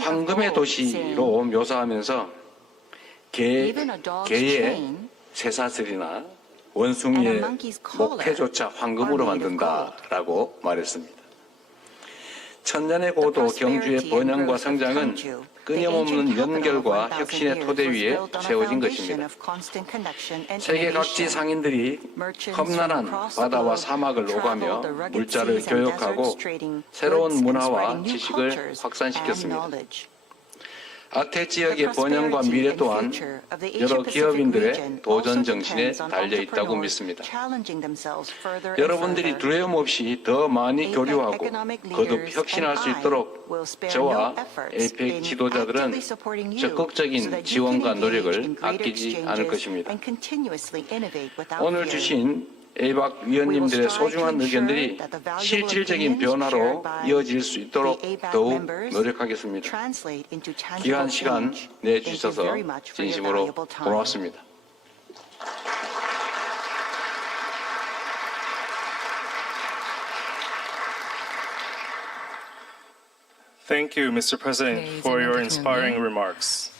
황금의 도시로 묘사하면서 개의 쇠사슬이나 원숭이의 목태조차 황금으로 만든다라고 말했습니다. 천년의 고도 경주의 번영과 성장은 끊임없는 연결과 혁신의 토대 위에 세워진 것입니다. 세계 각지 상인들이 험난한 바다와 사막을 오가며 물자를 교역하고 새로운 문화와 지식을 확산시켰습니다. 아태 지역의 번영과 미래 또한 여러 기업인들의 도전 정신에 달려 있다고 믿습니다. 여러분들이 두려움 없이 더 많이 교류하고 거듭 혁신할 수 있도록 저와 APEC 지도자들은 적극적인 지원과 노력을 아끼지 않을 것입니다. 오늘 주신 APEC 위원님들의 소중한 의견들이 실질적인 변화로 이어질 수 있도록 더욱 노력하겠습니다. 귀한 시간 내주셔서 진심으로 고맙습니다. Thank you, Mr. President, for your inspiring remarks.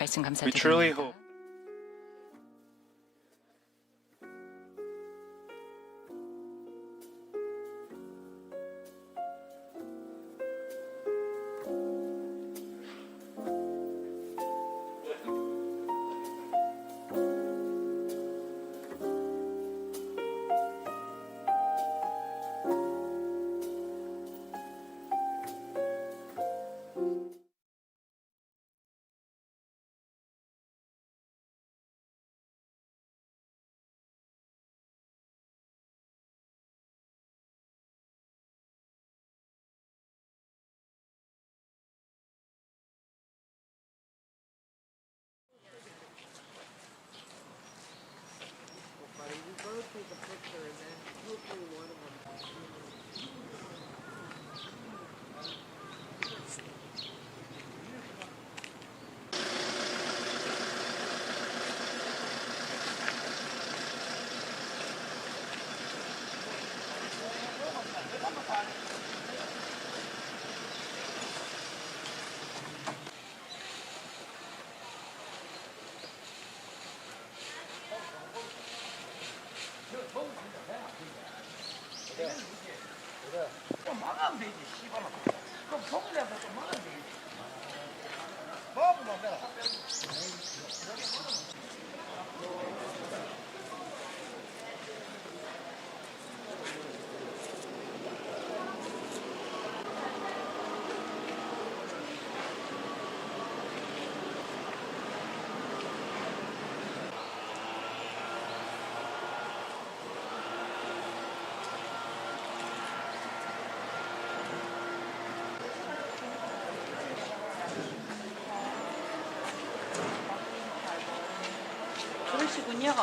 말씀 We truly 감사드립니다. hope 막으면 되지, 씨발아. 그럼 동네한테 좀 막으면 되지. 막으면 돼. 그러시군요.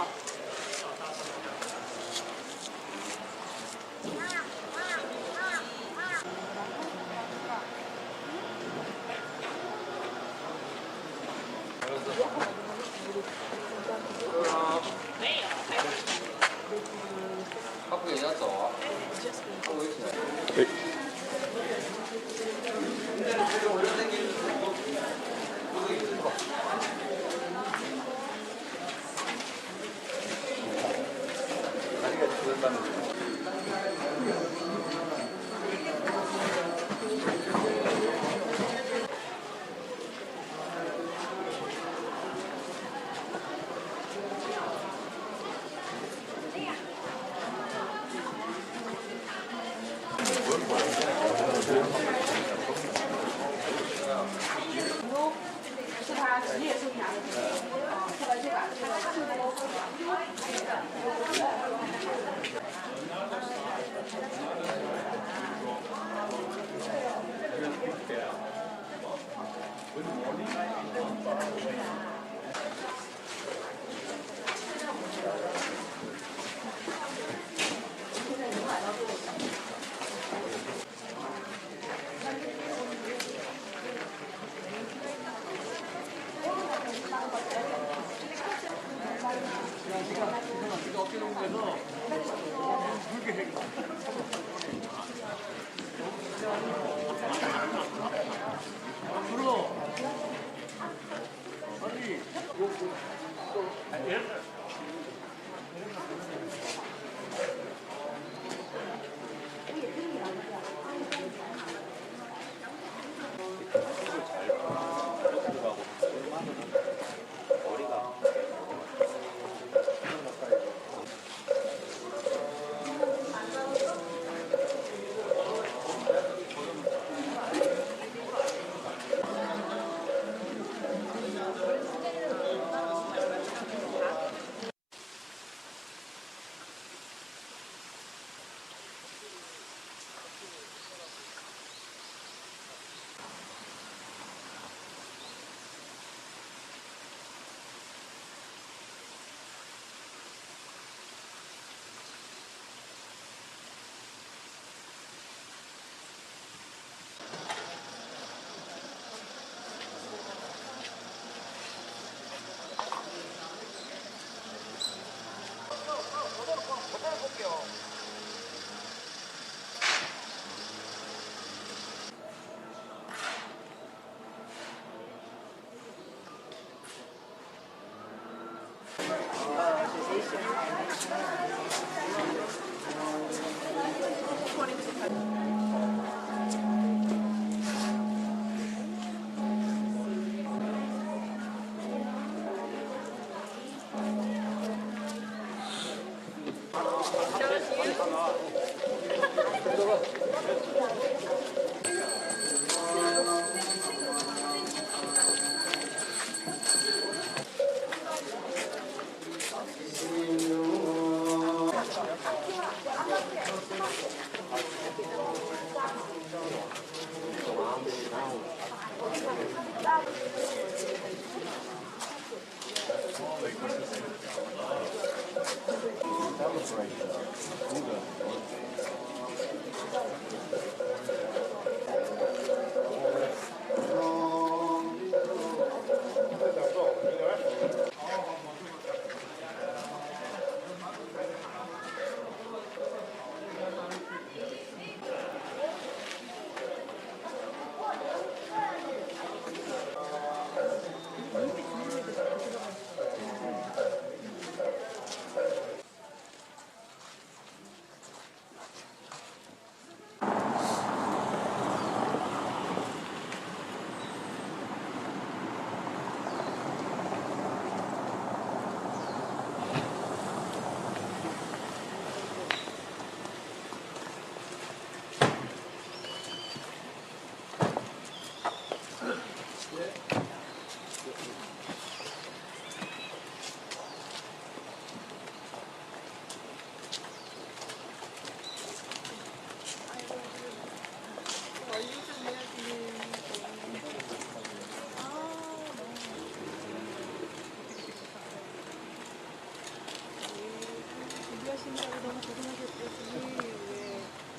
준비하시느라고 너무 고생하셨더니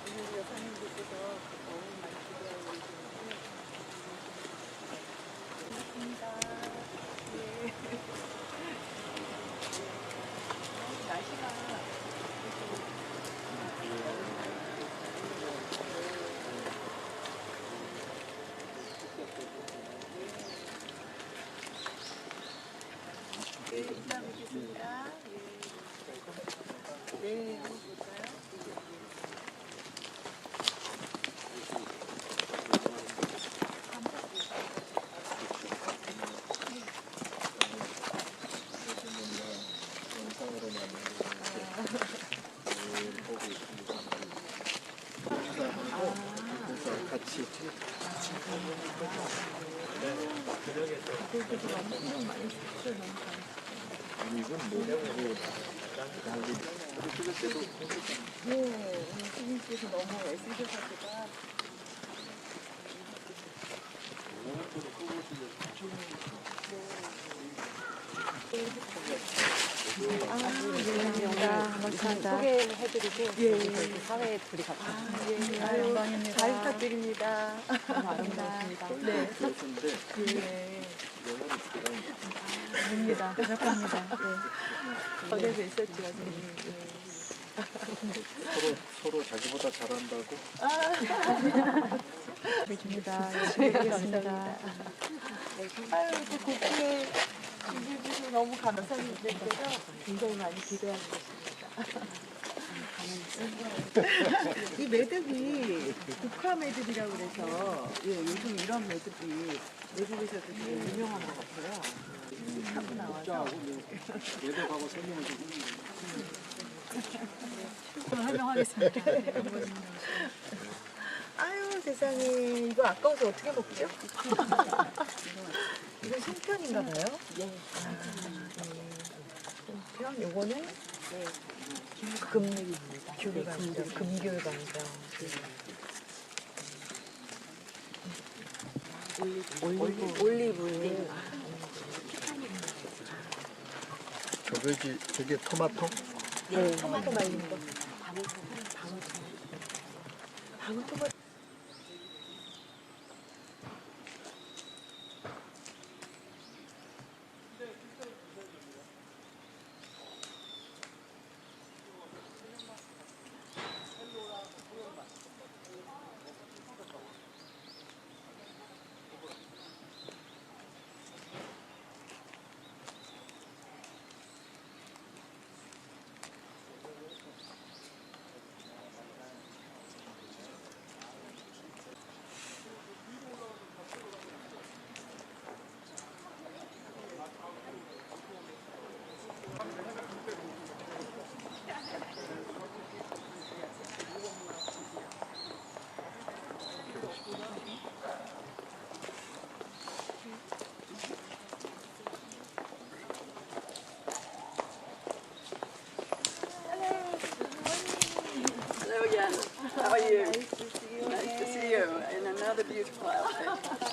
오늘 여사님들께서 너무 많이 기대하고 계시는데 고맙습니다. 예. 날씨가 네, 이따 뵙겠습니다. 네, 한번 볼까요? 같이 이건 뭐냐고 네, 오늘 수빈씨에서 너무 애쓰셔가지고 감사합니다. 소개를 해드리고 사회에 둘이 같이 영광입니다. 잘 부탁드립니다. 아름다우십니다. 네. 아닙니다. 부족합니다. 전에도 있었죠. 서로 자기보다 잘한다고. 뵙겠습니다. 열심히 하겠습니다. 아유, 이렇게 곱게 준비해주셔서 너무 감사드리면서 굉장히 많이 기대하고 있습니다. 이 매듭이 국화 매듭이라고 그래서 요즘 이런 매듭이 외국에서도 되게 유명한 것 같아요. 하고 나와서 매듭하고 설명을 좀 설명하겠습니다. 아유 세상에 이거 아까워서 어떻게 먹죠? 이거 송편인가 봐요? 네. 송편 요거는 금입니다. 금귤강정. 올리브. 저게 토마토? 네, 토마토 말린 거. 방울토마토.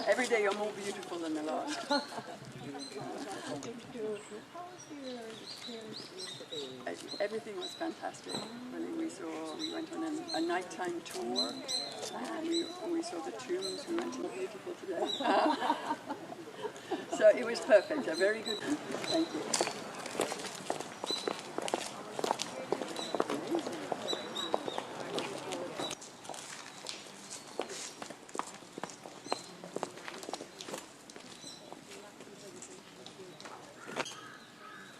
Every day you're more beautiful than the last. Everything was fantastic. We went on a nighttime tour, and we saw the tombs. We went to the beautiful today. So it was perfect. A very good. Thank you.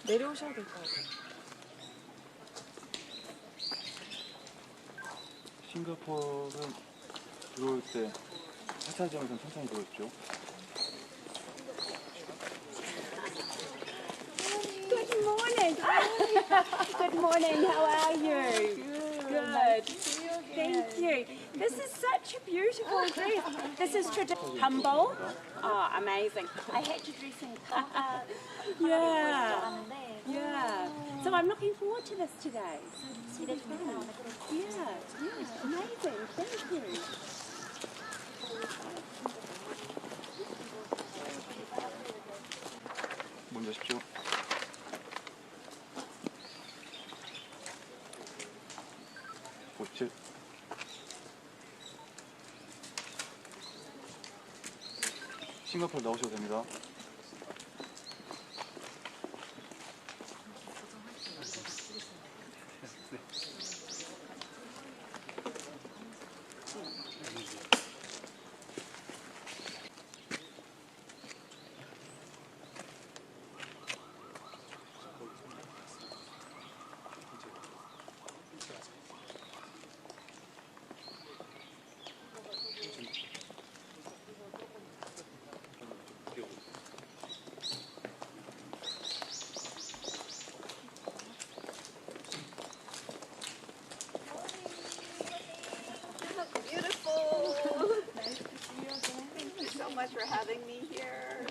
내려오셔도 될 것 같아요. 싱가포르는 들어올 때 하차점에서 천천히 들어오죠. Good morning. Good morning. How are you? Good. Thank you. This is such a beautiful dress. This is humble. Oh, amazing. I had to dress in color. Yeah. Yeah. So I'm looking forward to this today. So it's fun. Yeah. Yeah. Amazing. Thank you. 먼저 하십시오. 고칠. 싱가포르 나오셔도 됩니다. Much for having me here.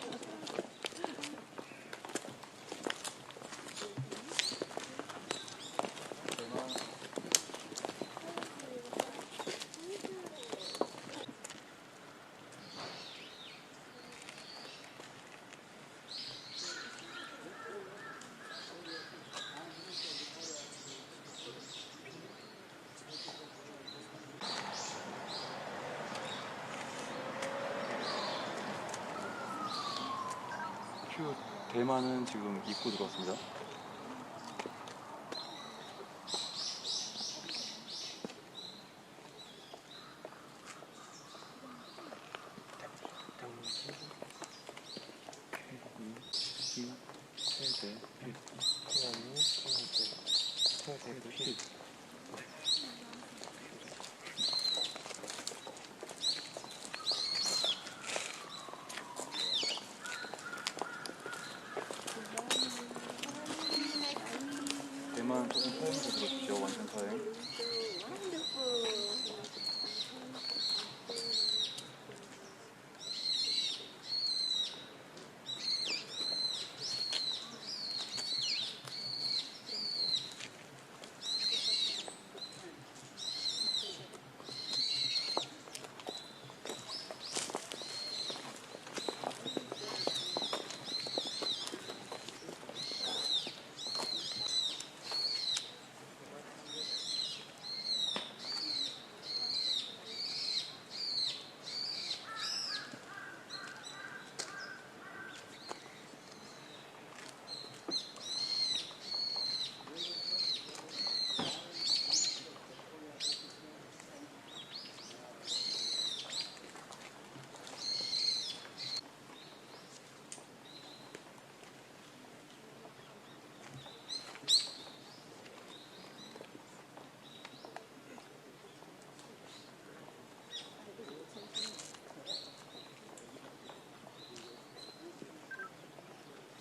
대만은 지금 입고 들어왔습니다. 대만 조금 서행해서 들어주십시오. 완전 서행.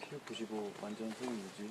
키 보시고 완전 소유 유지.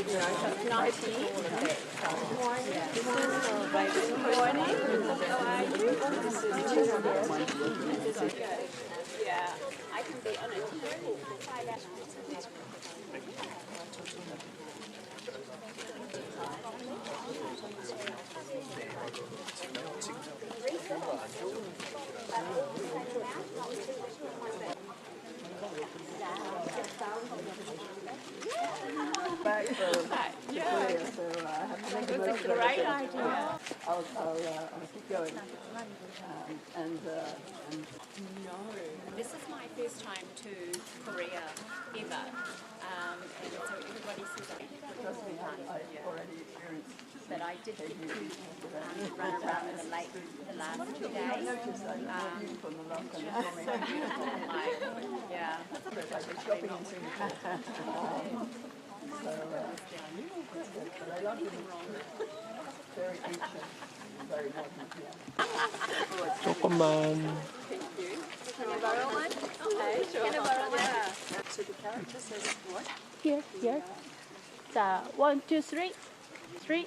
Yeah, I can be on it. Back for Yeah, so I have to make a that's note a of great it. idea. I'll keep going. And This is my first time to Korea ever, and so everybody says trust me, I already experienced. that I did get to run around in the lake the last 2 days. I noticed that more beautiful than the last time you saw me. Yeah. It's like a shopping in Singapore. But I love it. Very ancient, very modern. Yeah. 조금만. Can I borrow one? Okay, sure. Can I borrow one? Yeah. So the character says what? Here. 자, 1, 2, 3. 3.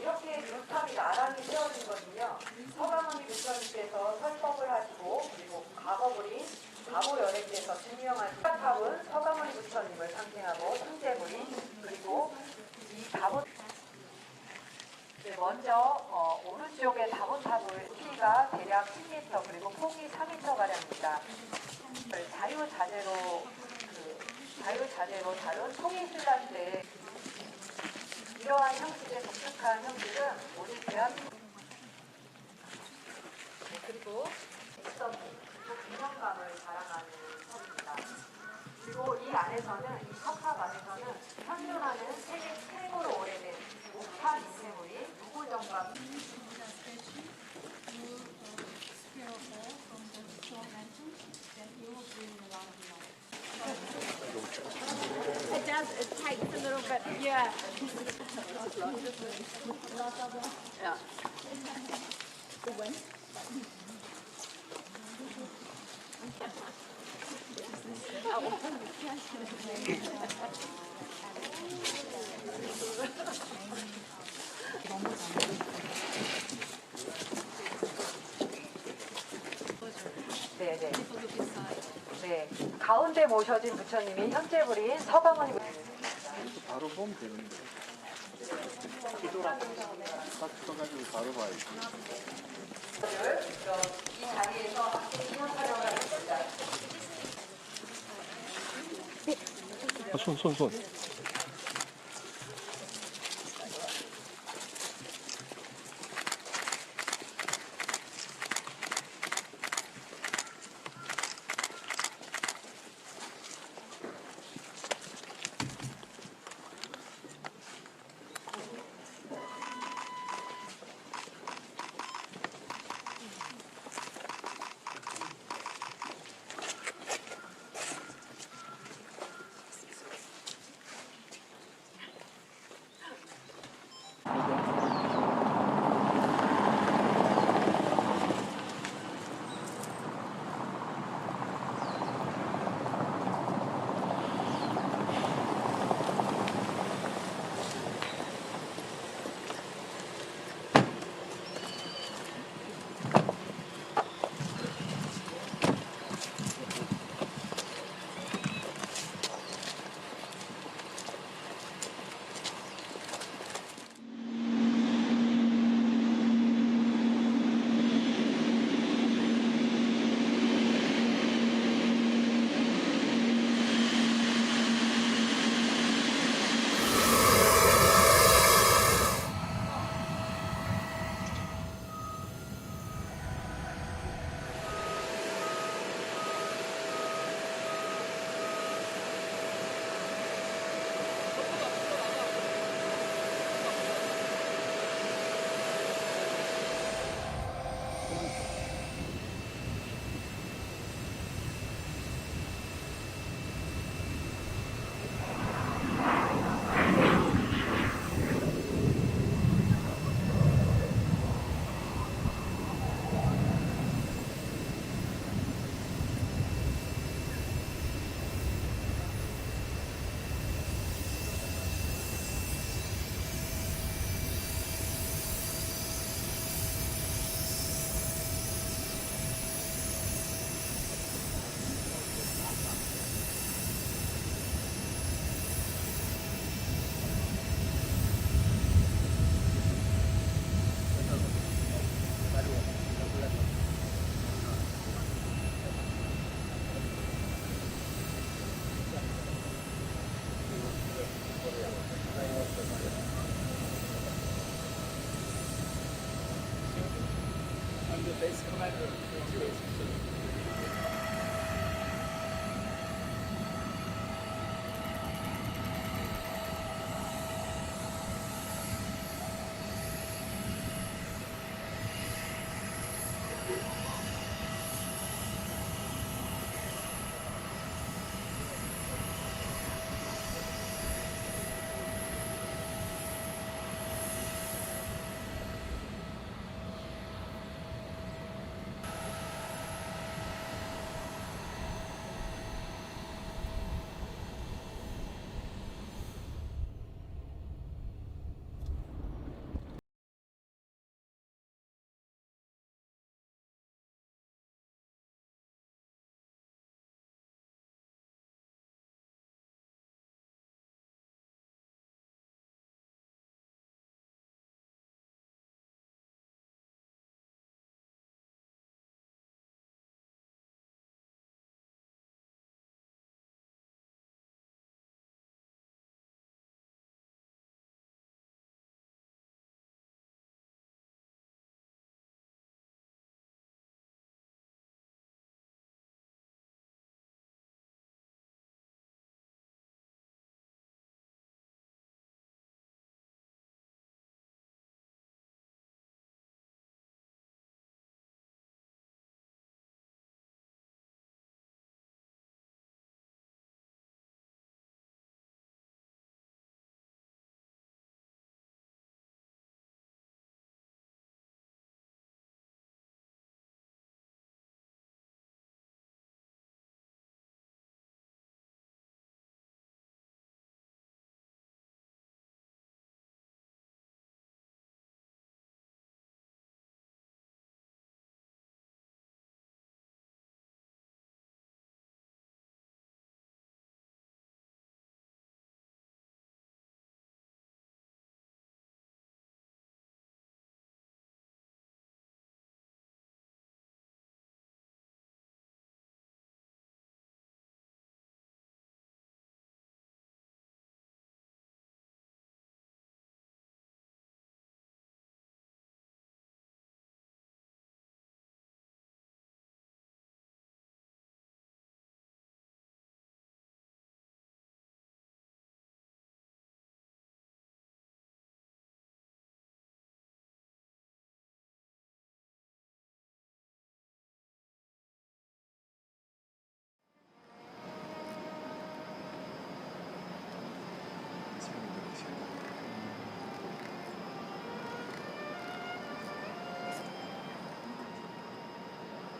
이렇게 루탑이 나란히 세워진 것은요, 서가모니 부처님께서 설법을 하시고, 그리고 과거 여행께서 증명한 탑은 서가모니 부처님을 상징하고 형제부인, 그리고 이 다보 먼저 오른쪽의 다보탑을 키가 대략 10m 그리고 폭이 4m 가량입니다. 자유자재로 다룬 통일신라 때 이러한 형식의 독특한 형식은 우리 대한민국 그리고 있던 균형감을 자랑하는 섬입니다. 그리고 이 안에서는 이 석탑 안에서는 현존하는 세계 최고로 오래된 옥탑 인쇄물이 무골정감 It does, it takes a little bit, yeah. Yeah. 네네. 네. 가운데 모셔진 부처님이 현재불인 서가모니 바로 보면 되는데. 기도라고 딱 써가지고 바로 봐야지. 이 자리에서 함께 기원 촬영을 하겠습니다. 손.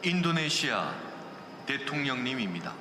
인도네시아 대통령님입니다.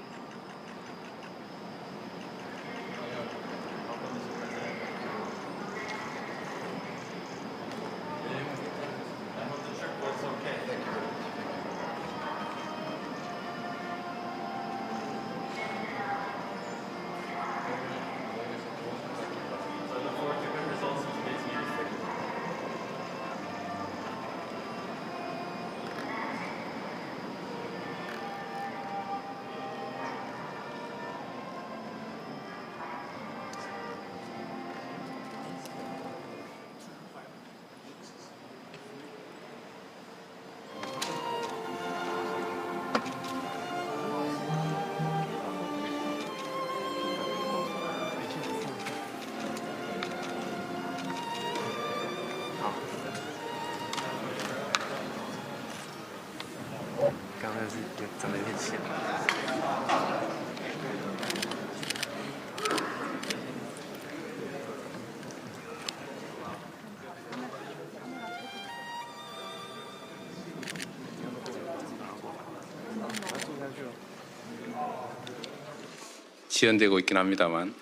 지연되고 있긴 합니다만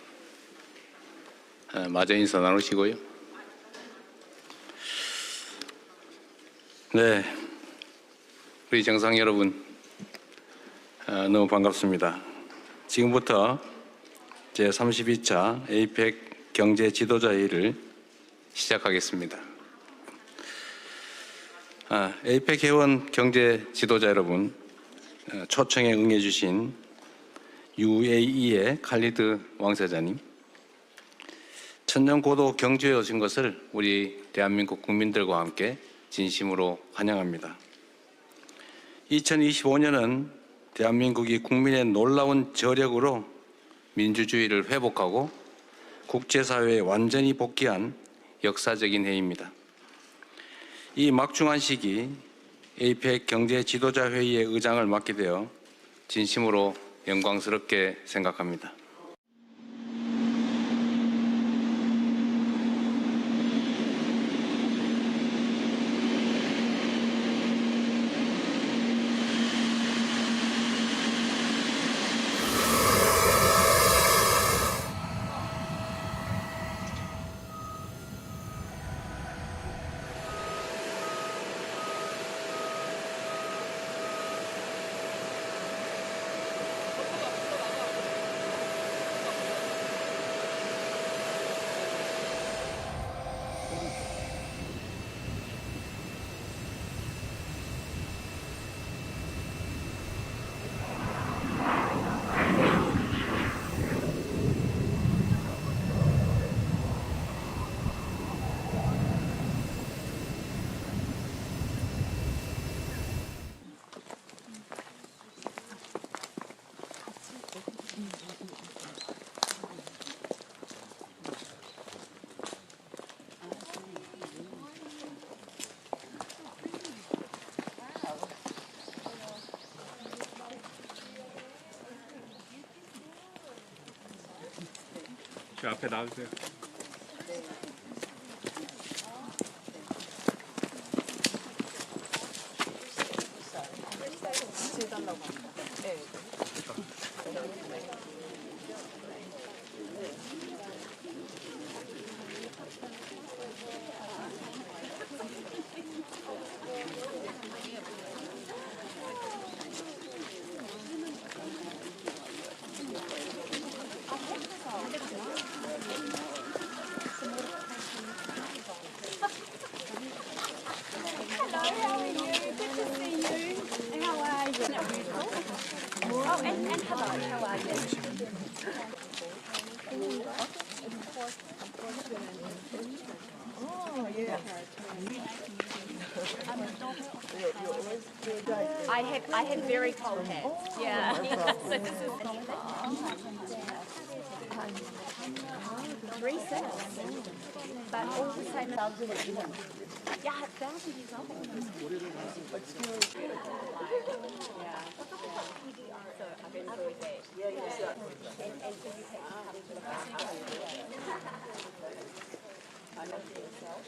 마저 인사 나누시고요. 네, 우리 정상 여러분 너무 반갑습니다. 지금부터 제32차 에이펙 경제 지도자 회의를 시작하겠습니다. 에이펙 회원 경제 지도자 여러분, 초청에 응해 주신 UAE의 칼리드 왕세자님, 천년고도 경주에 오신 것을 우리 대한민국 국민들과 함께 진심으로 환영합니다. 2025년은 대한민국이 국민의 놀라운 저력으로 민주주의를 회복하고 국제사회에 완전히 복귀한 역사적인 해입니다. 이 막중한 시기 에이펙 경제 지도자 회의의 의장을 맡게 되어 진심으로 영광스럽게 생각합니다. 저 앞에 나와주세요. Oh, and hello, how are you? Oh, yeah. I have very cold hands. Yeah. So this is 3 cells, but all the same. Yeah, 1,000 years old. Yeah. So I've enjoyed that. Yeah, yes. And so you have to come to the I know for yourself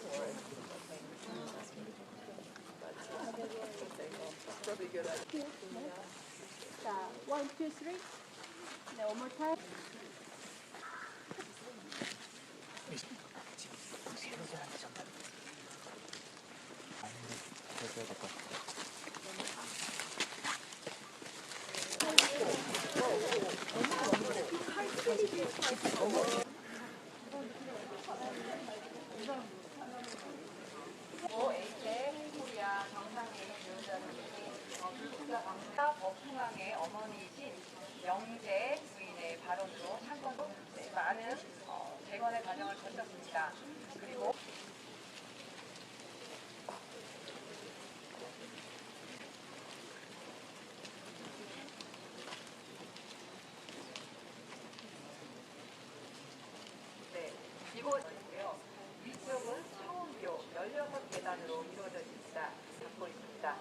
or 자, 1, 2, 3. 네, one more time. APEC 코리아 정상회의 위원장님이 불국가 방사 법중앙의 어머니이신 영재 부인의 발언으로 참고로 많은 재건의 과정을 거쳤습니다. 그리고 이곳이고요. 위쪽은 청운교 16계단으로 이루어져 있습니다. 갖고 있습니다.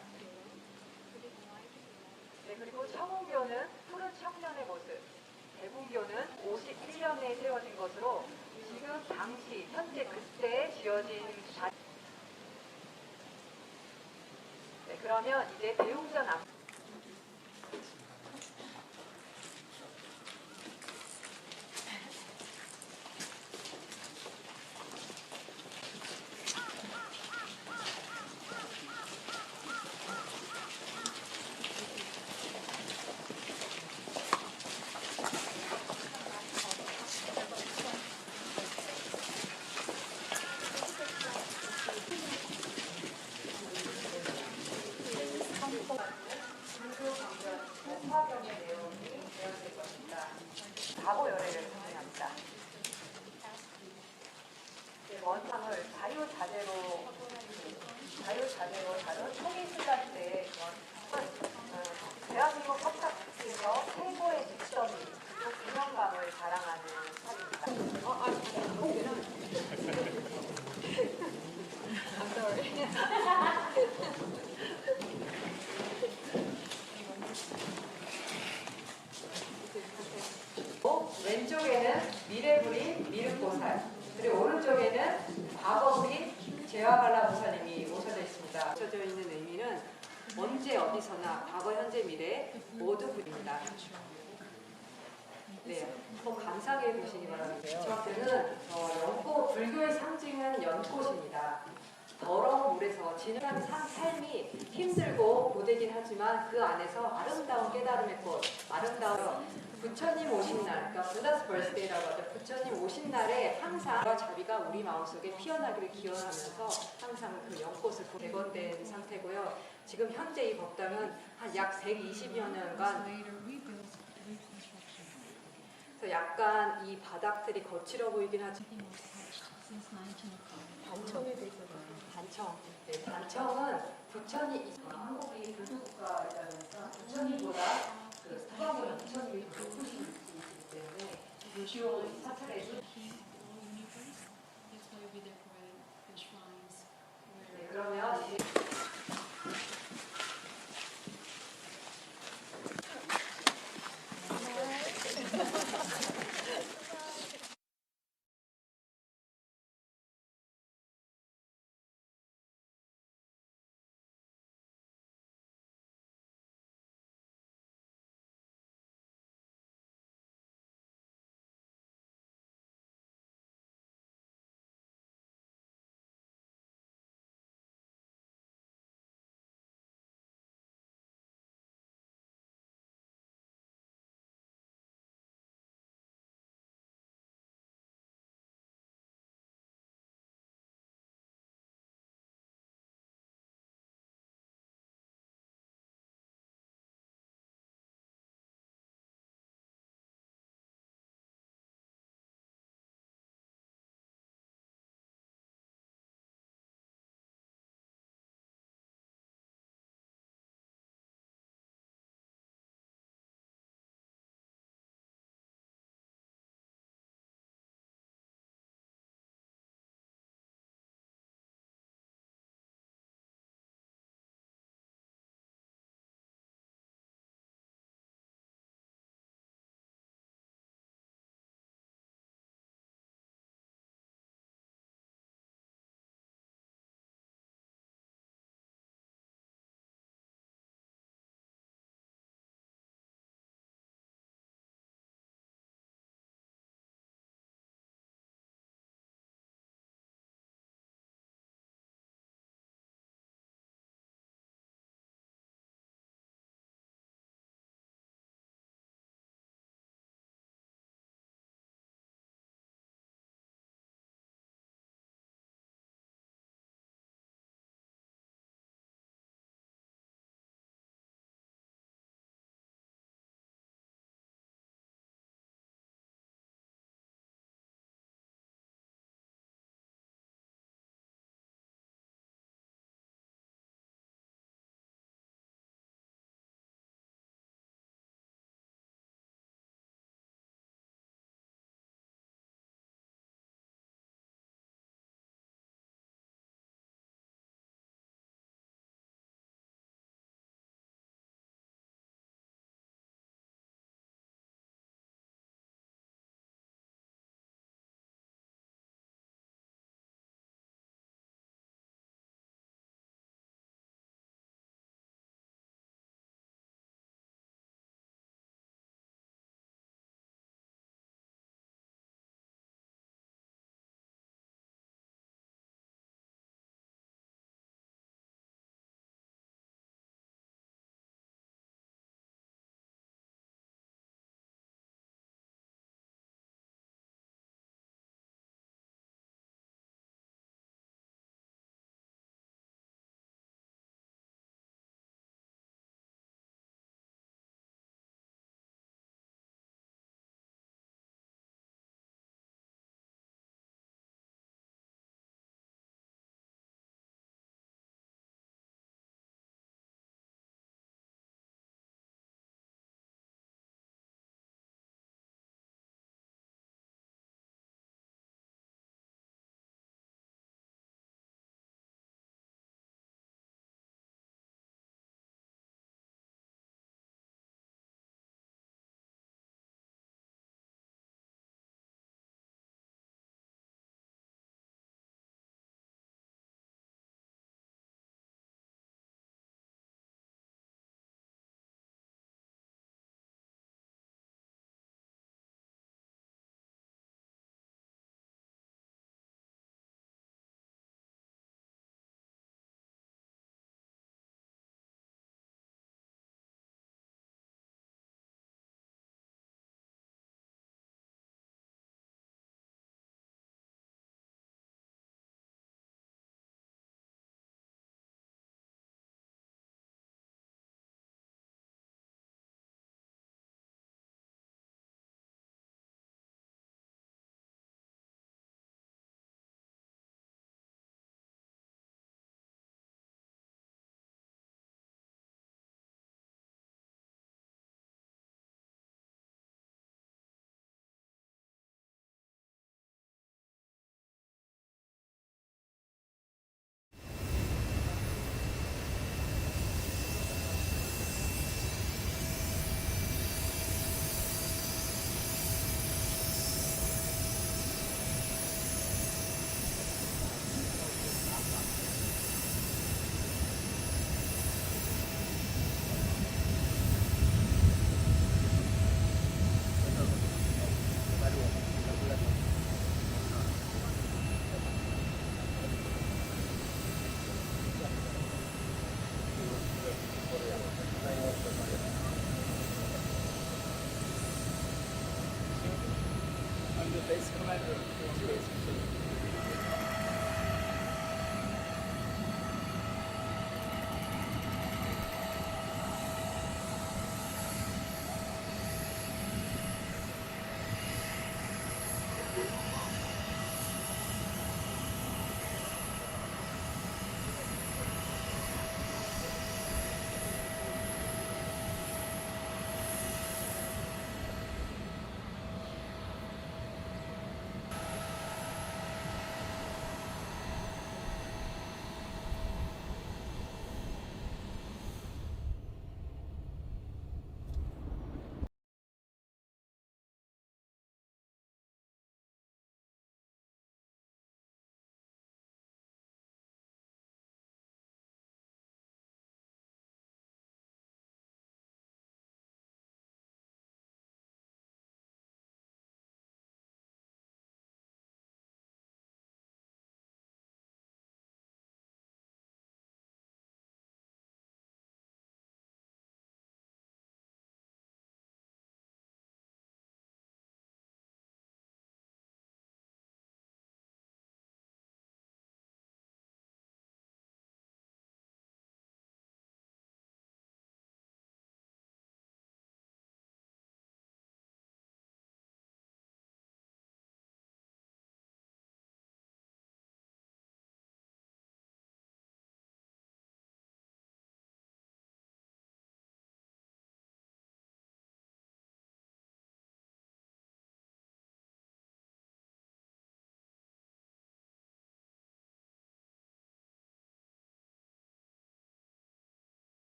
네, 그리고 청운교는 푸른 청년의 모습, 대구교는 51년에 세워진 것으로 지금 당시 현재 그때 지어진 네, 그러면 이제 대웅전 앞 과거 열애를 상징합니다. 원상을 자유자재로 다룬 초기순간 때 대한민국 협탁에서 최고의 직선이 균형감을 자랑하는 사례입니다. I'm sorry. 왼쪽에는 미래부린 미륵보살, 그리고 오른쪽에는 과거부린 제와발라보살님이 모셔져 있습니다. 모셔져 있는 의미는 언제 어디서나 과거, 현재, 미래 모두 부립니다. 네, 감사하게 보시기 바랍니다. 저한테는 연꽃, 불교의 상징은 연꽃입니다. 더러운 물에서 지는 삶이 힘들고 고되긴 하지만 그 안에서 아름다운 깨달음의 꽃, 아름다운 부처님 오신 날, 그러니까 부다스 벌스데이라고 하죠. 부처님 오신 날에 항상 자비가 우리 마음속에 피어나기를 기원하면서 항상 그 연꽃을 대건된 상태고요. 지금 현재 이 법당은 한 약 120여 년간 그래서 약간 이 바닥들이 거칠어 보이긴 하지만 단청에 대해서 단청. 네, 단청은 부처님 한국이 불국가이라면서 부처님보다 사방으로 부처님이 높으신 분이기 때문에 유시오 사찰에서 네, 그러면 이제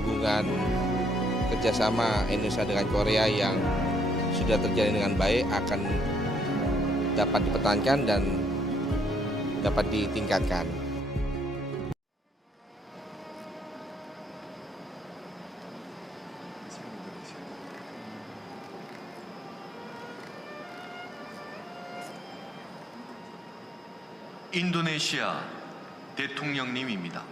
Hubungan kerjasama Indonesia dengan Korea yang sudah terjalin dengan baik akan dapat dipertahankan dan dapat ditingkatkan. 인도네시아 대통령님입니다.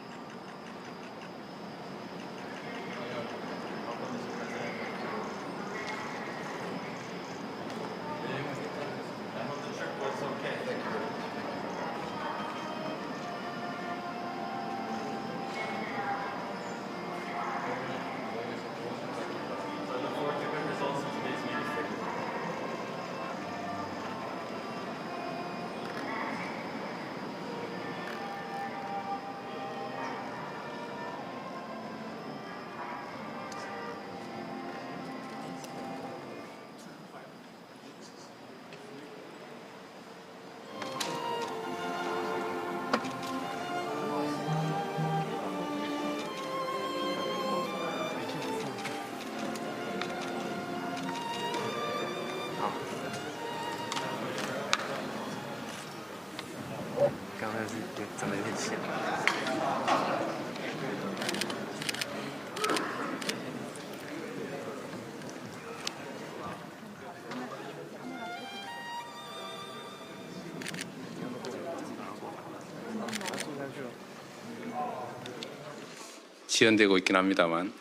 지연되고 있긴 합니다만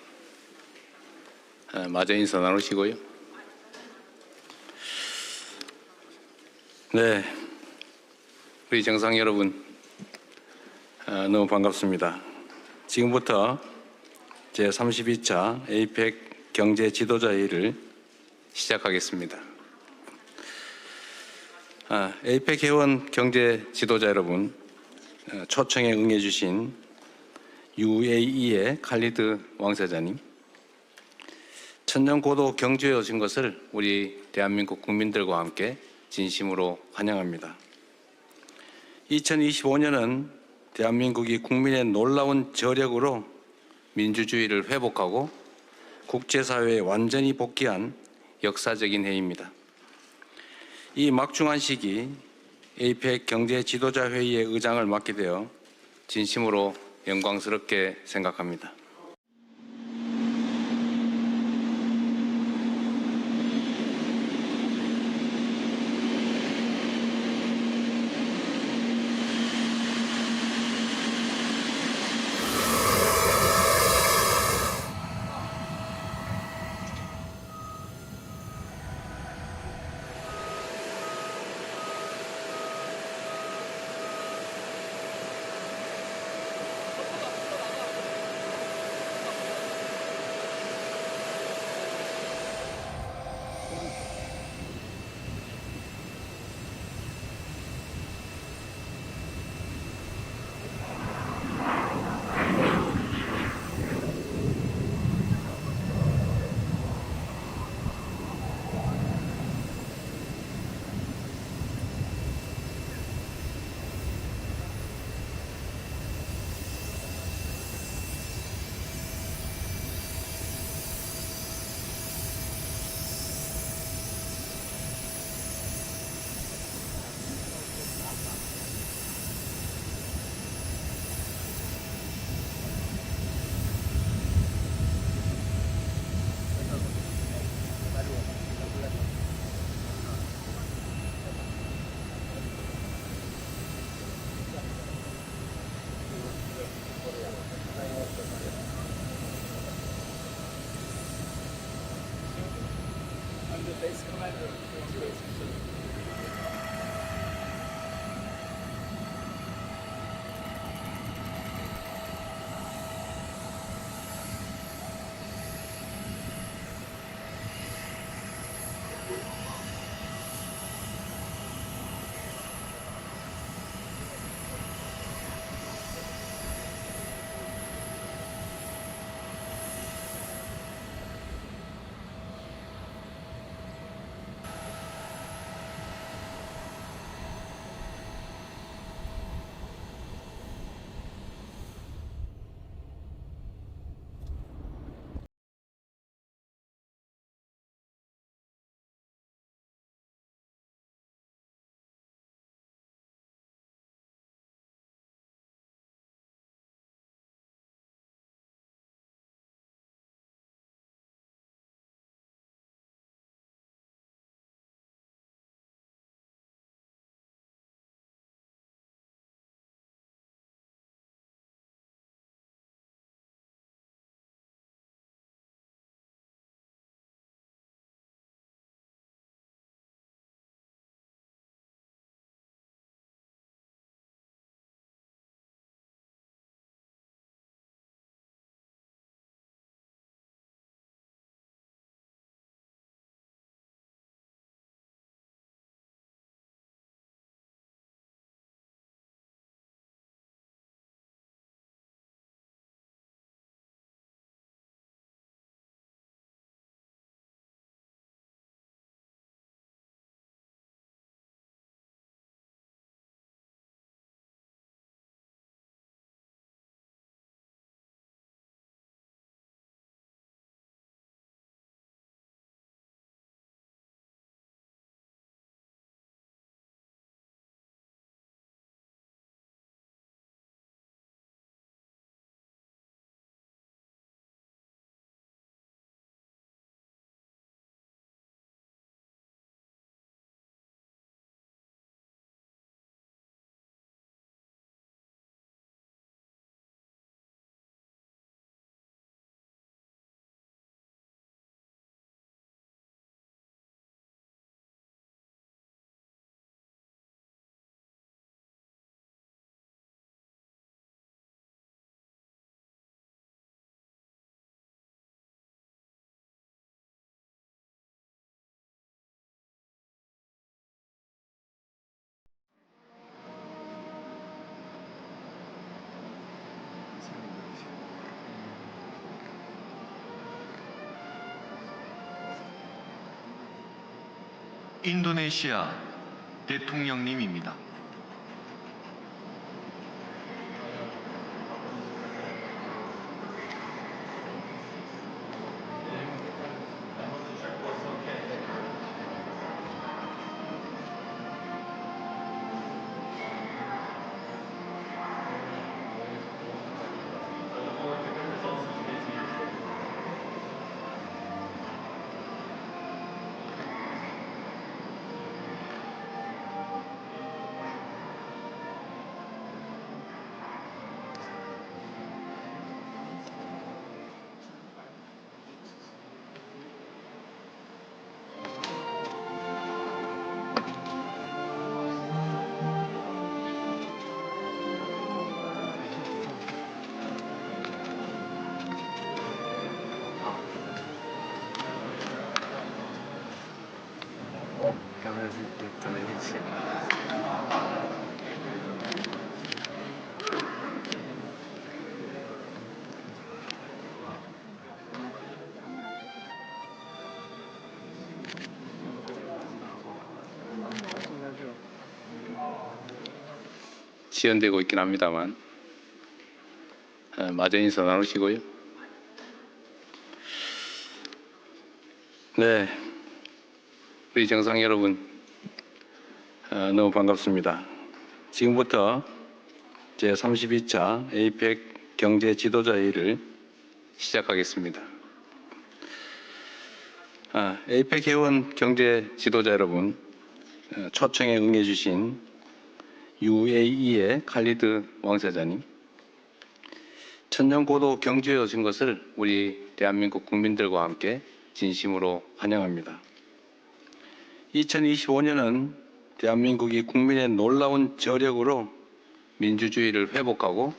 마저 인사 나누시고요. 네, 우리 정상 여러분 너무 반갑습니다. 지금부터 제32차 APEC 경제 지도자 회의를 시작하겠습니다. APEC 회원 경제 지도자 여러분, 초청에 응해주신 UAE의 칼리드 왕세자님, 천년 고도 경주에 오신 것을 우리 대한민국 국민들과 함께 진심으로 환영합니다. 2025년은 대한민국이 국민의 놀라운 저력으로 민주주의를 회복하고 국제사회에 완전히 복귀한 역사적인 해입니다. 이 막중한 시기 APEC 경제 지도자 회의의 의장을 맡게 되어 진심으로 영광스럽게 생각합니다. 인도네시아 대통령님입니다. 지연되고 있긴 합니다만 마저 인사 나누시고요. 네, 우리 정상 여러분 너무 반갑습니다. 지금부터 제32차 APEC 경제 지도자 회의를 시작하겠습니다. APEC 회원 경제 지도자 여러분, 초청에 응해 주신 UAE의 칼리드 왕세자님, 천년고도 경주에 오신 것을 우리 대한민국 국민들과 함께 진심으로 환영합니다. 2025년은 대한민국이 국민의 놀라운 저력으로 민주주의를 회복하고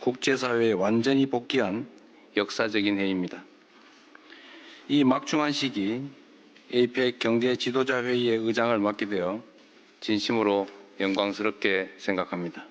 국제사회에 완전히 복귀한 역사적인 해입니다. 이 막중한 시기 APEC 경제 지도자 회의의 의장을 맡게 되어 진심으로 영광스럽게 생각합니다.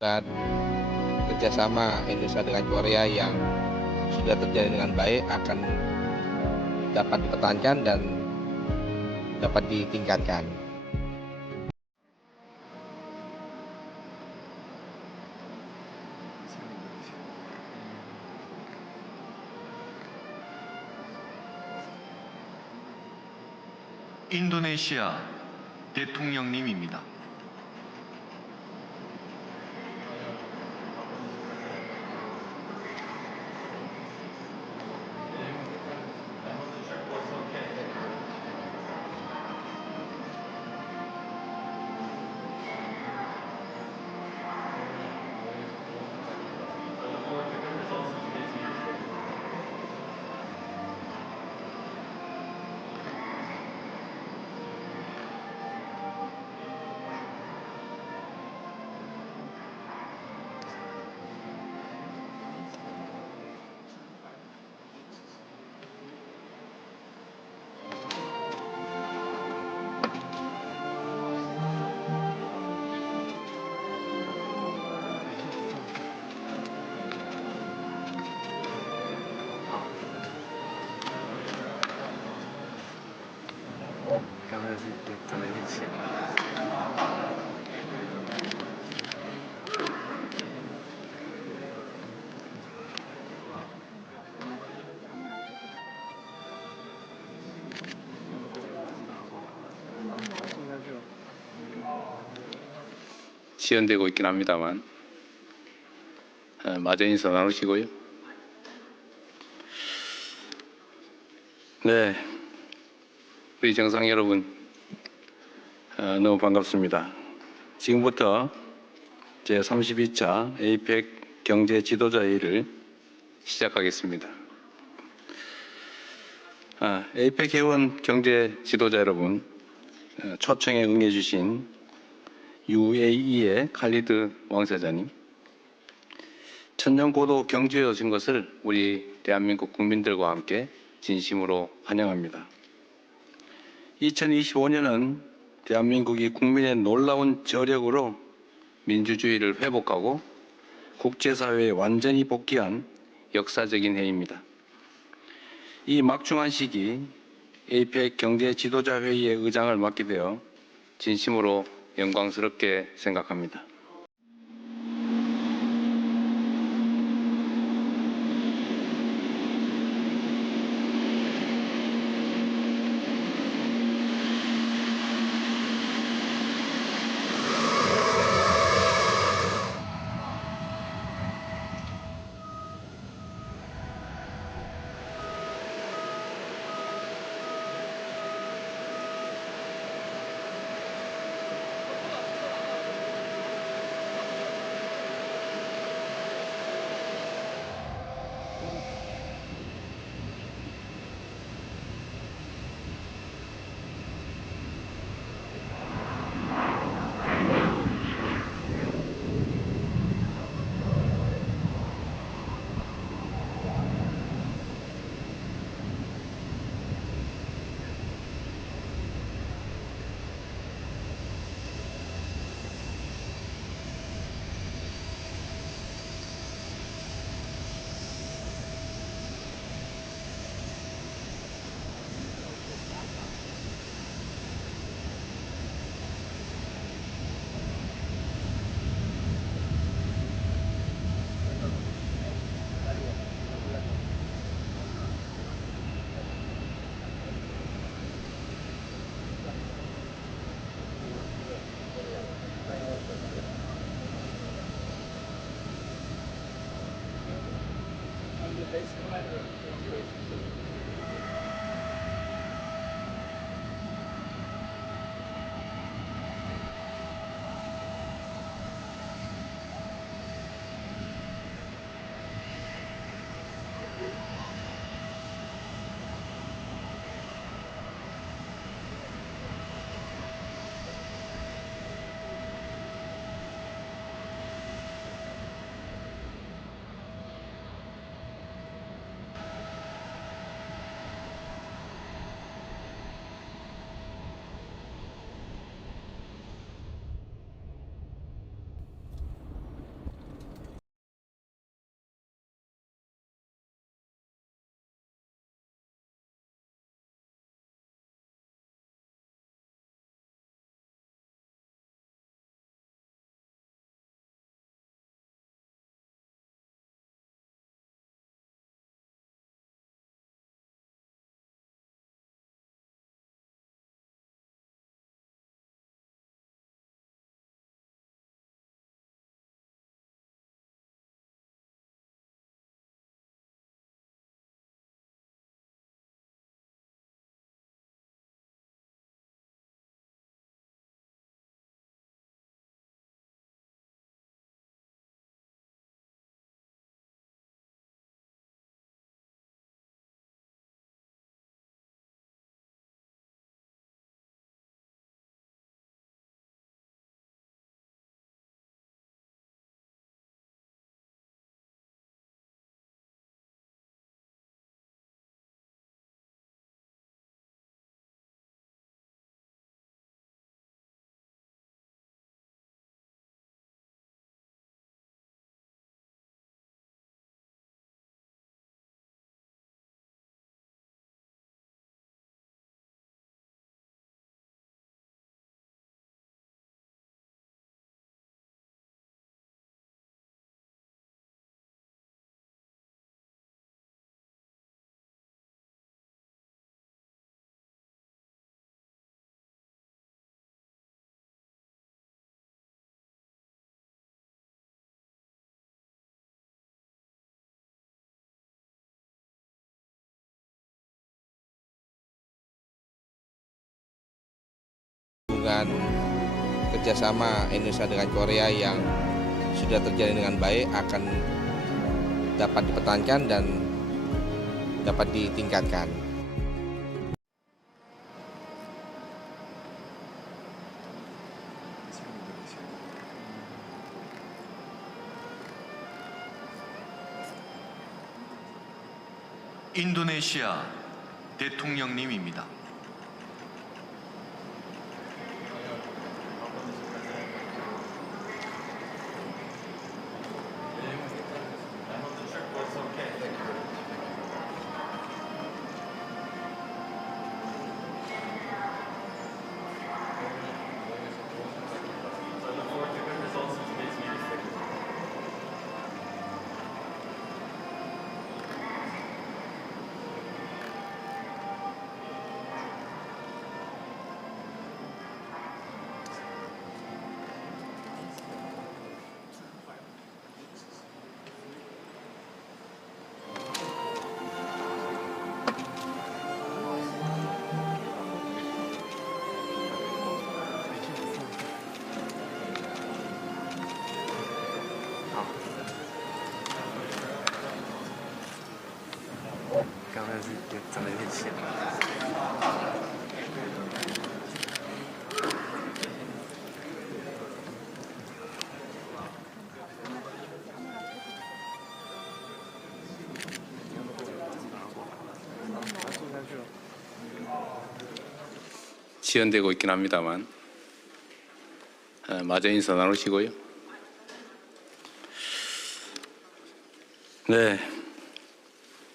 Dan kerjasama Indonesia dengan Korea yang sudah terjalin dengan baik akan dapat dipertahankan dan dapat ditingkatkan. 인도네시아 대통령님입니다. 지연되고 있긴 합니다만 마저 인사 나누시고요. 네, 우리 정상 여러분 너무 반갑습니다. 지금부터 제32차 에이펙 경제 지도자 회의를 시작하겠습니다. 에이펙 회원 경제 지도자 여러분, 초청에 응해 주신 UAE의 칼리드 왕세자님, 천년고도 경주에 오신 것을 우리 대한민국 국민들과 함께 진심으로 환영합니다. 2025년은 대한민국이 국민의 놀라운 저력으로 민주주의를 회복하고 국제사회에 완전히 복귀한 역사적인 해입니다. 이 막중한 시기 에이펙 경제 지도자 회의의 의장을 맡게 되어 진심으로 영광스럽게 생각합니다. kerjasama Indonesia dengan Korea yang sudah terjalin dengan baik akan dapat dipertahankan dan dapat ditingkatkan. 인도네시아 대통령님입니다. 지연되고 있긴 합니다만 마저 인사 나누시고요. 네,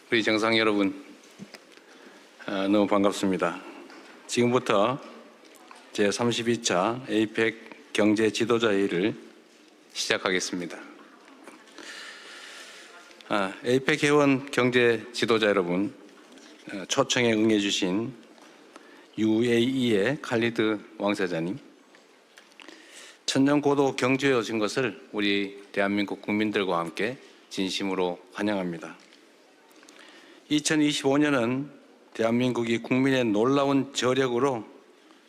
우리 정상 여러분 너무 반갑습니다. 지금부터 제32차 APEC 경제 지도자 회의를 시작하겠습니다. APEC 회원 경제 지도자 여러분, 초청에 응해 주신 UAE의 칼리드 왕세자님, 천년고도 경주에 오신 것을 우리 대한민국 국민들과 함께 진심으로 환영합니다. 2025년은 대한민국이 국민의 놀라운 저력으로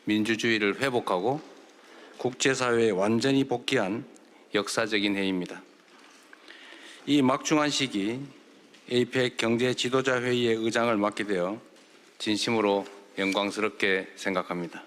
민주주의를 회복하고 국제사회에 완전히 복귀한 역사적인 해입니다. 이 막중한 시기 APEC 경제 지도자 회의의 의장을 맡게 되어 진심으로 영광스럽게 생각합니다.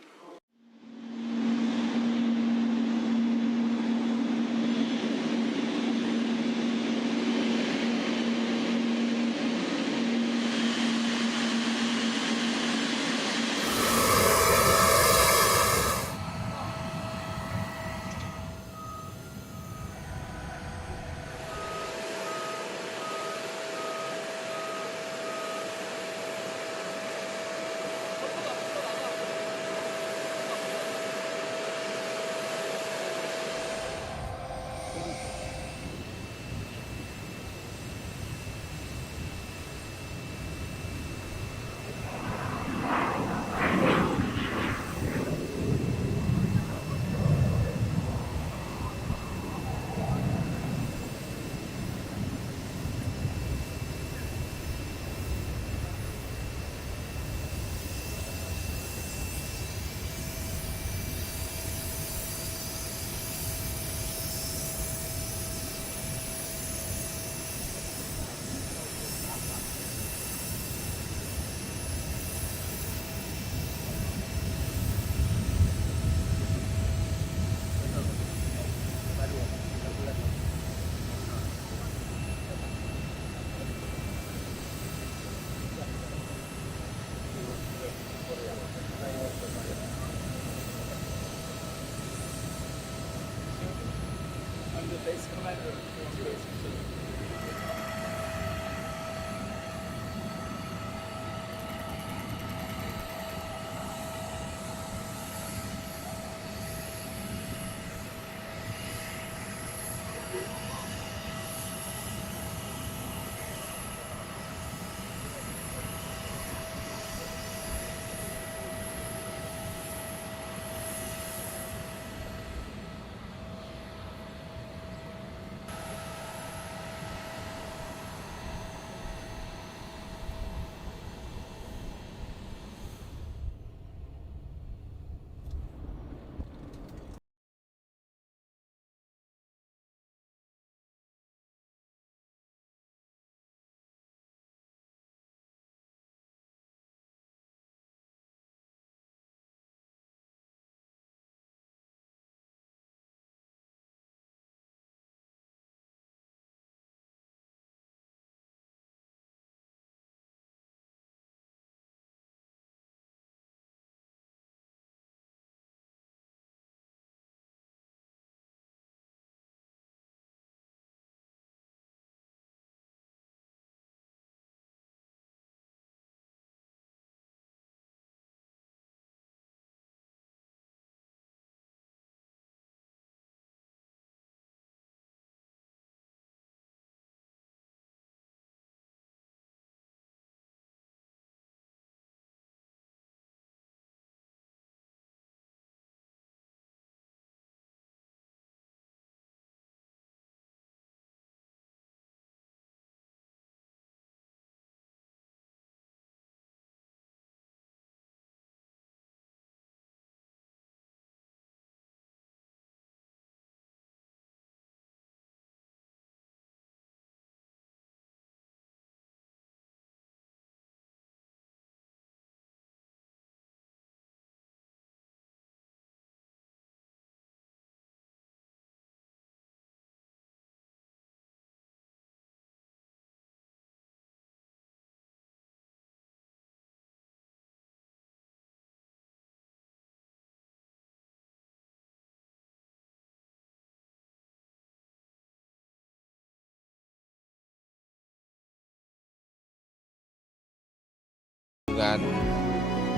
hubungan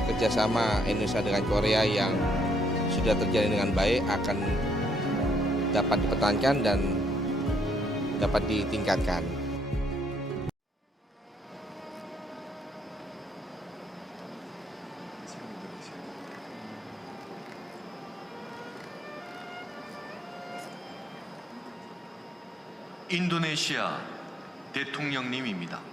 kerjasama Indonesia dengan Korea yang sudah terjalin dengan baik akan dapat dipertahankan dan dapat ditingkatkan. 인도네시아 대통령님입니다.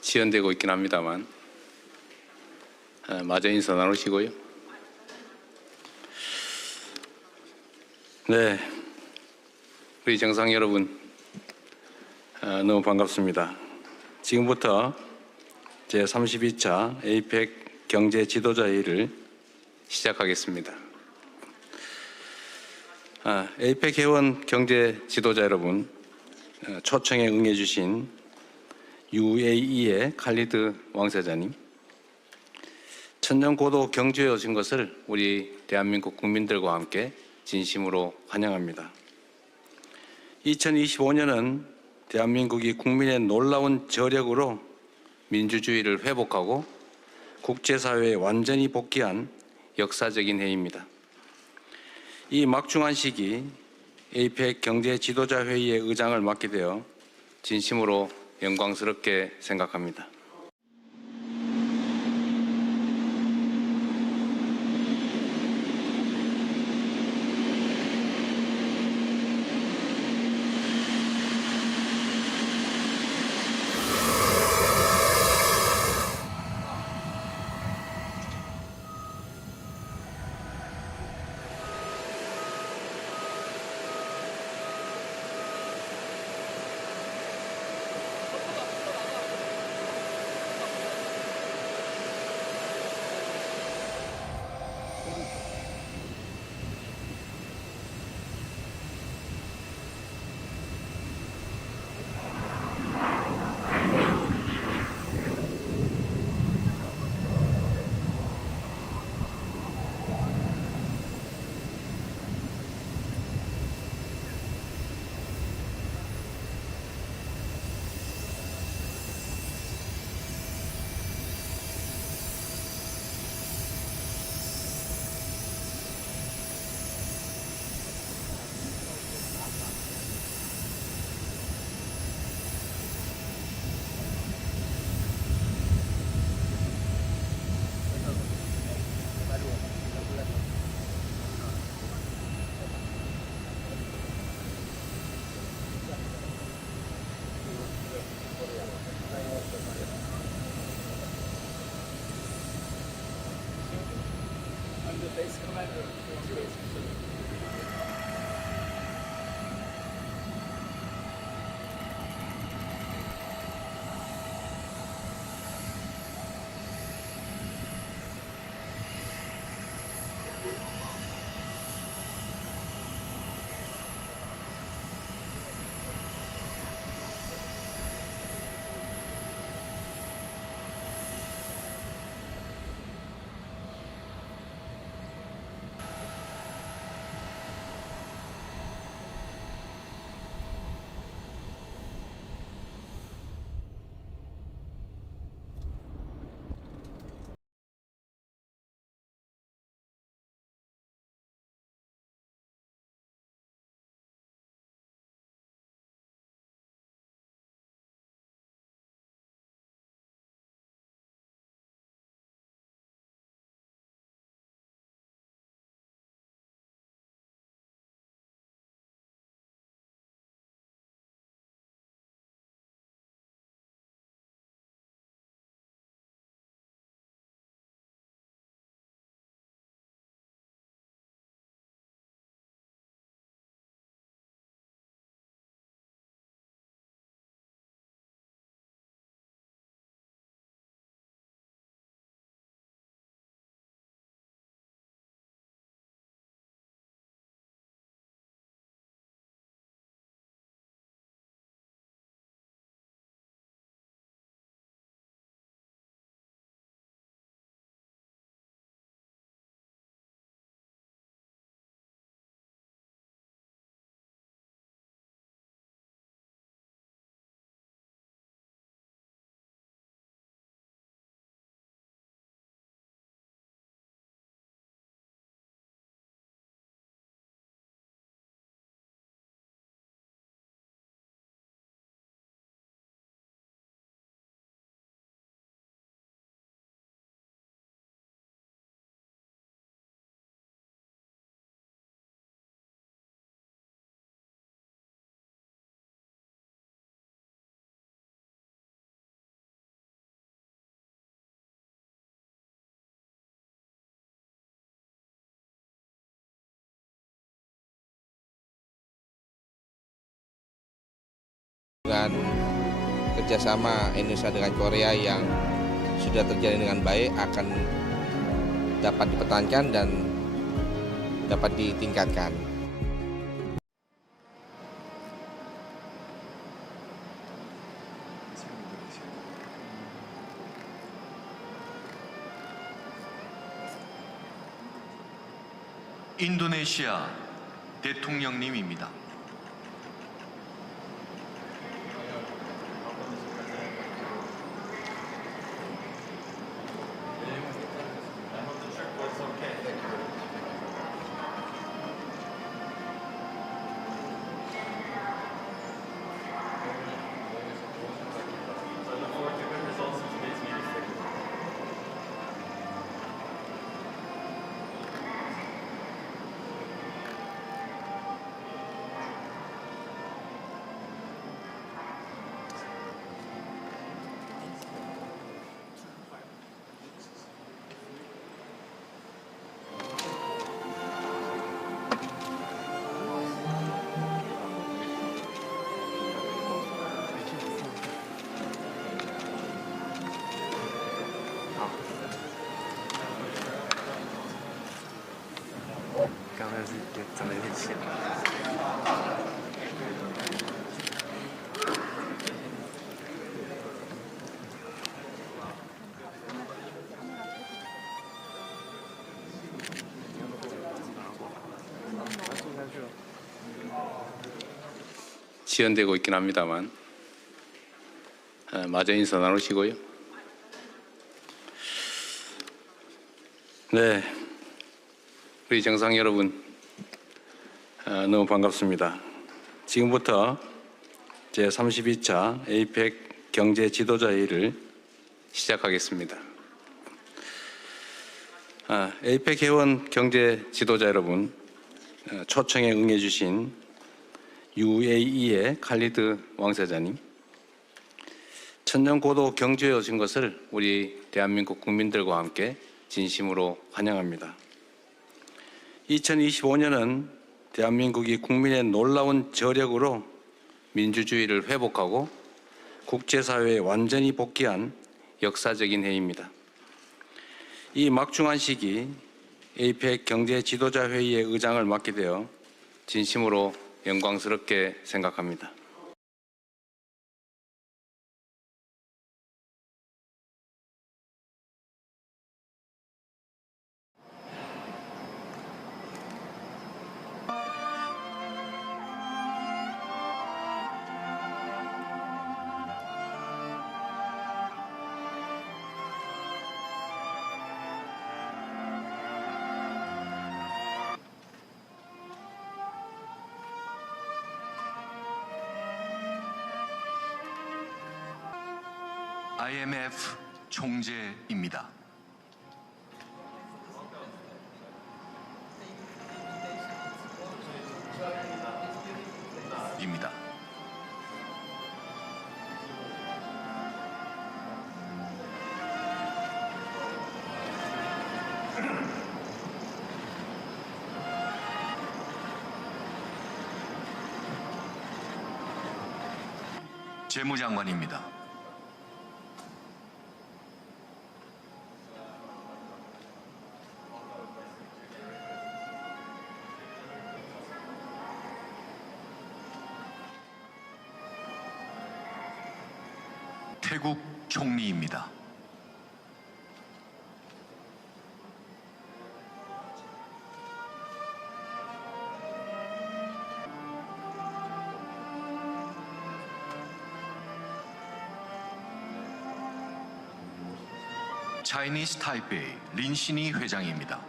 지연되고 있긴 합니다만 마저 인사 나누시고요. 네, 우리 정상 여러분 너무 반갑습니다. 지금부터 제32차 APEC 경제 지도자회의를 시작하겠습니다. APEC 회원 경제 지도자 여러분, 초청에 응해 주신 UAE의 칼리드 왕세자님, 천년고도 경주에 오신 것을 우리 대한민국 국민들과 함께 진심으로 환영합니다. 2025년은 대한민국이 국민의 놀라운 저력으로 민주주의를 회복하고 국제사회에 완전히 복귀한 역사적인 해입니다. 이 막중한 시기 APEC 경제 지도자 회의의 의장을 맡게 되어 진심으로 영광스럽게 생각합니다. kerjasama Indonesia dengan Korea yang sudah terjalin dengan baik akan dapat dipertahankan dan dapat ditingkatkan. 인도네시아 대통령님입니다. 지연되고 있긴 합니다만 마저 인사 나누시고요. 네, 우리 정상 여러분 너무 반갑습니다. 지금부터 제32차 APEC 경제 지도자 회의를 시작하겠습니다. APEC 회원 경제 지도자 여러분, 초청에 응해 주신 UAE의 칼리드 왕세자님, 천년고도 경주에 오신 것을 우리 대한민국 국민들과 함께 진심으로 환영합니다. 2025년은 대한민국이 국민의 놀라운 저력으로 민주주의를 회복하고 국제사회에 완전히 복귀한 역사적인 해입니다. 이 막중한 시기 APEC 경제 지도자 회의의 의장을 맡게 되어 진심으로 영광스럽게 생각합니다. IMF 총재입니다. 입니다. 재무장관입니다. 태국 총리입니다. 차이니스 타이페이 린시니 회장입니다.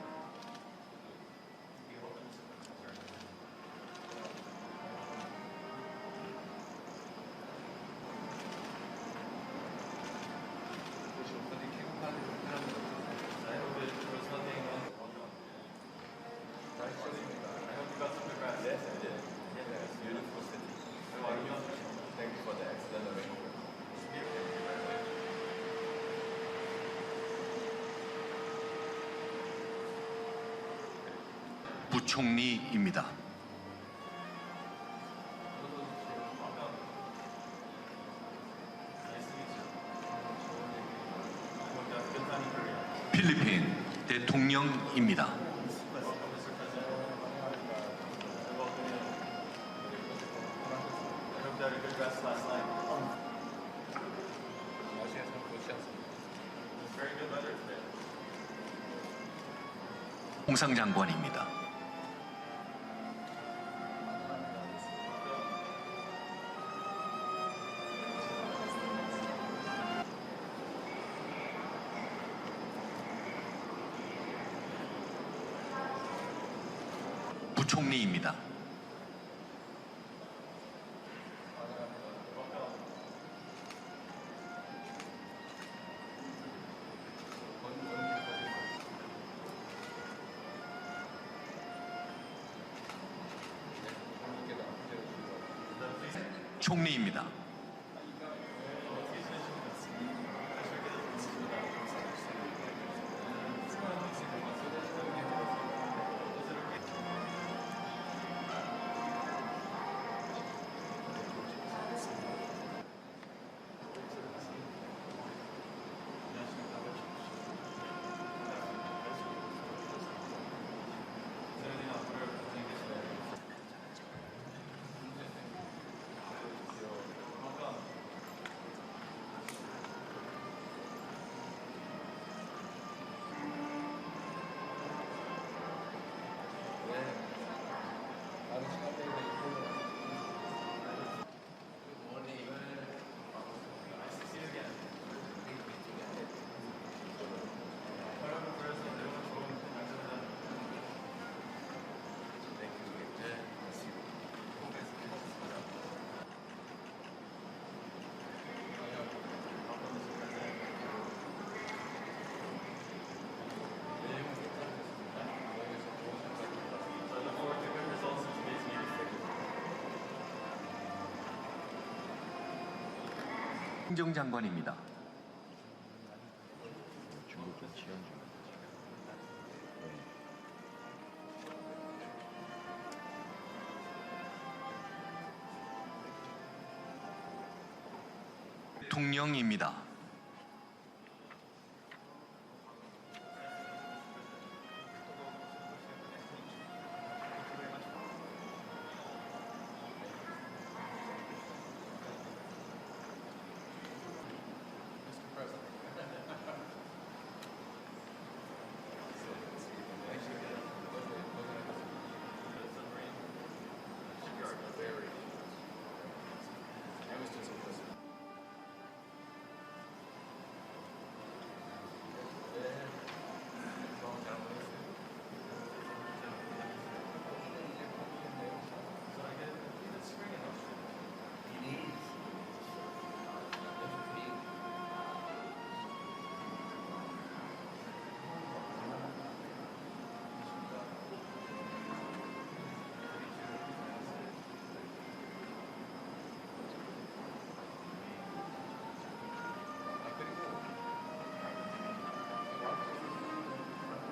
부총리입니다. 필리핀 대통령입니다. 홍상장관입니다. 부총리입니다. 총리입니다. 행정장관입니다. 대통령입니다.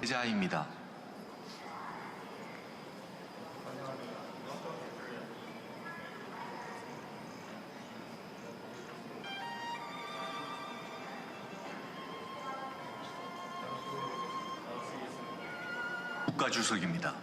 자입니다. 국가주석입니다.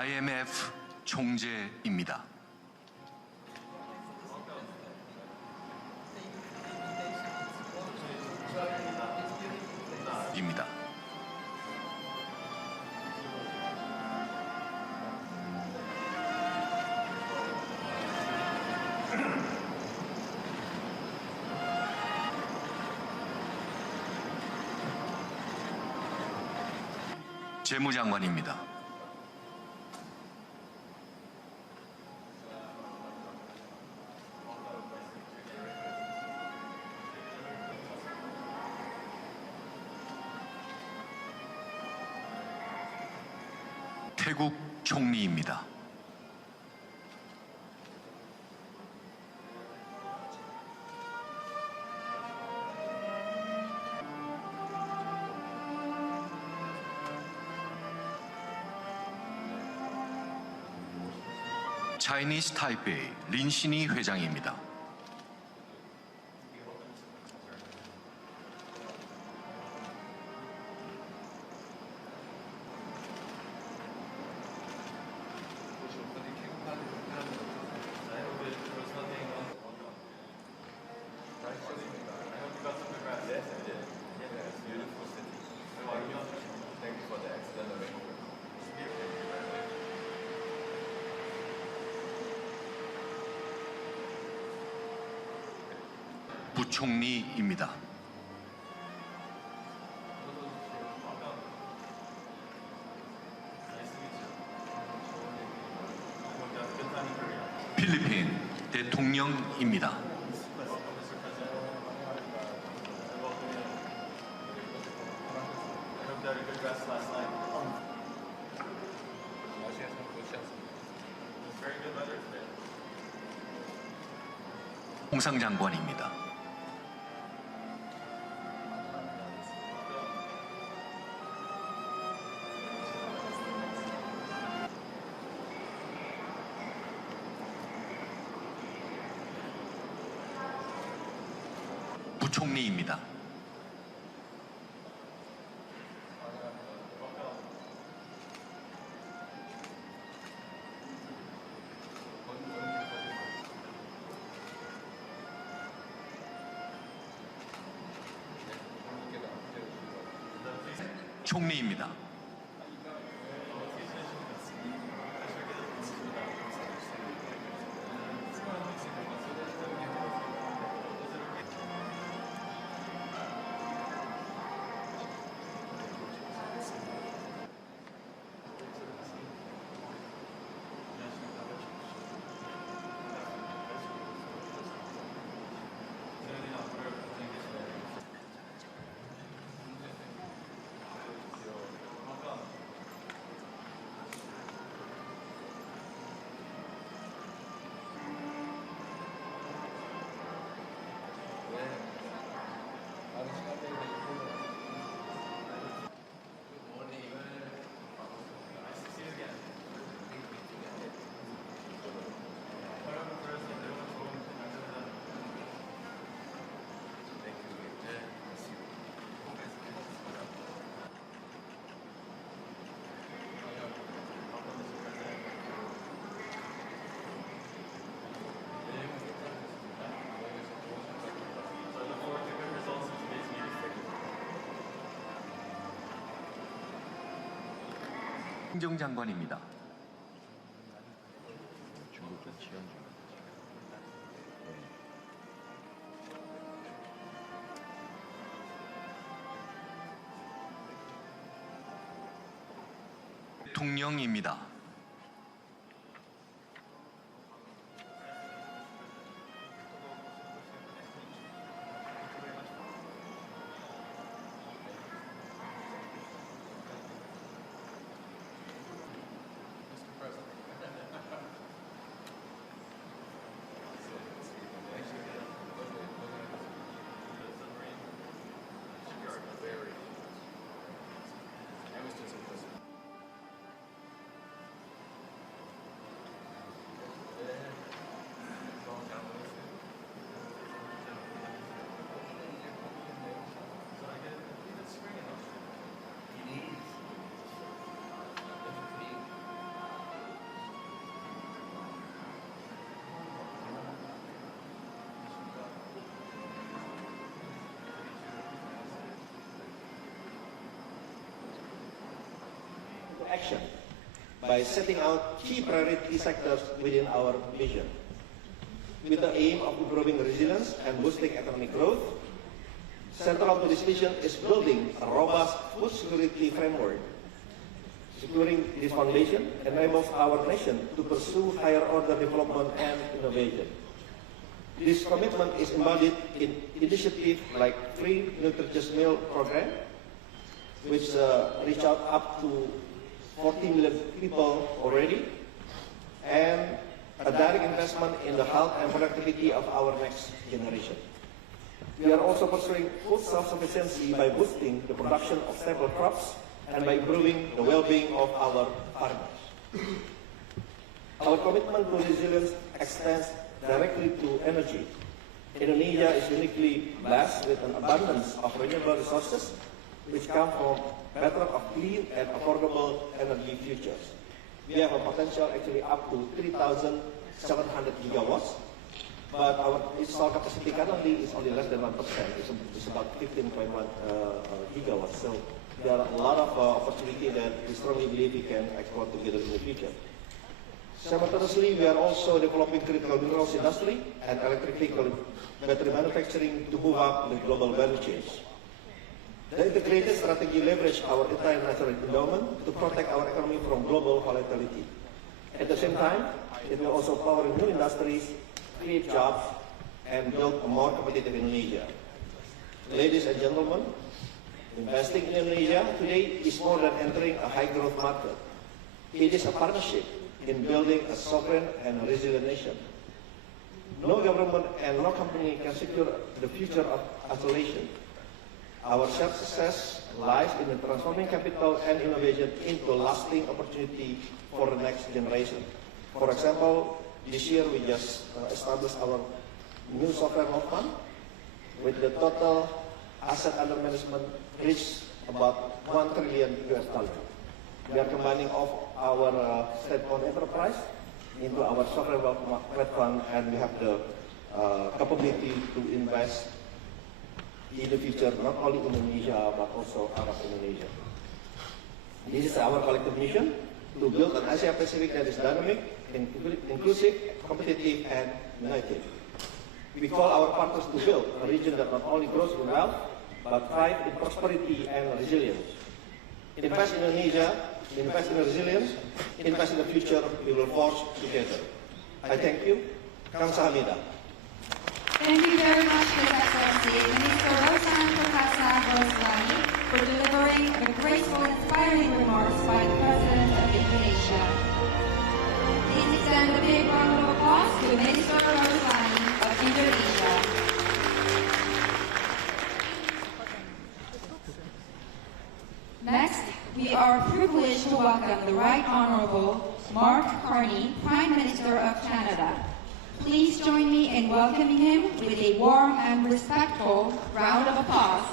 IMF 총재입니다. 입니다. 재무장관입니다. 태국 총리입니다. 차이니스 타이페이 린시니 회장입니다. 부총리입니다. 필리핀 대통령입니다. 홍상장관입니다. 부총리입니다. 총리입니다. 행정장관입니다. 대통령입니다. action by setting out key priority sectors within our vision. With the aim of improving resilience and boosting economic growth, central to this vision is building a robust food security framework. Securing this foundation enables our nation to pursue higher order development and innovation. This commitment is embodied in initiatives like Free Nutritious Meal Program, which reach out up to 40 million people already, and a direct investment in the health and productivity of our next generation. We are also pursuing food self-sufficiency by boosting the production of staple crops and by improving the well-being of our farmers. Our commitment to resilience extends directly to energy. Indonesia is uniquely blessed with an abundance of renewable resources which come from bedrock of clean and affordable energy futures. We have a potential actually up to 3,700 gigawatts, but our installed capacity currently is only less than 1%. It's about 15.1 gigawatts. So there are a lot of opportunity that we strongly believe we can explore together in the future. Simultaneously, we are also developing critical minerals industry and electric vehicle battery manufacturing to move up the global value chains. The integrated strategy leverage our entire natural endowment to protect our economy from global volatility. At the same time, it will also power new industries, create jobs, and build a more competitive Indonesia. Ladies and gentlemen, investing in Indonesia today is more than entering a high-growth market. It is a partnership in building a sovereign and resilient nation. No government and no company can secure the future of isolation. Our shared success lies in the transforming capital and innovation into lasting opportunity for the next generation. For example, this year we just established our new sovereign wealth fund with the total asset under management reached about $1 trillion. We are combining our state-owned enterprise into our sovereign wealth fund, and we have the capability to invest in the future, not only Indonesia, but also Arab Indonesia. This is our collective mission to build an Asia-Pasifik that is dynamic, inclusive, competitive, and united. We call our partners to build a region that not only grows in wealth, but thrives in prosperity and resilience. Invest in Indonesia, invest in resilience, invest in the future we will forge together. I thank you. Kamsahamnida. Thank you very much, His Excellency, Minister Rosan Prakasa Roswani, for delivering the graceful and inspiring remarks by the President of Indonesia. Please extend a big round of applause to Minister Roswani of Indonesia. Next, we are privileged to welcome the Right Honorable Mark Carney, Prime Minister of Canada. Please join me in welcoming him with a warm and respectful round of applause.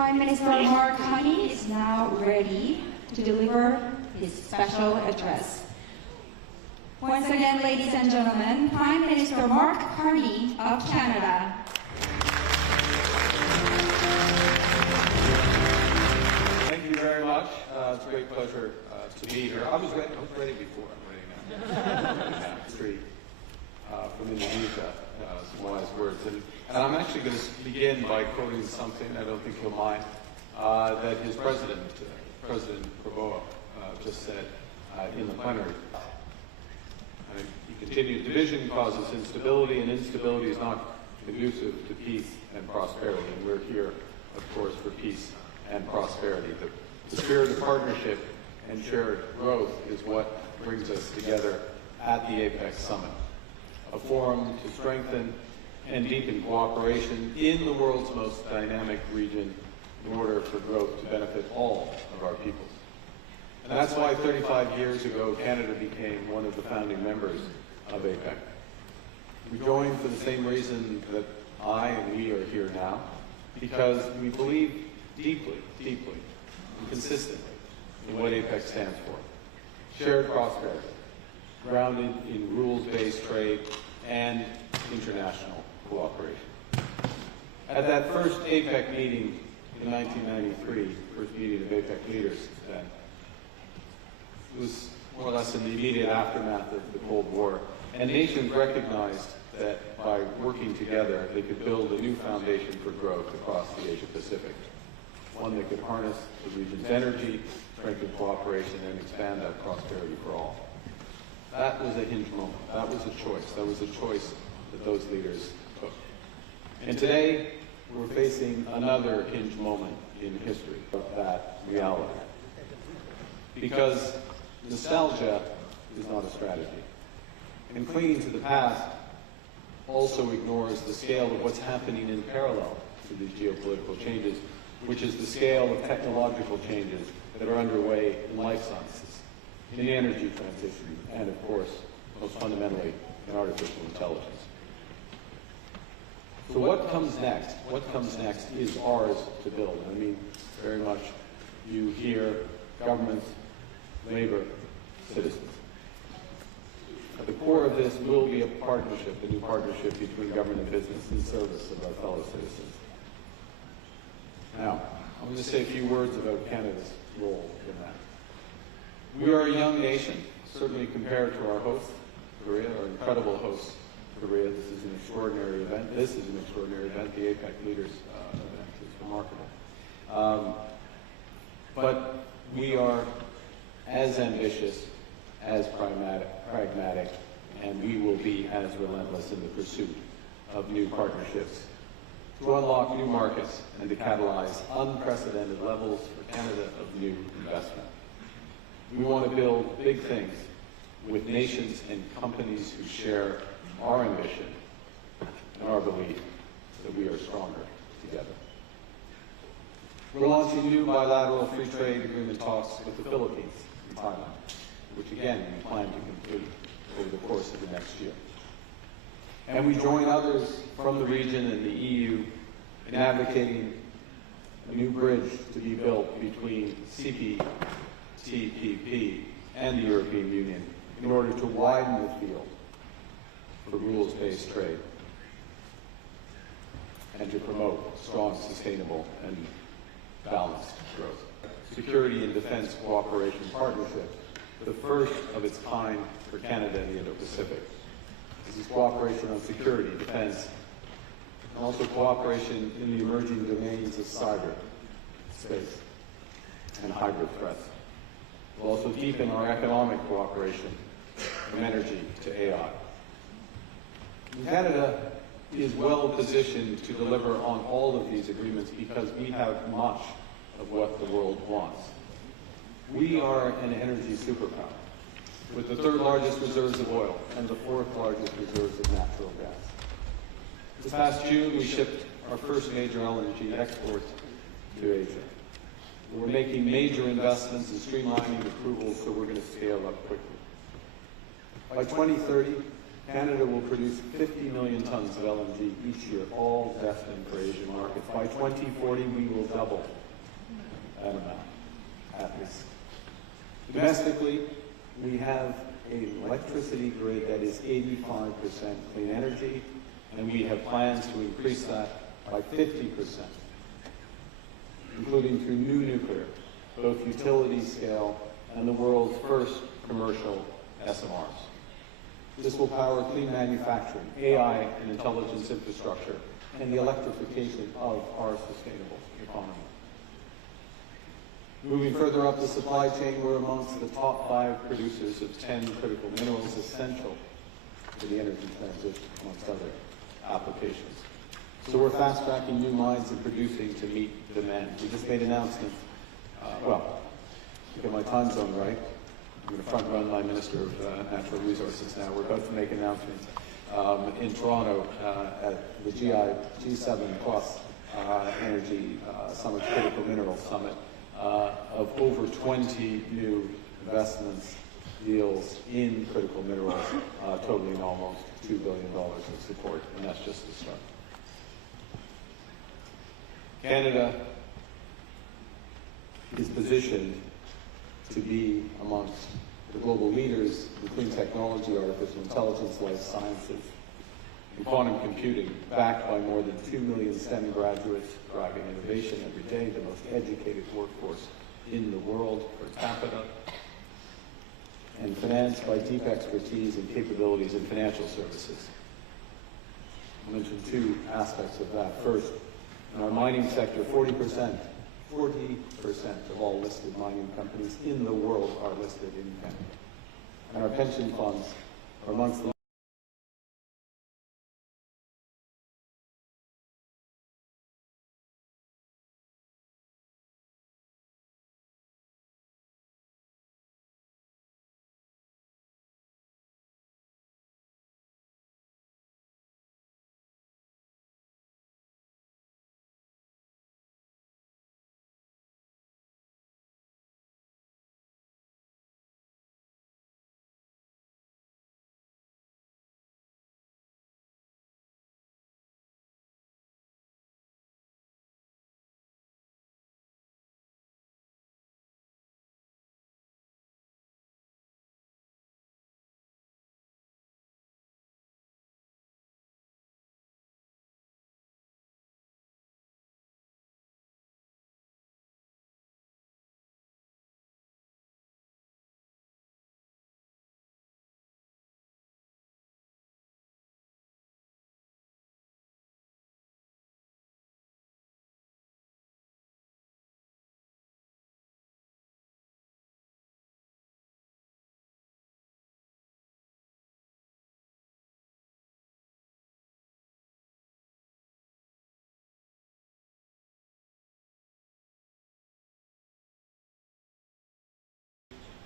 Prime Minister Mark Carney is now ready to deliver his special address. Once again, ladies and gentlemen, Prime Minister Mark Carney of Canada. Thank you very much. It's a great pleasure to be here. I was ready before. I'm ready now. From Indonesia, some wise words. And I'm actually going to begin by quoting something, I don't think you'll mind, that his president, President Prabowo, just said in the plenary. He continued, division causes instability, and instability is not conducive to peace and prosperity. And we're here, of course, for peace and prosperity. The spirit of partnership and shared growth is what brings us together at the APEC Summit, a forum to strengthen and deepen cooperation in the world's most dynamic region in order for growth to benefit all of our peoples. And that's why 35 years ago, Canada became one of the founding members of APEC. We joined for the same reason that I and we are here now, because we believe deeply, deeply, and consistently in what APEC stands for. Shared prosperity, grounded in rules-based trade and international cooperation. At that first APEC meeting in 1993, first meeting of APEC leaders then, it was more or less in the immediate aftermath of the Cold War, and nations recognized that by working together, they could build a new foundation for growth across the Asia-Pacific, one that could harness the region's energy, strengthen cooperation, and expand that prosperity for all. That was a hinge moment. That was a choice. That was a choice that those leaders took. And today, we're facing another hinge moment in history of that reality. Because nostalgia is not a strategy. And clinging to the past also ignores the scale of what's happening in parallel to these geopolitical changes, which is the scale of technological changes that are underway in life sciences, in the energy transition, and of course, most fundamentally, in artificial intelligence. So what comes next? What comes next is ours to build. I mean, very much you hear governments, labor, citizens. At the core of this will be a partnership, a new partnership between government and business in service of our fellow citizens. Now, I'm going to say a few words about Canada's role in that. We are a young nation, certainly compared to our host, Korea, our incredible host, Korea. This is an extraordinary event. This is an extraordinary event. The APEC leaders event is remarkable. But we are as ambitious, as pragmatic, and we will be as relentless in the pursuit of new partnerships to unlock new markets and to catalyze unprecedented levels for Canada of new investment. We want to build big things with nations and companies who share our ambition and our belief that we are stronger together. We're launching new bilateral free trade agreement talks with the Philippines and Thailand, which again we plan to complete over the course of the next year. And we join others from the region and the EU in advocating a new bridge to be built between CPTPP and the European Union in order to widen the field for rules-based trade and to promote strong, sustainable, and balanced growth. Security and Defense Cooperation Partnership, the first of its kind for Canada and the Indo-Pacific. This is cooperation on security, defense, and also cooperation in the emerging domains of cyber, space, and hybrid threats. We'll also deepen our economic cooperation from energy to AI. And Canada is well positioned to deliver on all of these agreements because we have much of what the world wants. We are an energy superpower with the third largest reserves of oil and the fourth largest reserves of natural gas. This past June, we shipped our first major LNG export to Asia. We're making major investments in streamlining approvals, so we're going to scale up quickly. By 2030, Canada will produce 50 million tons of LNG each year, all destined for Asian markets. By 2040, we will double that amount, at least. Domestically, we have an electricity grid that is 85% clean energy, and we have plans to increase that by 50%, including through new nuclear, both utility scale and the world's first commercial SMRs. This will power clean manufacturing, AI and intelligence infrastructure, and the electrification of our sustainable economy. Moving further up the supply chain, we're amongst the top 5 producers of 10 critical minerals essential for the energy transition, amongst other applications. So we're fast-tracking new mines and producing to meet demand. We just made an announcement, to get my time zone right, I'm going to front-run my Minister of Natural Resources now. We're about to make announcements in Toronto at the G7 Plus Energy Summit, Critical Minerals Summit, of over 20 new investments, deals in critical minerals, totaling almost $2 billion of support, and that's just the start. Canada is positioned to be amongst the global leaders in clean technology, artificial intelligence, life sciences, and quantum computing, backed by more than 2 million STEM graduates driving innovation every day, the most educated workforce in the world per capita, and financed by deep expertise and capabilities in financial services. I'll mention 2 aspects of that. First, in our mining sector, 40% of all listed mining companies in the world are listed in Canada. And our pension funds are amongst the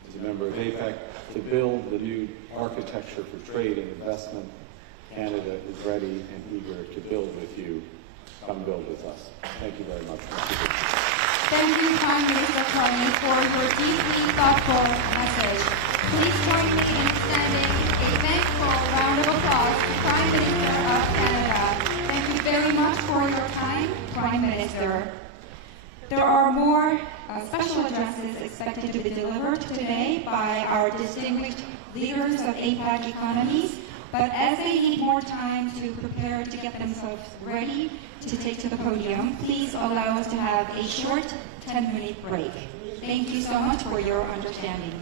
as a member of APEC, to build the new architecture for trade and investment. Canada is ready and eager to build with you. Come build with us. Thank you very much. Thank you, Prime Minister Carney, for your deeply thoughtful message. Please join me in extending a thankful round of applause to Prime Minister of Canada. Thank you very much for your time, Prime Minister. There are more special addresses expected to be delivered today by our distinguished leaders of APEC economies, but as they need more time to prepare to get themselves ready to take to the podium, please allow us to have a short 10-minute break. Thank you so much for your understanding.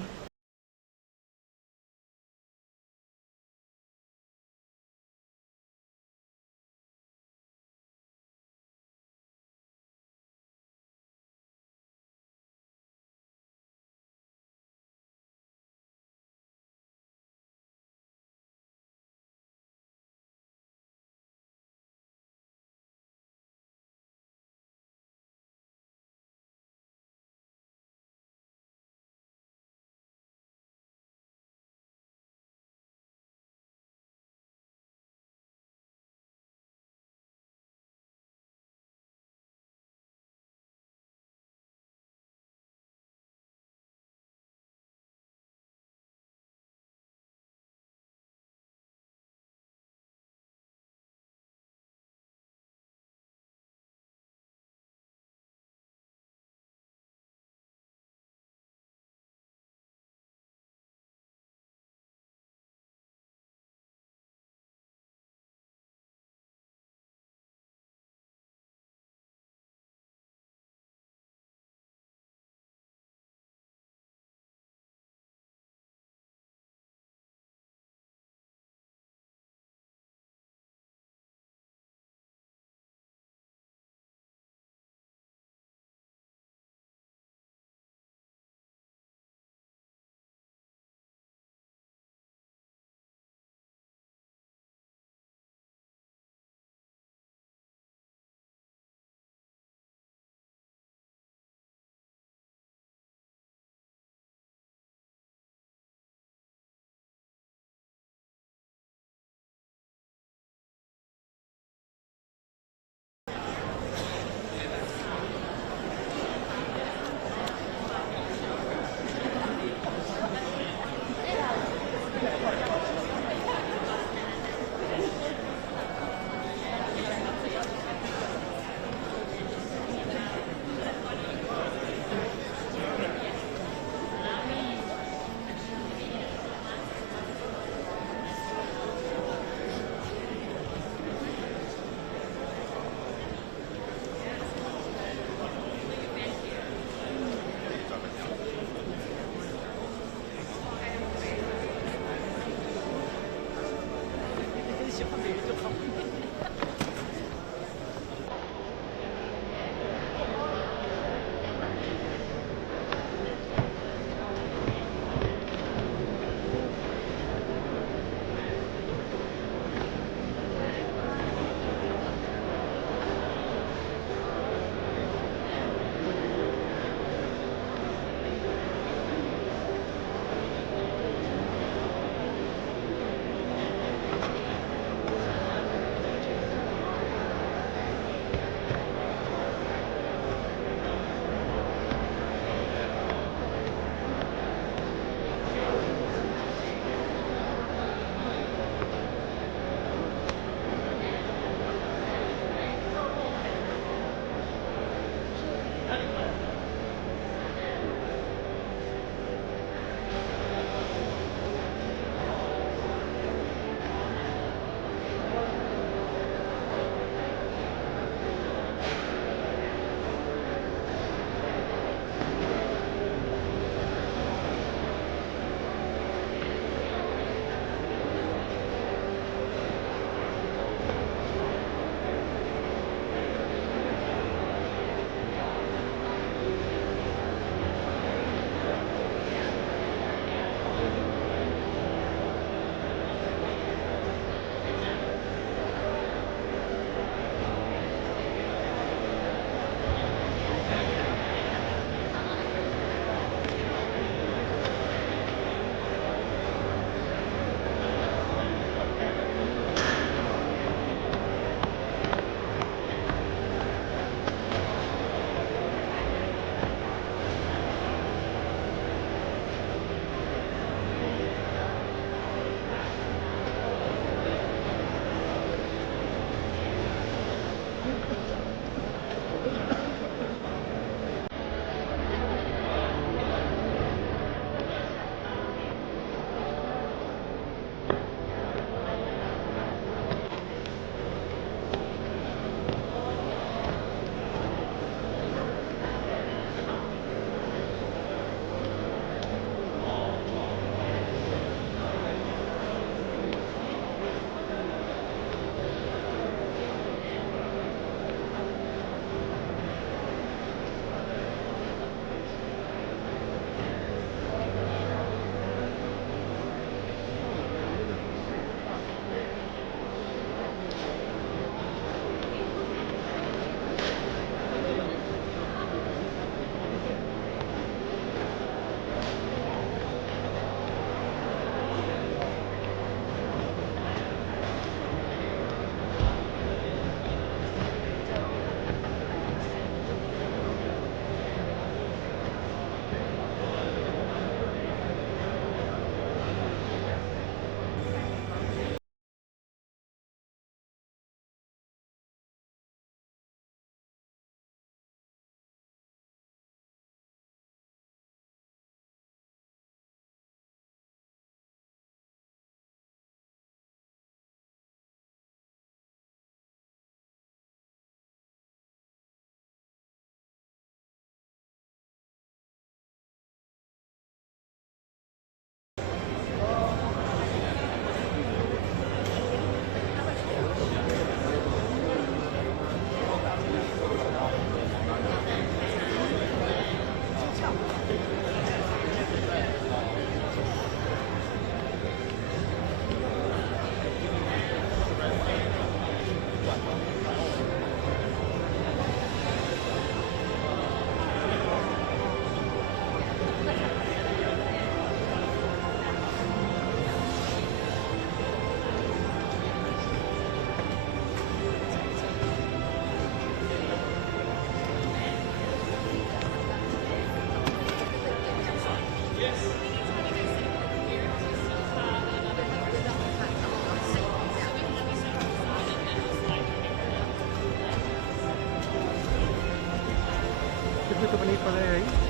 नहीं पढ़े हैं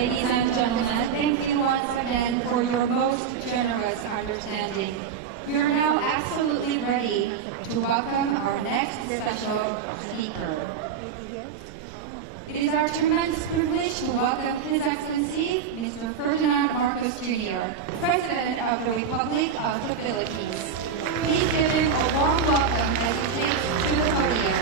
Ladies and gentlemen, thank you once again for your most generous understanding. We are now absolutely ready to welcome our next special speaker. It is our tremendous privilege to welcome His Excellency, Mr. Ferdinand Marcos Jr., President of the Republic of the Philippines. Please give him a warm welcome as he takes to the podium.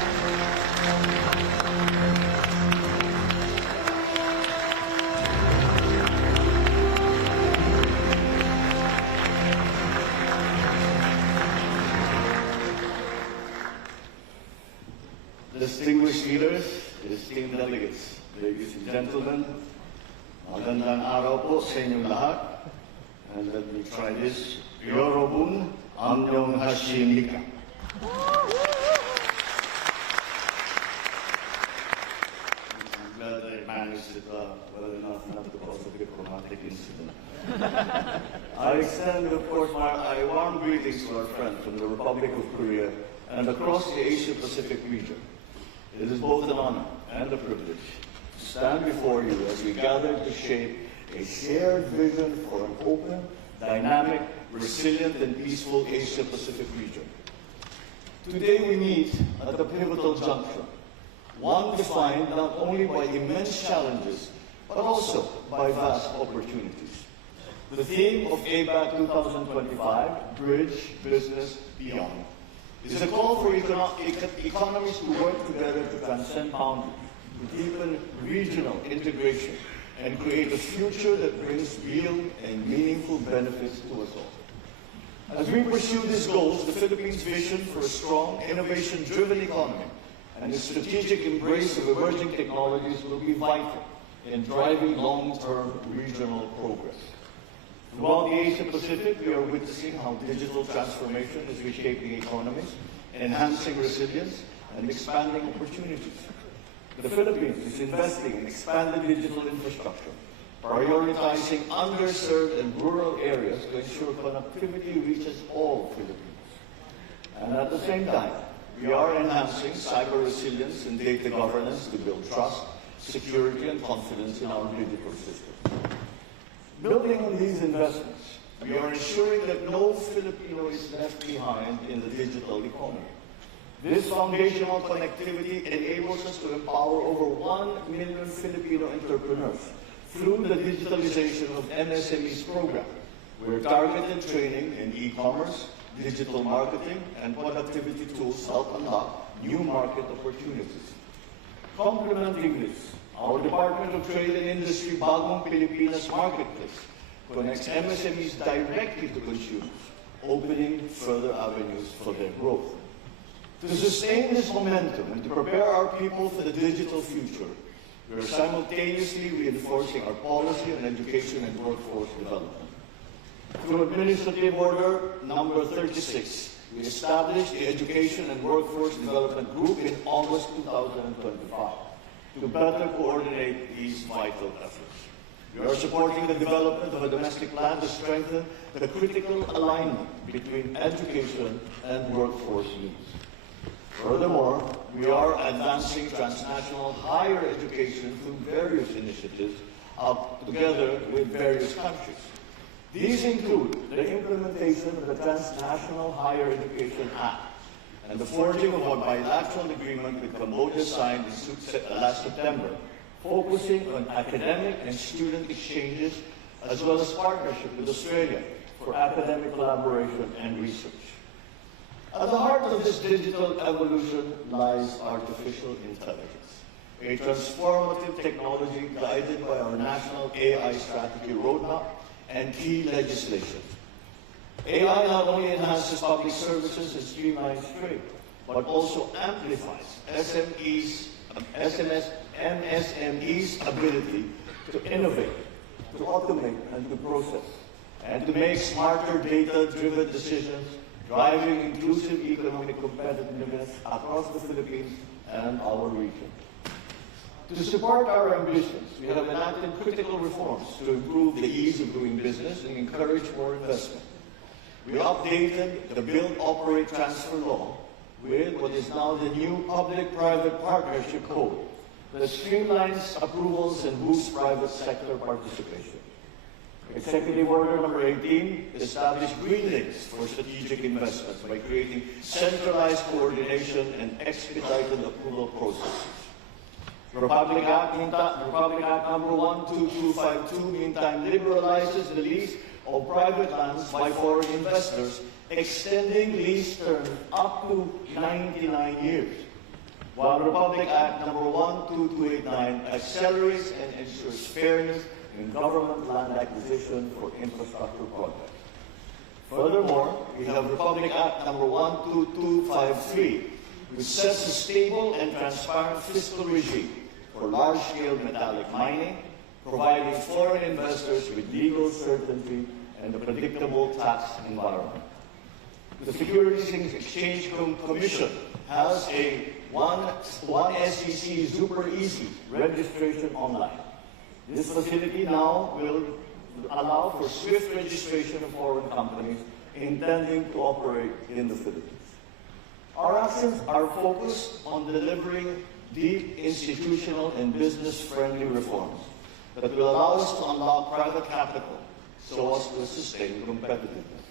Distinguished leaders, esteemed delegates, ladies and gentlemen, magandang araw po sa inyong lahat. And let me try this. 여러분, 안녕하십니까? I'm glad I managed it well enough not to cause a diplomatic incident. I extend, of course, my warm greetings to our friend from the Republic of Korea and across the Asia-Pacific region. It is both an honor and a privilege to stand before you as we gather to shape a shared vision for an open, dynamic, resilient, and peaceful Asia-Pacific region. Today we meet at a pivotal juncture, one defined not only by immense challenges, but also by vast opportunities. The theme of APEC 2025, Bridge Business Beyond, is a call for economies to work together to transcend boundaries, to deepen regional integration, and create a future that brings real and meaningful benefits to us all. As we pursue these goals, the Philippines' vision for a strong, innovation-driven economy and the strategic embrace of emerging technologies will be vital in driving long-term regional progress. Throughout the Asia-Pacific, we are witnessing how digital transformation is reshaping economies, enhancing resilience, and expanding opportunities. The Philippines is investing in expanded digital infrastructure, prioritizing underserved and rural areas to ensure connectivity reaches all Filipinos. And at the same time, we are enhancing cyber resilience and data governance to build trust, security, and confidence in our digital system. Building on these investments, we are ensuring that no Filipino is left behind in the digital economy. This foundational connectivity enables us to empower over 1 million Filipino entrepreneurs through the digitalization of MSMEs program, where targeted training in e-commerce, digital marketing, and productivity tools help unlock new market opportunities. Complementing this, our Department of Trade and Industry Bagong Pilipinas Marketplace connects MSMEs directly to consumers, opening further avenues for their growth. To sustain this momentum and to prepare our people for the digital future, we are simultaneously reinforcing our policy on education and workforce development. Through Administrative Order Number 36, we established the Education and Workforce Development Group in August 2025 to better coordinate these vital efforts. We are supporting the development of a domestic plan to strengthen the critical alignment between education and workforce needs. Furthermore, we are advancing transnational higher education through various initiatives together with various countries. These include the implementation of the Transnational Higher Education Act and the forging of a bilateral agreement with Cambodia signed last September, focusing on academic and student exchanges as well as partnership with Australia for academic collaboration and research. At the heart of this digital evolution lies artificial intelligence, a transformative technology guided by our national AI strategy roadmap and key legislation. AI not only enhances public services and streamlines trade, but also amplifies MSMEs' ability to innovate, to automate, and to process, and to make smarter data-driven decisions, driving inclusive economic competitiveness across the Philippines and our region. To support our ambitions, we have enacted critical reforms to improve the ease of doing business and encourage more investment. We updated the Build, Operate, Transfer law with what is now the new Public-Private Partnership Code, that streamlines approvals and boosts private sector participation. Executive Order number 18 established green links for strategic investments by creating centralized coordination and expedited approval processes. Republic Act number 12252 meantime liberalizes the lease of private lands by foreign investors, extending lease terms up to 99 years. While Republic Act number 12289 accelerates and ensures fairness in government land acquisition for infrastructure projects. Furthermore, we have Republic Act number 12253, which sets a stable and transparent fiscal regime for large-scale metallic mining, providing foreign investors with legal certainty and a predictable tax environment. The Securities and Exchange Commission has a one SEC Super Easy registration online. This facility now will allow for swift registration of foreign companies intending to operate in the Philippines. Our actions are focused on delivering deep institutional and business-friendly reforms that will allow us to unlock private capital so as to sustain competitiveness.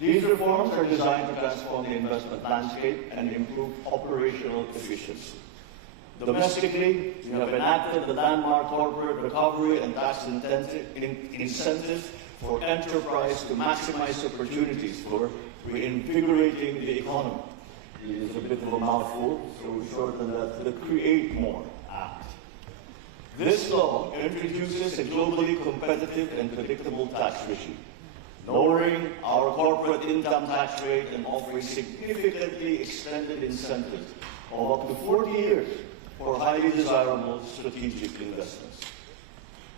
These reforms are designed to transform the investment landscape and improve operational efficiency. Domestically, we have enacted the landmark corporate recovery and tax incentives for enterprise to maximize opportunities for reinvigorating the economy. It is a bit of a mouthful, so we shorten that to the Create More Act. This law introduces a globally competitive and predictable tax regime, lowering our corporate income tax rate and offering significantly extended incentives of up to 40 years for highly desirable strategic investments.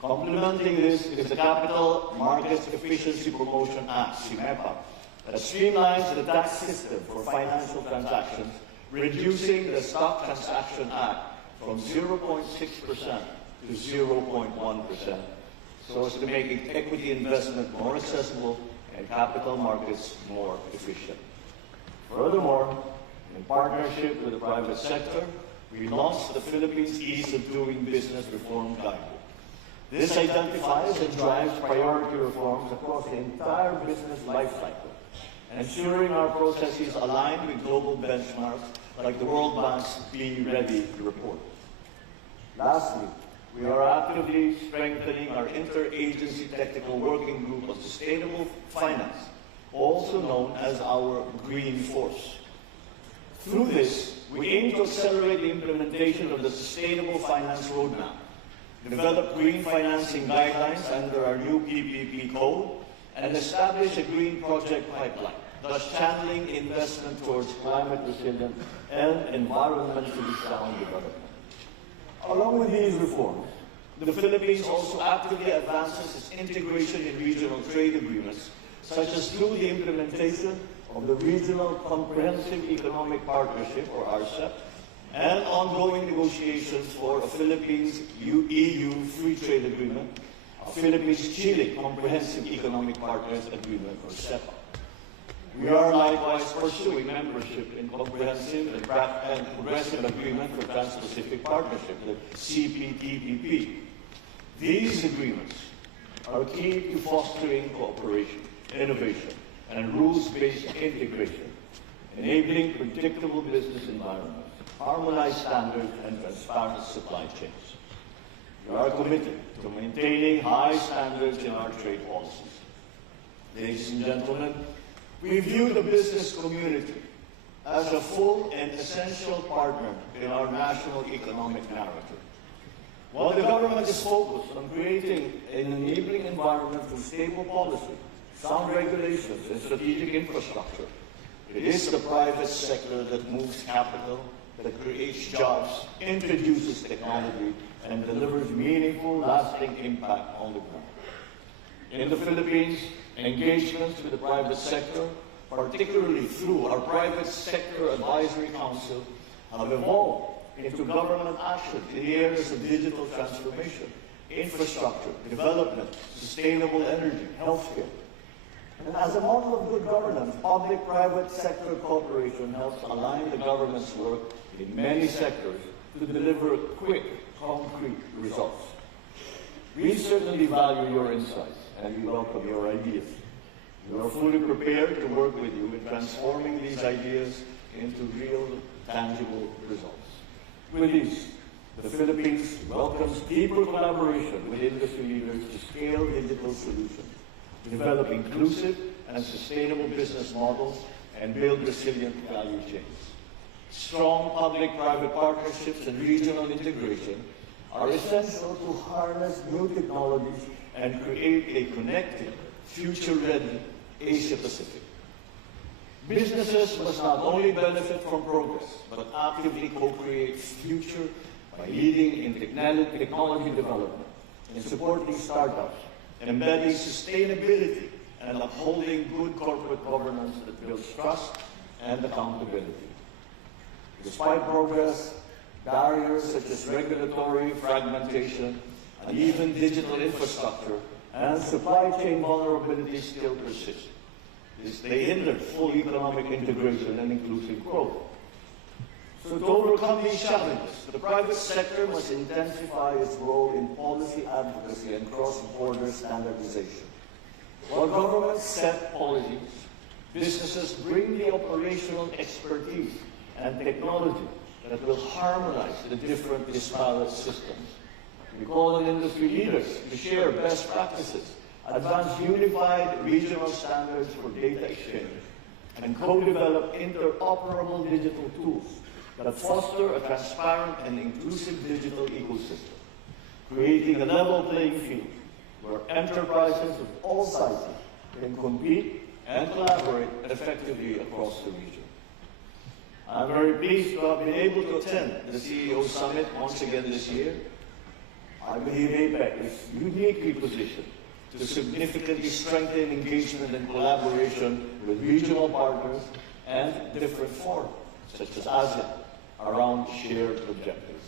Complementing this is the Capital Markets Efficiency Promotion Act, CMEPA, that streamlines the tax system for financial transactions, reducing the Stock Transaction Act from 0.6% to 0.1%, so as to make equity investment more accessible and capital markets more efficient. Furthermore, in partnership with the private sector, we launched the Philippines Ease of Doing Business Reform Guidebook. This identifies and drives priority reforms across the entire business lifecycle, ensuring our processes align with global benchmarks like the World Bank's Be Ready report. Lastly, we are actively strengthening our interagency technical working group on sustainable finance, also known as our Green Force. Through this, we aim to accelerate the implementation of the Sustainable Finance Roadmap, develop green financing guidelines under our new PPP code, and establish a green project pipeline, thus channeling investment towards climate resilient and environmentally sound development. Along with these reforms, the Philippines also actively advances its integration in regional trade agreements, such as through the implementation of the Regional Comprehensive Economic Partnership, or RCEP, and ongoing negotiations for a Philippines-EU Free Trade Agreement, a Philippines-Chile Comprehensive Economic Partners Agreement, or CEPA. We are likewise pursuing membership in Comprehensive and Progressive Agreement for Trans-Pacific Partnership, the CPTPP. These agreements are key to fostering cooperation, innovation, and rules-based integration, enabling predictable business environments, harmonized standards, and transparent supply chains. We are committed to maintaining high standards in our trade policies. Ladies and gentlemen, we view the business community as a full and essential partner in our national economic narrative. While the government is focused on creating an enabling environment through stable policy, sound regulations, and strategic infrastructure, it is the private sector that moves capital, that creates jobs, introduces technology, and delivers meaningful, lasting impact on the ground. In the Philippines, engagements with the private sector, particularly through our Private Sector Advisory Council, have evolved into government action in the areas of digital transformation, infrastructure, development, sustainable energy, healthcare. And as a model of good governance, public-private sector cooperation helps align the government's work in many sectors to deliver quick, concrete results. We certainly value your insights and we welcome your ideas. We are fully prepared to work with you in transforming these ideas into real, tangible results. With these, the Philippines welcomes deeper collaboration with industry leaders to scale digital solutions, develop inclusive and sustainable business models, and build resilient value chains. Strong public-private partnerships and regional integration are essential to harness new technologies and create a connected, future-ready Asia-Pacific. Businesses must not only benefit from progress, but actively co-create future by leading in technology development, in supporting startups, embedding sustainability, and upholding good corporate governance that builds trust and accountability. Despite progress, barriers such as regulatory fragmentation and even digital infrastructure and supply chain vulnerabilities still persist. They hinder full economic integration and inclusive growth. So to overcome these challenges, the private sector must intensify its role in policy advocacy and cross-border standardization. While governments set policies, businesses bring the operational expertise and technology that will harmonize the different disparate systems. We call on industry leaders to share best practices, advance unified regional standards for data exchange, and co-develop interoperable digital tools that foster a transparent and inclusive digital ecosystem, creating a level playing field where enterprises of all sizes can compete and collaborate effectively across the region. I'm very pleased to have been able to attend the CEO Summit once again this year. I believe APEC is uniquely positioned to significantly strengthen engagement and collaboration with regional partners and different forums, such as ASEAN, around shared objectives.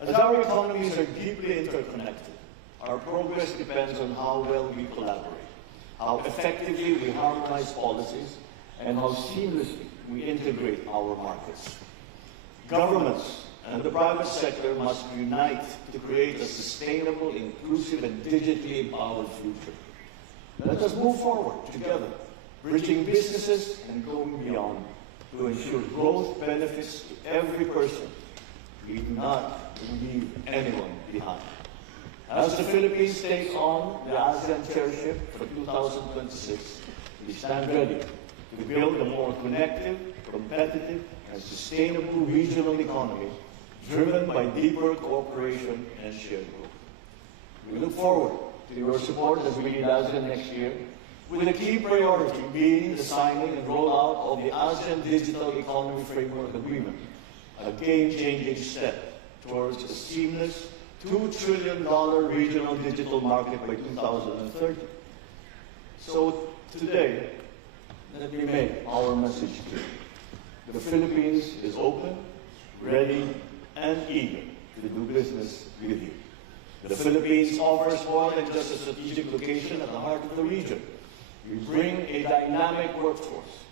As our economies are deeply interconnected, our progress depends on how well we collaborate, how effectively we harmonize policies, and how seamlessly we integrate our markets. Governments and the private sector must unite to create a sustainable, inclusive, and digitally empowered future. Let us move forward together, bridging businesses and going beyond to ensure growth benefits to every person. We do not leave anyone behind. As the Philippines takes on the ASEAN chairship for 2026, we stand ready to build a more connected, competitive, and sustainable regional economy driven by deeper cooperation and shared growth. We look forward to your support as we lead ASEAN next year, with a key priority being the signing and rollout of the ASEAN Digital Economy Framework Agreement, a game-changing step towards a seamless $2 trillion regional digital market by 2030. So today, let me make our message clear. The Philippines is open, ready, and eager to do business with you. The Philippines offers more than just a strategic location at the heart of the region. We bring a dynamic workforce,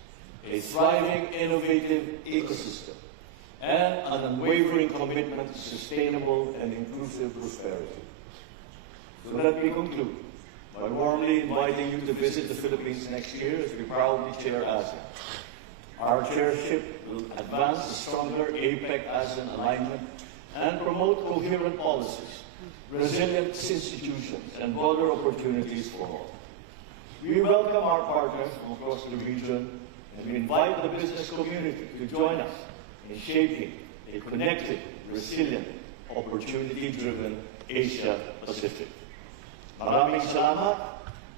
a thriving, innovative ecosystem, and an unwavering commitment to sustainable and inclusive prosperity. So let me conclude by warmly inviting you to visit the Philippines next year as we proudly chair ASEAN. Our chairship will advance a stronger APEC-ASEAN alignment and promote coherent policies, resilient institutions, and broader opportunities for all. We welcome our partners from across the region, and we invite the business community to join us in shaping a connected, resilient, opportunity-driven Asia-Pacific. Maraming salamat.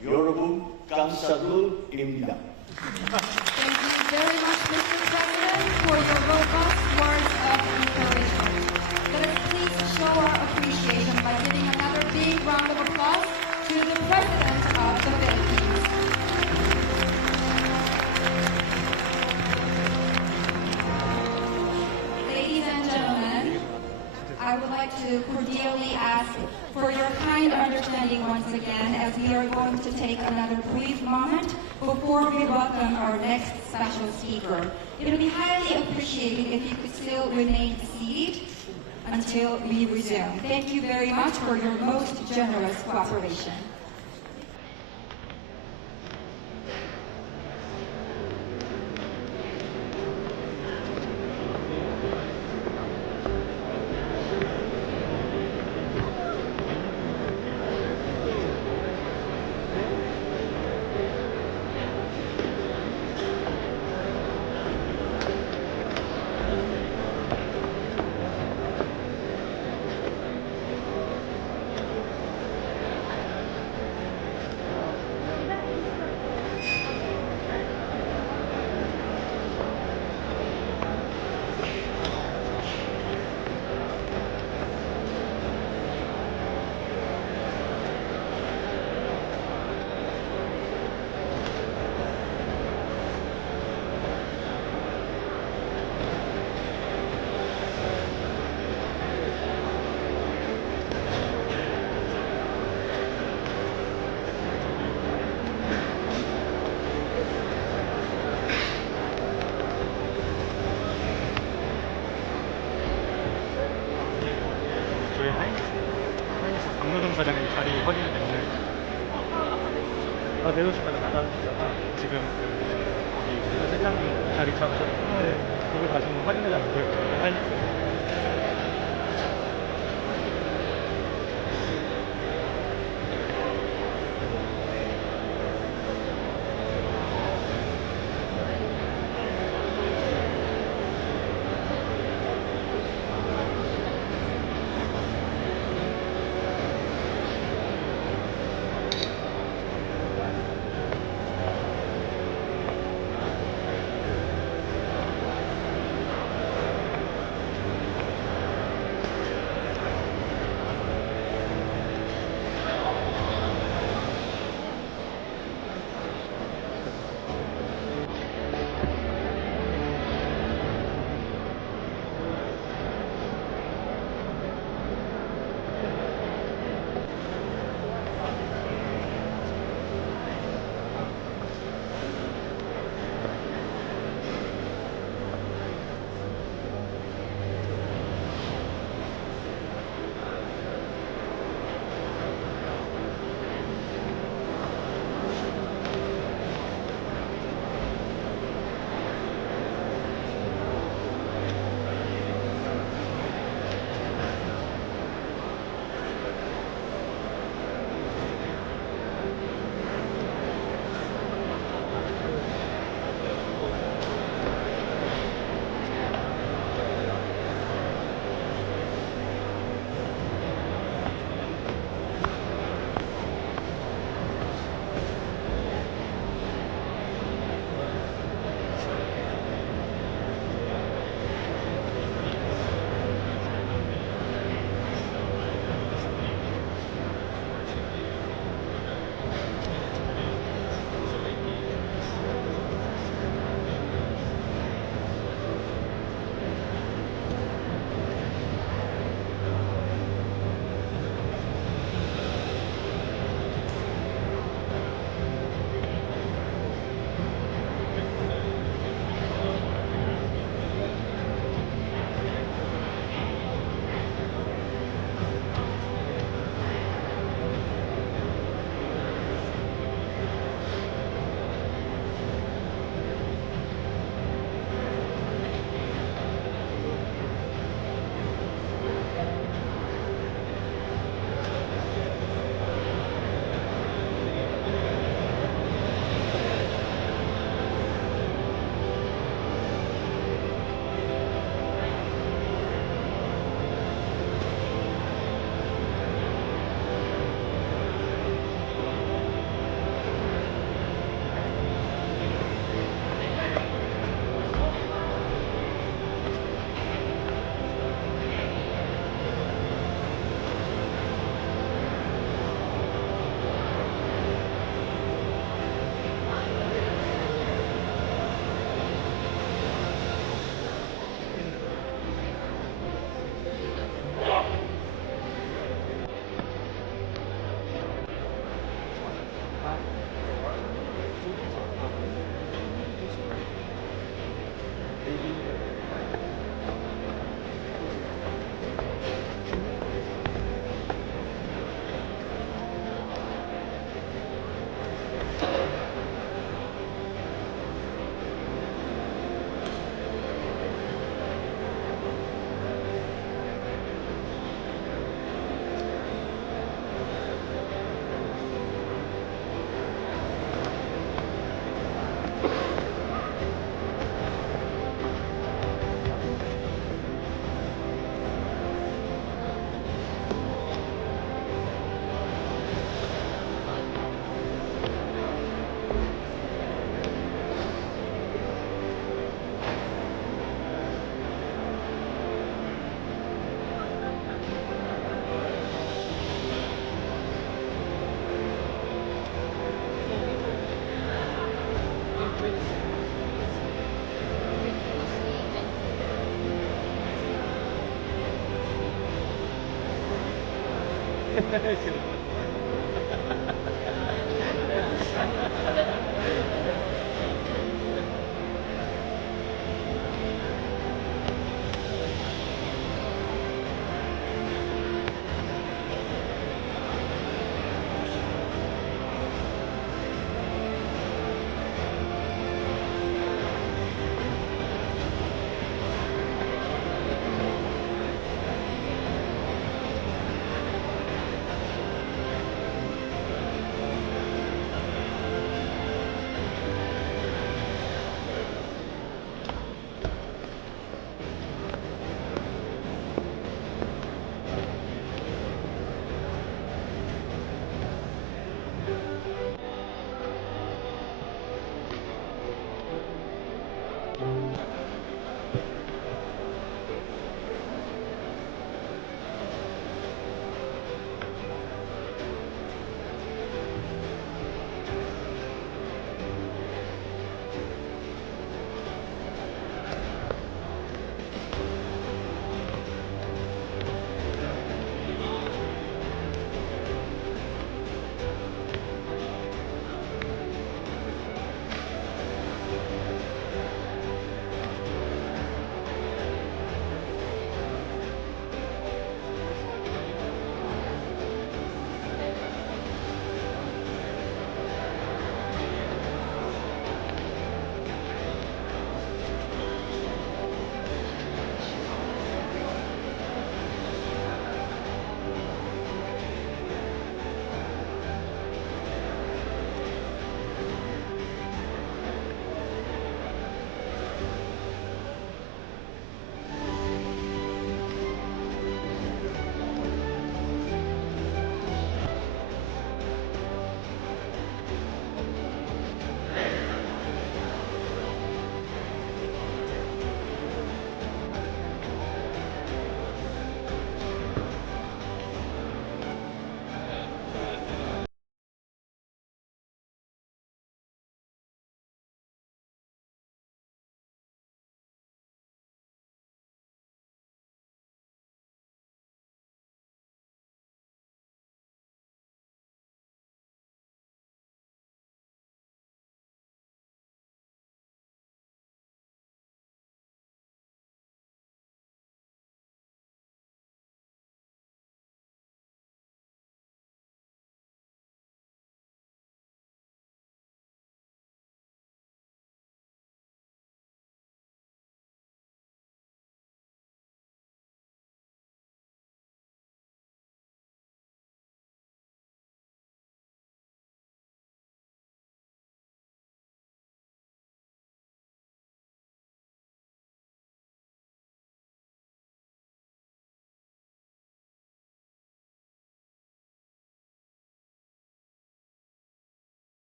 Yorobun Kamsadul Imda. Thank you very much, Mr. President, for your robust words of encouragement. Let us please show our appreciation by giving another big round of applause to the President of the Philippines. Ladies and gentlemen, I would like to cordially sincerely ask for your kind understanding once again as we are going to take another brief moment before we welcome our next special speaker. It would be highly appreciated if you could still remain seated until we resume. Thank you very much for your most generous cooperation. 사장님 자리 확인이 됐나요? 아, 내려오실 때가 나가셨다가 지금 거기 실장님 자리 잡으셨는데 그걸 다시 한번 확인하지 않고요. 아니,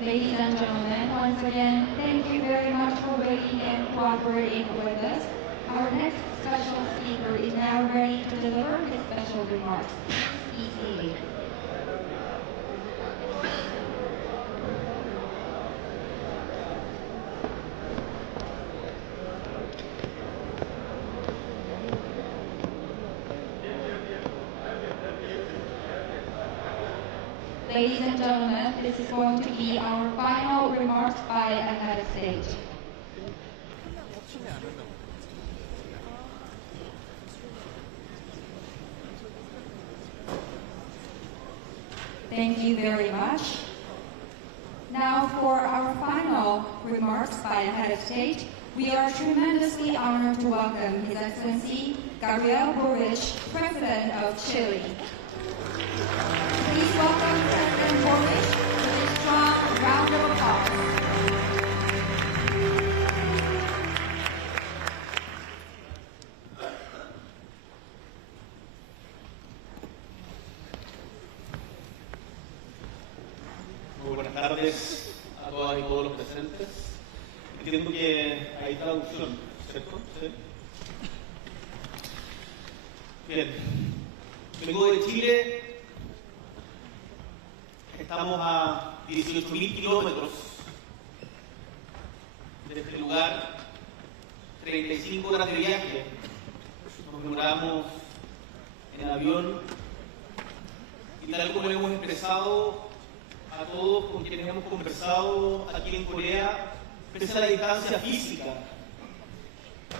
Ladies and gentlemen, once again, thank you very much for waiting and cooperating with us. Our next special speaker is now ready to deliver his special remarks. Please be seated. Ladies and gentlemen, this is going to be our final remarks by a head of state. Thank you very much. Now for our final remarks by a head of state, we are tremendously honored to welcome His Excellency Gabriel Boric, President of Chile. Please welcome President Boric with a strong round of applause. Muy buenas tardes a todas y todos los presentes. Entiendo que hay traducción, ¿cierto? ¿Sí? Bien. Vengo de Chile. Estamos a 18.000 kilómetros de este lugar, 35 horas de viaje. Nos demoramos en avión y tal como hemos expresado a todos con quienes hemos conversado aquí en Corea, pese a la distancia física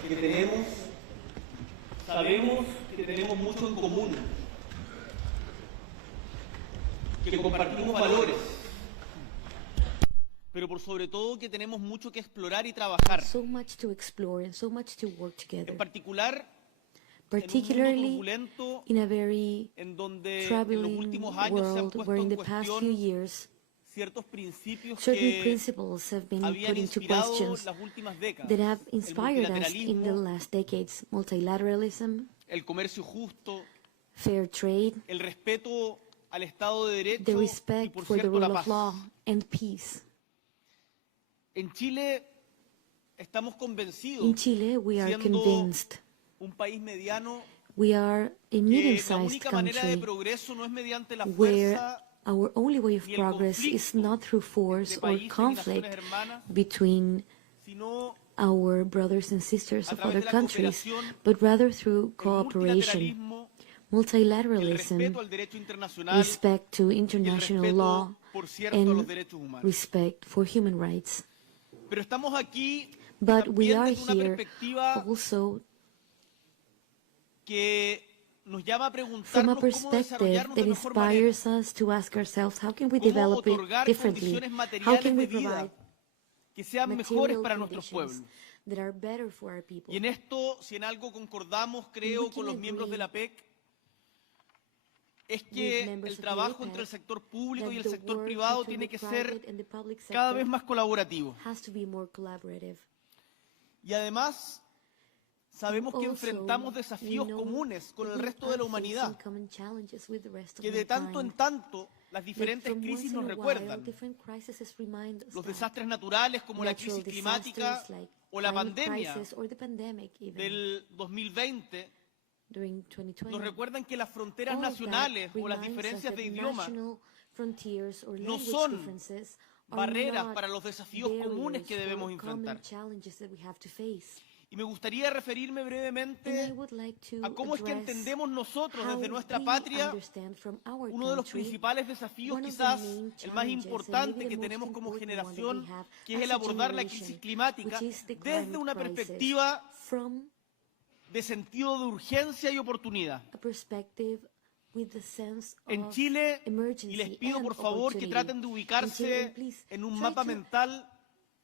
que tenemos, sabemos que tenemos mucho en común, que compartimos valores, pero por sobre todo que tenemos mucho que explorar y trabajar. So much to explore and so much to work together. En particular, particularly in a very en donde troubling en los últimos años se han world puesto where in en the past cuestión few years ciertos principios certain que principles have been habían put into inspirado questions las últimas décadas. that have El inspired us in the multilateralismo, last decades. Multilateralism, el comercio justo, fair trade, el respeto al Estado de the Derecho y, respect por for the cierto, rule la of paz. law and peace. En Chile estamos convencidos, In Chile, we are siendo convinced un país mediano, we are a que la medium-sized única manera de country progreso no es mediante la where fuerza our only way of ni el progress is not through force entre or países y conflict naciones hermanas, between sino our brothers and sisters a of través other de la countries, cooperación, but rather through el cooperation, multilateralismo, el multilateralism, respeto al derecho internacional, respect to y el international respeto, law, por cierto, a los and derechos humanos. respect for human rights. Pero estamos aquí But we también are desde una here perspectiva also que nos llama a from a preguntarnos cómo perspective desarrollarnos that de mejor manera, inspires us to ask ourselves, how can we cómo develop it otorgar differently? condiciones How materiales can we de vida provide que sean mejores material para nuestros conditions pueblos. that are better for our people? Y en esto, si en algo concordamos, creo, con los miembros de la APEC, es que el trabajo entre el sector público y el sector privado tiene que ser cada vez más colaborativo. Has to be more collaborative. Y además, sabemos que Also, enfrentamos desafíos we know comunes con el that we resto de la are facing humanidad, common challenges with the rest of que de tanto en mankind. tanto las That diferentes from crisis once nos in a while, recuerdan. different crises remind us Los that desastres naturales como la natural crisis climática disasters like o la climate pandemia crisis or the pandemic even del 2020 during 2020 nos recuerdan que las fronteras all of that nacionales o las reminds us diferencias de that idioma national frontiers or no language son differences are barreras not para los desafíos comunes que barriers debemos for common enfrentar. challenges that we have to face. Y me gustaría referirme And I brevemente would like to a cómo es que address entendemos nosotros how desde nuestra we patria understand from our uno de los country principales desafíos, one of the quizás main el más challenges and importante maybe the que most tenemos como important one that we generación, have que es as el a abordar la generation, crisis climática which is the desde climate una crisis perspectiva from de sentido de urgencia y oportunidad. a perspective with the sense En of Chile, emergency y les pido and por favor que opportunity. traten de In Chile, ubicarse and please en un try mapa to mental,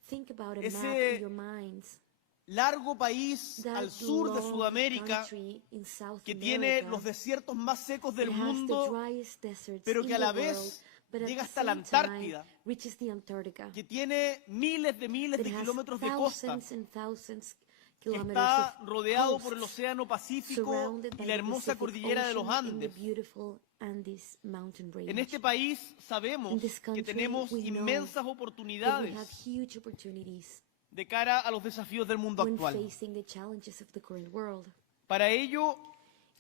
think about a map ese in your minds. largo país That al sur de long Sudamérica country in South que tiene America los desiertos más secos del that has the mundo, driest deserts pero in que a the la world, vez but at llega the hasta la same time Antártida, reaches the Antarctica, que tiene miles de that has kilómetros de costa, thousands and thousands kilometers está of rodeado coast, por el Océano Pacífico surrounded y by la the hermosa Pacific cordillera de los Ocean and the Andes. beautiful Andes mountain range. En este país sabemos In this country, que tenemos we know inmensas that we have oportunidades huge opportunities de cara a los desafíos del mundo when actual. facing the challenges of the current world. Para ello,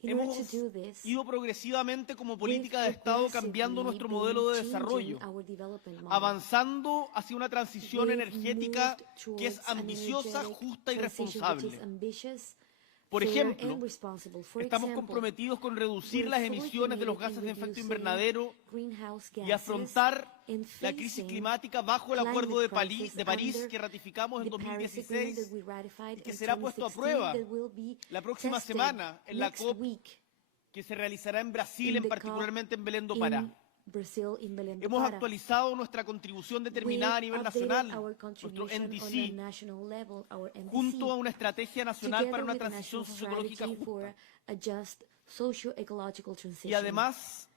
In order hemos to do this, ido progresivamente como we've política de Estado cambiando progressively nuestro modelo de been desarrollo, changing our development model. avanzando hacia una transición We've energética moved que es towards an ambiciosa, energetic justa y transition which responsable. is ambitious, Por fair ejemplo, and responsible. For estamos example, comprometidos con reducir we're las fully emisiones de los committed gases de in efecto reducing invernadero greenhouse y gases afrontar and la crisis facing climática bajo el Acuerdo de climate crisis París under que ratificamos en the Paris Agreement 2016 that we ratified y que in será puesto a 2016 prueba that will be la próxima tested semana en la next COP week que se realizará en Brasil, in en the particularmente en Belém do COP Pará. in Brazil, in Belém do Hemos Pará. actualizado nuestra contribución determinada a nivel We've updated nacional, our nuestro contribution on a NDC, national level, our NDC, junto a una estrategia nacional para together una with a transición national socioecológica strategy for justa. a just socio-ecological transition. Y además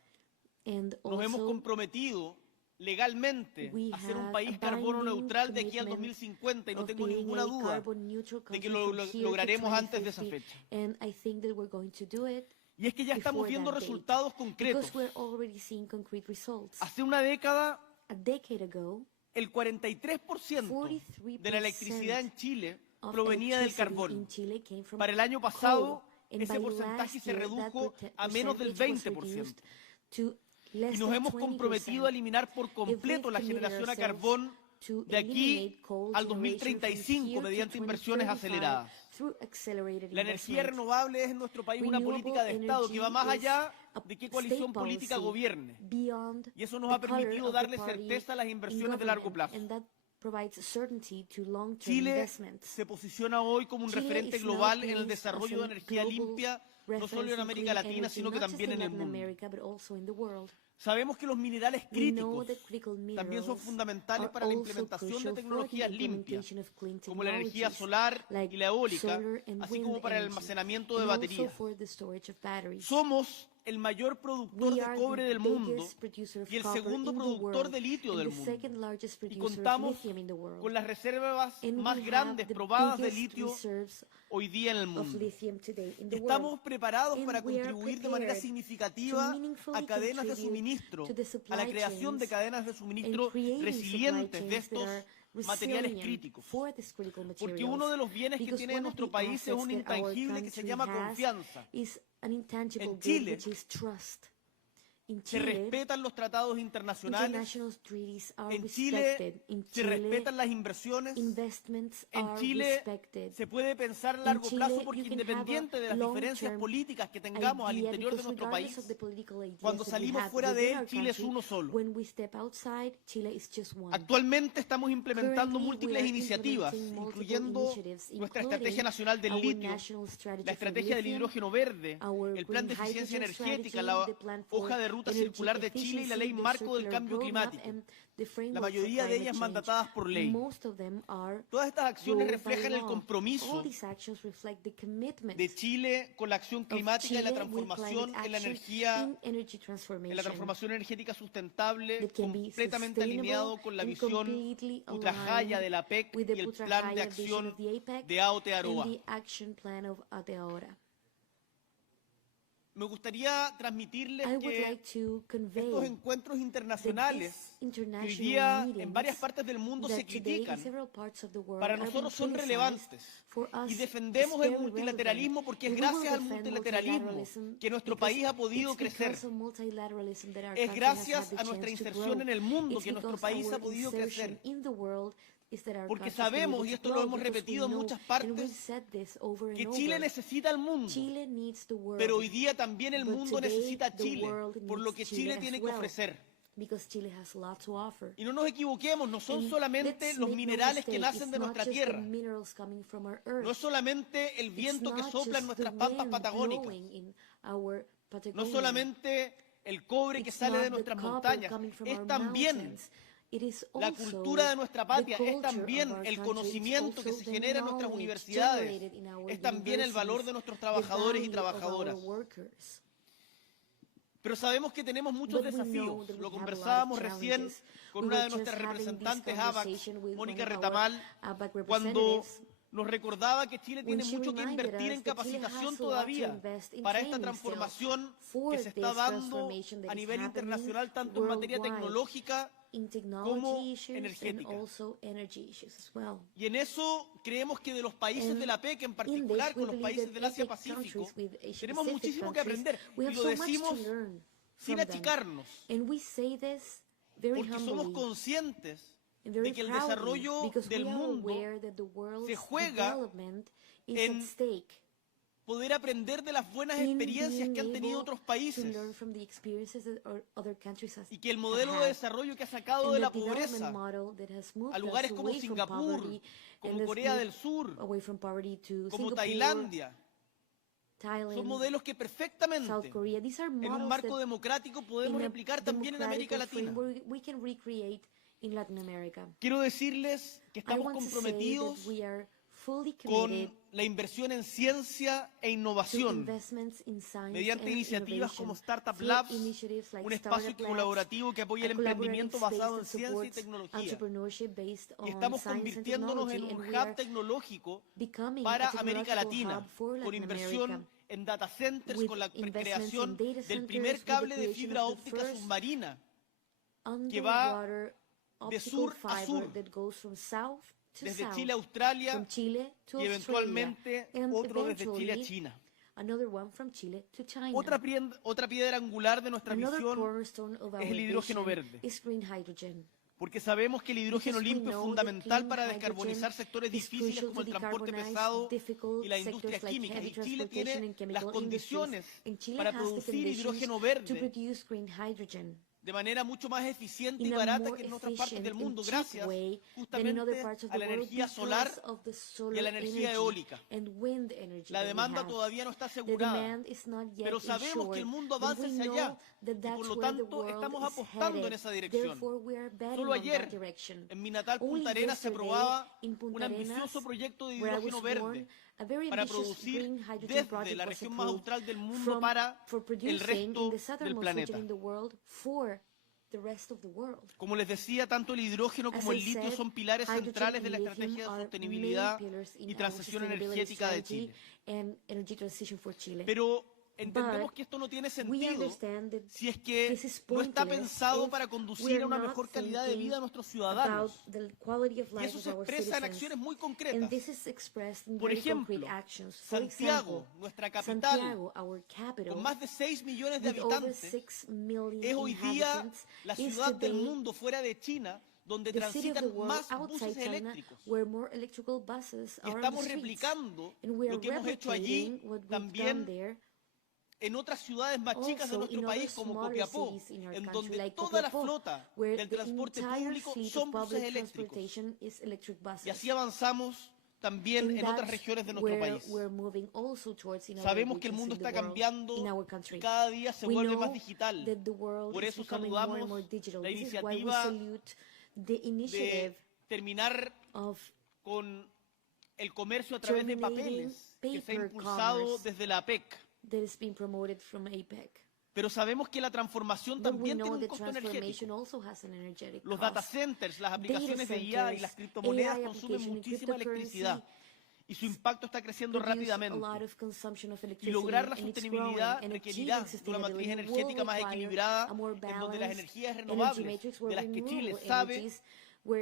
And nos hemos also, comprometido legalmente we a ser un have país a carbono binding neutral de aquí al commitment 2050 y no of tengo being ninguna a duda carbon neutral de que country lo from here to lograremos antes de esa 2050, fecha. and I think that we're going to do it Y es que ya estamos before viendo that date, resultados concretos. because we're already seeing concrete results. Hace una década, A decade ago, el 43% de la electricidad en Chile of provenía del electricity carbón. in Chile came from Para el año pasado, coal, and ese by porcentaje last se year, redujo that a menos del percentage was 20%. reduced to less Y nos than hemos 20%. comprometido a eliminar por completo la generación a carbón de aquí al 2035 mediante inversiones aceleradas. La energía renovable es en nuestro país una política de Estado que va más allá de qué coalición política gobierne. Y eso nos ha permitido darle certeza a las inversiones de largo plazo. Chile se posiciona hoy como un referente global en el desarrollo de energía limpia, no solo en América Latina, sino que también en el mundo. Sabemos que los minerales críticos también son fundamentales para la implementación de tecnologías limpias, como la energía solar y la eólica, así como para el almacenamiento de baterías. Somos el mayor productor de cobre del mundo y el segundo productor de litio del mundo. Y contamos con las reservas más grandes probadas de litio hoy día en el mundo. Estamos preparados para contribuir de manera significativa a cadenas de suministro, a la creación de cadenas de suministro resilientes de estos materiales críticos. Porque uno de los bienes que tiene nuestro país es un intangible que se llama confianza. En Chile se respetan los tratados internacionales, en Chile se respetan las inversiones, en Chile se puede pensar a largo plazo porque independiente de las diferencias políticas que tengamos al interior de nuestro país, cuando salimos fuera de él, Chile es uno solo. Actualmente estamos implementando múltiples iniciativas, incluyendo nuestra Estrategia Nacional del Litio, la Estrategia del Hidrógeno Verde, el Plan de Eficiencia Energética, la Hoja de Ruta Circular de Chile y la Ley Marco del Cambio Climático, la mayoría de ellas mandatadas por ley. Todas estas acciones reflejan el compromiso de Chile con la acción climática y la transformación en la energía, en la transformación energética sustentable, completamente alineado con la visión ultrajaya de la APEC y el Plan de Acción de Aotearoa. Me gustaría transmitirles que estos encuentros internacionales que hoy día en varias partes del mundo se critican, para nosotros son relevantes y defendemos el multilateralismo porque es gracias al multilateralismo que nuestro país ha podido crecer. Es gracias a nuestra inserción en el mundo que nuestro país ha podido crecer. Porque sabemos, y esto lo hemos repetido en muchas partes, que Chile necesita al mundo, pero hoy día también el mundo necesita a Chile, por lo que Chile tiene que ofrecer. Y no nos equivoquemos, no son solamente los minerales que nacen de nuestra tierra, no es solamente el viento que sopla en nuestras pampas patagónicas, no es solamente el cobre que sale de nuestras montañas, es también la cultura de nuestra patria, es también el conocimiento que se genera en nuestras universidades, es también el valor de nuestros trabajadores y trabajadoras. Pero sabemos que tenemos muchos desafíos. Lo conversábamos recién con una de nuestras representantes APEC, Mónica Retamal, cuando nos recordaba que Chile tiene when she mucho que reminded invertir us en that Chile capacitación has a lot to todavía invest in para esta training transformación still for que se está this dando transformation that a is nivel happening internacional, tanto en materia worldwide tecnológica in como technology issues and energética. also energy issues as well. Y en eso creemos que de los países And de la APEC, en in particular this, we con los believe países that del APEC Asia-Pasifíco, countries with Asia tenemos Pacific muchísimo que countries, aprender. we Y have lo so much to decimos learn sin from them. achicarnos, And we say this very porque somos humbly conscientes and very de que el proudly, desarrollo because del we are mundo aware that the world's se juega development is en at stake poder aprender de las buenas in experiencias being que han tenido able otros to países learn from the experiences that other countries y que el have modelo de had. desarrollo que ha sacado And de la the development pobreza model that has moved a lugares us como away from Singapur, poverty como and has Corea moved del Sur, away from poverty to como Singapore, Tailandia, Thailand, son modelos que perfectamente South Korea. These are en un models marco that democrático podemos in a replicar también en América democratic Latina. framework we can recreate in Latin America. Quiero decirles que I estamos want to say comprometidos that we are fully committed con la inversión en ciencia e to innovación investments in science mediante and iniciativas innovation como Startup through Labs, initiatives like un espacio Startup Labs, colaborativo que apoya el a collaborative emprendimiento space basado en that ciencia y supports tecnología. entrepreneurship based Y on estamos science and convirtiéndonos technology, en un and we are hub tecnológico becoming para a América technological Latina, hub for con Latin inversión America, en data centers, with con la investments creación in data del centers, primer with the cable de creation fibra of the óptica first submarina que va underwater de optical sur a fiber sur, that goes from south to desde south, Chile a Australia from Chile to y eventualmente Australia, and otro desde Chile a eventually China. another one from Chile to China. Otra piedra angular de nuestra Another misión cornerstone of our es el hidrógeno vision verde, is green hydrogen. porque sabemos que el hidrógeno Because we limpio es know fundamental that para clean descarbonizar hydrogen sectores is difíciles crucial como el to transporte decarbonize pesado difficult y la industria sectors like química. heavy Y Chile transportation tiene and chemical las condiciones industries. And Chile para has the producir conditions hidrógeno to verde produce green hydrogen de manera mucho más eficiente y in a barata more que en otras partes del efficient mundo, and cheap gracias way than in justamente other parts of a the la world energía solar because of the y solar a la energía energy eólica. and wind energy La that we demanda have. todavía no está The asegurada, demand is not yet pero sabemos que el ensured, mundo but avanza we hacia know allá that y that's por lo where the tanto world estamos is apostando en headed. esa dirección. Therefore, we are betting Solo on that ayer direction. en mi natal Only Punta Arenas se yesterday, aprobaba in Punta un Arenas, ambicioso proyecto de where I hidrógeno was verde born, a very para ambitious producir green hydrogen desde project la was región más approved austral del mundo para for el producing resto in the del southernmost planeta. region in the world for the rest of the world. Como les decía, tanto el hidrógeno como el litio son pilares centrales de la estrategia de sostenibilidad y transición energética de Chile. Pero entendemos que esto no tiene sentido si es que no está pensado para conducir a una mejor calidad de vida a nuestros ciudadanos. Y eso se expresa en acciones muy concretas. Por ejemplo, Santiago, nuestra capital, con más de 6 millones de habitantes, es hoy día la ciudad del mundo fuera de China donde transitan más buses eléctricos. Y estamos replicando lo que hemos hecho allí también en otras ciudades más chicas de nuestro país, como Copiapó, en donde toda la flota del transporte público son buses eléctricos. Y así avanzamos también en otras regiones de nuestro país. Sabemos que el mundo está cambiando y cada día se vuelve más digital. Por eso saludamos la iniciativa de terminar con el comercio a través de papeles que se ha impulsado desde la APEC. That is being promoted from APEC. Pero sabemos que la transformación también tiene un costo energético. Los data centers, las aplicaciones de IA y las criptomonedas consumen muchísima electricidad y su impacto está creciendo rápidamente. Y lograr la sostenibilidad requerirá una matriz energética más equilibrada, en donde las energías renovables, de las que Chile sabe,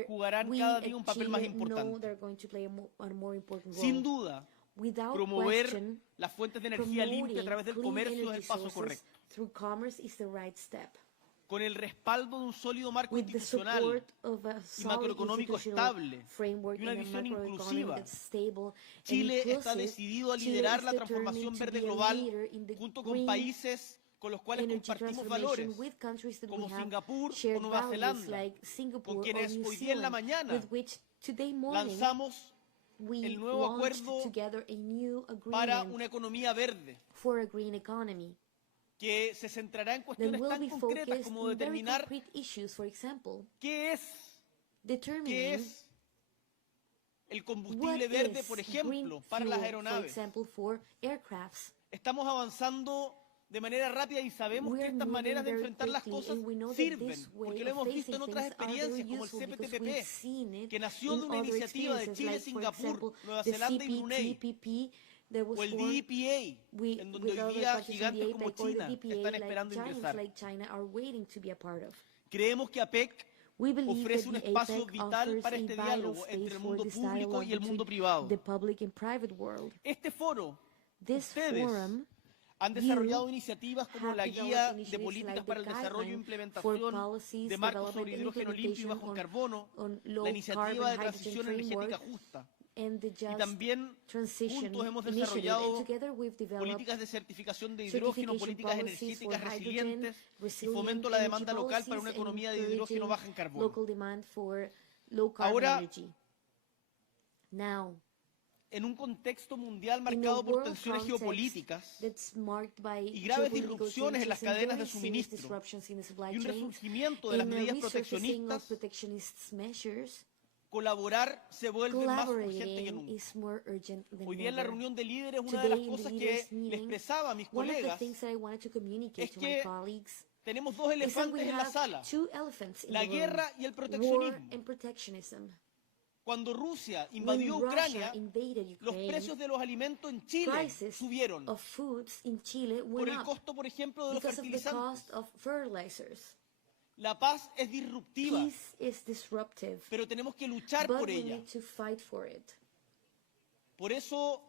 jugarán cada día un papel más importante. Sin duda, promover las fuentes de energía limpia a través del comercio es el paso correcto. Con el respaldo de un sólido marco institucional y macroeconómico estable y una visión inclusiva, Chile está decidido a liderar la transformación verde global junto con países con los cuales compartimos valores, como Singapur o Nueva Zelanda, con quienes hoy día en la mañana lanzamos el nuevo acuerdo para una economía verde, que se centrará en cuestiones tan concretas como determinar qué es el combustible verde, por ejemplo, para las aeronaves. Estamos avanzando de manera rápida y sabemos que estas maneras de enfrentar las cosas sirven, porque lo hemos visto en otras experiencias como el CPTPP, que nació de una iniciativa de Chile, Singapur, Nueva Zelanda y Brunei, o el DEPA, en donde hoy día gigantes como China están esperando ingresar. Creemos que APEC ofrece un espacio vital para este diálogo entre el mundo público y el mundo privado. Este foro, ustedes han desarrollado iniciativas como la Guía de Políticas para el Desarrollo e Implementación de Marcos sobre Hidrógeno Limpio y Bajo en Carbono, la Iniciativa de Transición Energética Justa. Y también juntos hemos desarrollado políticas de certificación de hidrógeno, políticas energéticas resilientes y fomento a la demanda local para una economía de hidrógeno baja en carbono. Ahora, en un contexto mundial marcado por tensiones geopolíticas y graves disrupciones en las cadenas de suministro y un resurgimiento de las medidas proteccionistas, colaborar se vuelve más urgente que nunca. Hoy día en la reunión de líderes una de las cosas que le expresaba a mis colegas es que tenemos dos elefantes en la sala, la guerra y el proteccionismo. Cuando Rusia invadió Ucrania, los precios de los alimentos en Chile subieron por el costo, por ejemplo, de los fertilizantes. La paz es disruptiva, pero tenemos que luchar por ella. Por eso,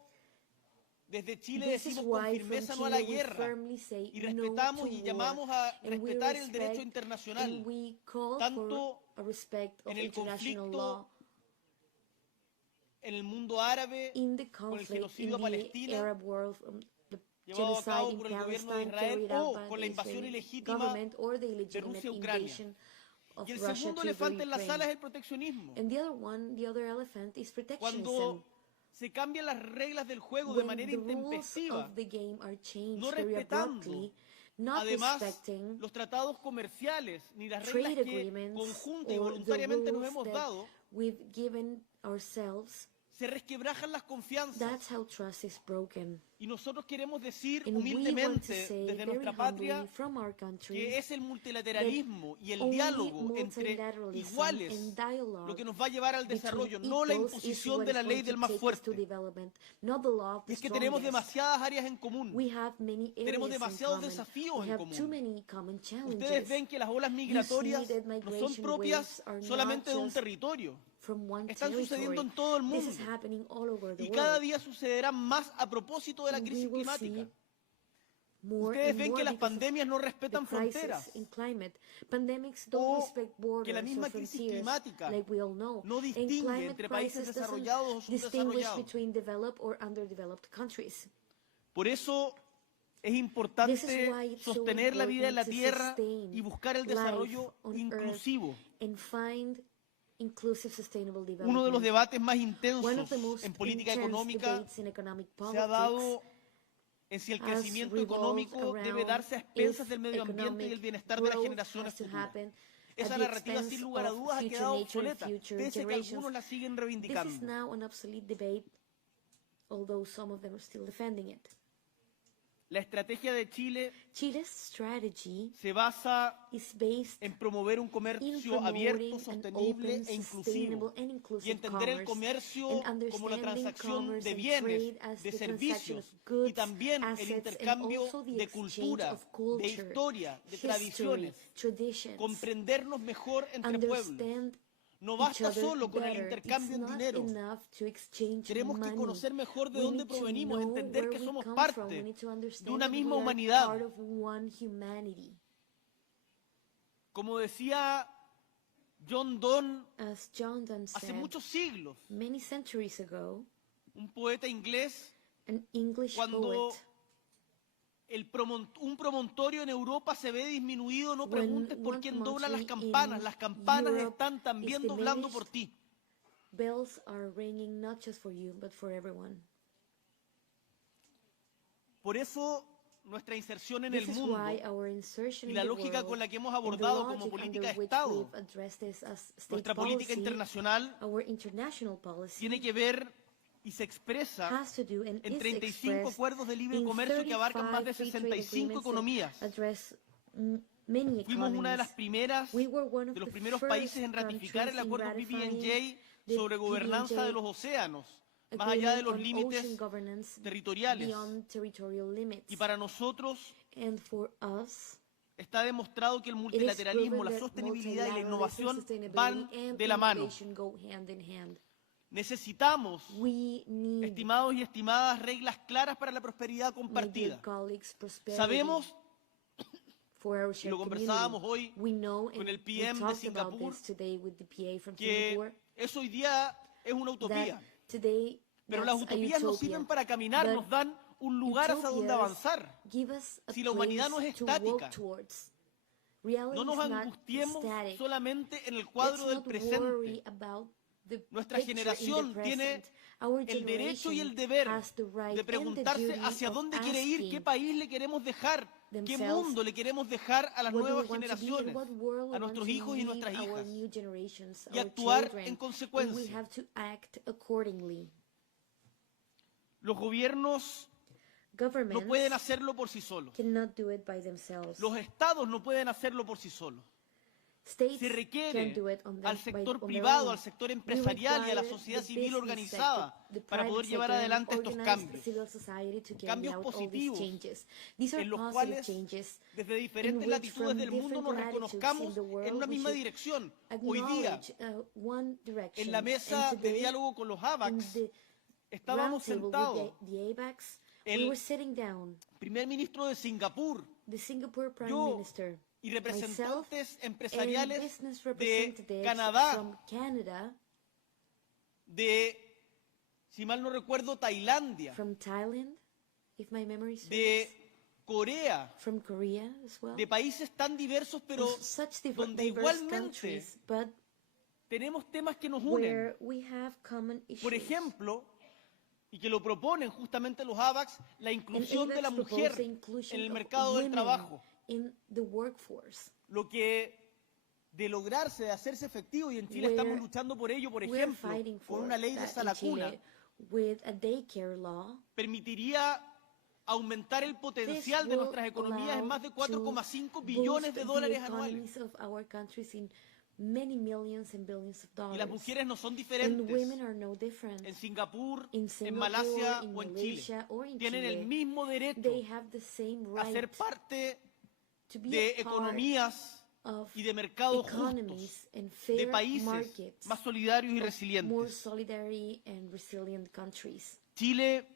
desde Chile decimos con firmeza no a la guerra y respetamos y llamamos a respetar el derecho internacional, tanto en el conflicto en el mundo árabe, con el genocidio palestino, llevado a cabo por el gobierno de Israel o con la invasión ilegítima de Rusia a Ucrania. Y el segundo elefante en la sala es el proteccionismo. Cuando se cambian las reglas del juego de manera intempestiva, no respetando además los tratados comerciales ni las reglas que conjunta y voluntariamente nos hemos dado, se resquebrajan las confianzas. Y nosotros queremos decir humildemente desde nuestra patria que es el multilateralismo y el diálogo entre iguales lo que nos va a llevar al desarrollo, no la imposición de la ley del más fuerte. Y es que tenemos demasiadas áreas en común, tenemos demasiados desafíos en común. Ustedes ven que las olas migratorias no son propias solamente de un territorio. Están sucediendo en todo el mundo y cada día sucederán más a propósito de la crisis climática. Ustedes ven que las pandemias no respetan fronteras o que la misma crisis climática no distingue entre países desarrollados o subdesarrollados. Por eso es importante sostener la vida en la Tierra y buscar el desarrollo inclusivo. Uno de los debates más intensos en política económica se ha dado en si el crecimiento económico debe darse a expensas del medio ambiente y el bienestar de las generaciones futuras. Esa narrativa, sin lugar a dudas, ha quedado obsoleta, pese a que algunos la siguen reivindicando. La estrategia de Chile se basa en promover un comercio abierto, sostenible e inclusivo y entender el comercio como la transacción de bienes, de servicios y también el intercambio de cultura, de historia, de tradiciones, comprendernos mejor entre pueblos. No basta solo con el intercambio en dinero. Tenemos que conocer mejor de dónde provenimos, entender que somos parte de una misma humanidad. Como decía John Donne hace muchos siglos, un poeta inglés, cuando un promontorio en Europa se ve disminuido, no preguntes por quién dobla las campanas están también doblando por ti. Por eso nuestra inserción en el mundo y la lógica con la que hemos abordado como política de Estado, nuestra política internacional tiene que ver y se expresa has to do and en is 35 expressed acuerdos de libre in comercio que abarcan más de 35 free trade 65 agreements economías. that address many Fuimos una de las economies. primeras, We were one of de los the primeros first países en ratificar el countries in acuerdo ratifying PBNJ the sobre gobernanza de los océanos, más allá de agreement los on límites ocean governance territoriales. beyond territorial limits. Y para nosotros And for us, está demostrado que el it is multilateralismo, proven la that sostenibilidad y la multilateralism, innovación sustainability, van and de la mano. innovation go hand in hand. Necesitamos, We need, estimados y estimadas, reglas claras para la prosperidad my compartida. dear colleagues, prosperity Sabemos, for our y shared lo conversábamos community. hoy We know, con and el we PM de talked about Singapur, this today with the PA from que Singapore, eso hoy día es una utopía. that today Pero las that's a utopías no utopia. sirven para caminar, But nos dan un lugar hacia donde utopias avanzar. give us a Si la humanidad no es place to walk estática, towards. Reality no nos is not angustiemos static. solamente en el cuadro Let's del not presente. worry about the Nuestra picture in the generación tiene present. Our el derecho y el generation deber has the right de and the preguntarse duty hacia of dónde quiere ir, qué asking país le queremos dejar, qué themselves, mundo le queremos dejar a las what do we nuevas want to be and generaciones, what world we a nuestros want to hijos y leave nuestras our hijas, new generations, y our actuar children, en and we consecuencia. have to act accordingly. Los gobiernos no Governments pueden hacerlo por sí solos. cannot do it by themselves. Los estados no pueden hacerlo por sí solos. States Se can't requiere do it on al them sector on their privado, own. al sector We empresarial y a la require sociedad the civil business organizada sector, the para private poder llevar sector and adelante estos organized cambios. civil society to carry Cambios out all these positivos changes. These are en los positive cuales changes desde in diferentes which latitudes from del mundo different nos latitudes reconozcamos in the world en una we misma should dirección. Hoy día, acknowledge one direction. en la mesa And de today, diálogo con los in APEC, the estábamos roundtable sentados, with the APECs, we el were sitting down, primer ministro de Singapur, the Singapore Prime yo Minister, y myself, representantes and empresariales business de representatives Canadá, from Canada, de, si mal no recuerdo, Tailandia, from Thailand, if my memory serves, de Corea, from Korea as well, de países tan diversos, pero such donde diverse igualmente countries, but tenemos temas que nos where unen. we have common issues. Por ejemplo, y que lo proponen justamente los APEC, la inclusión de la APEC mujer propose the inclusion en el of mercado del women trabajo. in the workforce. Lo que de lograrse, de hacerse efectivo, y en Chile Where estamos luchando por ello, por we're ejemplo, fighting con for una ley de that sala in Chile cuna, with a daycare law, permitiría aumentar el potencial de nuestras economías en más de 4,5 billones de dólares anuales. of our countries in many millions and billions of dollars. Y las mujeres no son And diferentes women are no different. en Singapur, In en Singapore, Malasia in o en Malaysia, Chile. or in Tienen Chile. el mismo derecho They have the same a right ser parte to be de a part economías of y de mercados economies justos, and fair de países markets, más solidarios y of more resilientes. solidary and resilient countries. Chile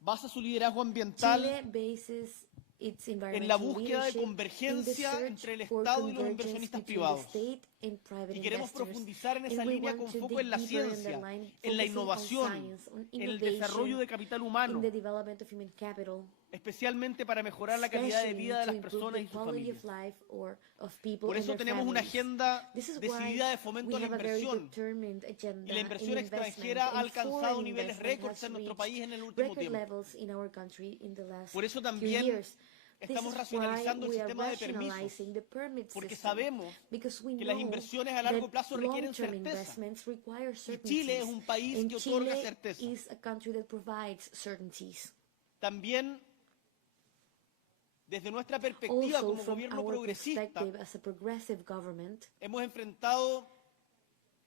basa su liderazgo ambiental Chile bases its en la environmental búsqueda de leadership in the convergencia search entre el for Estado y los convergence inversionistas between privados. the state and private Y queremos investors. profundizar en esa And we línea want con to foco dig en la deeper in ciencia, that line, en la focusing on innovación, science, on en el innovation, desarrollo de capital in humano, the development of human capital, especialmente para mejorar la calidad de especially vida de to las improve personas the y sus quality of familias. life or of people Por and eso their tenemos una families. agenda This is decidida why de fomento we a la have a very inversión, determined agenda y la inversión in extranjera ha investment, and alcanzado foreign niveles investment récords has en nuestro reached país en el último record tiempo. levels in our country in the last Por eso few también years. estamos This is racionalizando why el we are sistema de permisos, rationalizing the permit porque system, sabemos because we que las know inversiones a largo that plazo requieren long-term certeza. investments require Y certainties. Chile es un país And que otorga Chile certeza. is a country that provides certainties. También, desde nuestra perspectiva Also, como from gobierno our progresista, perspective as a progressive government, hemos enfrentado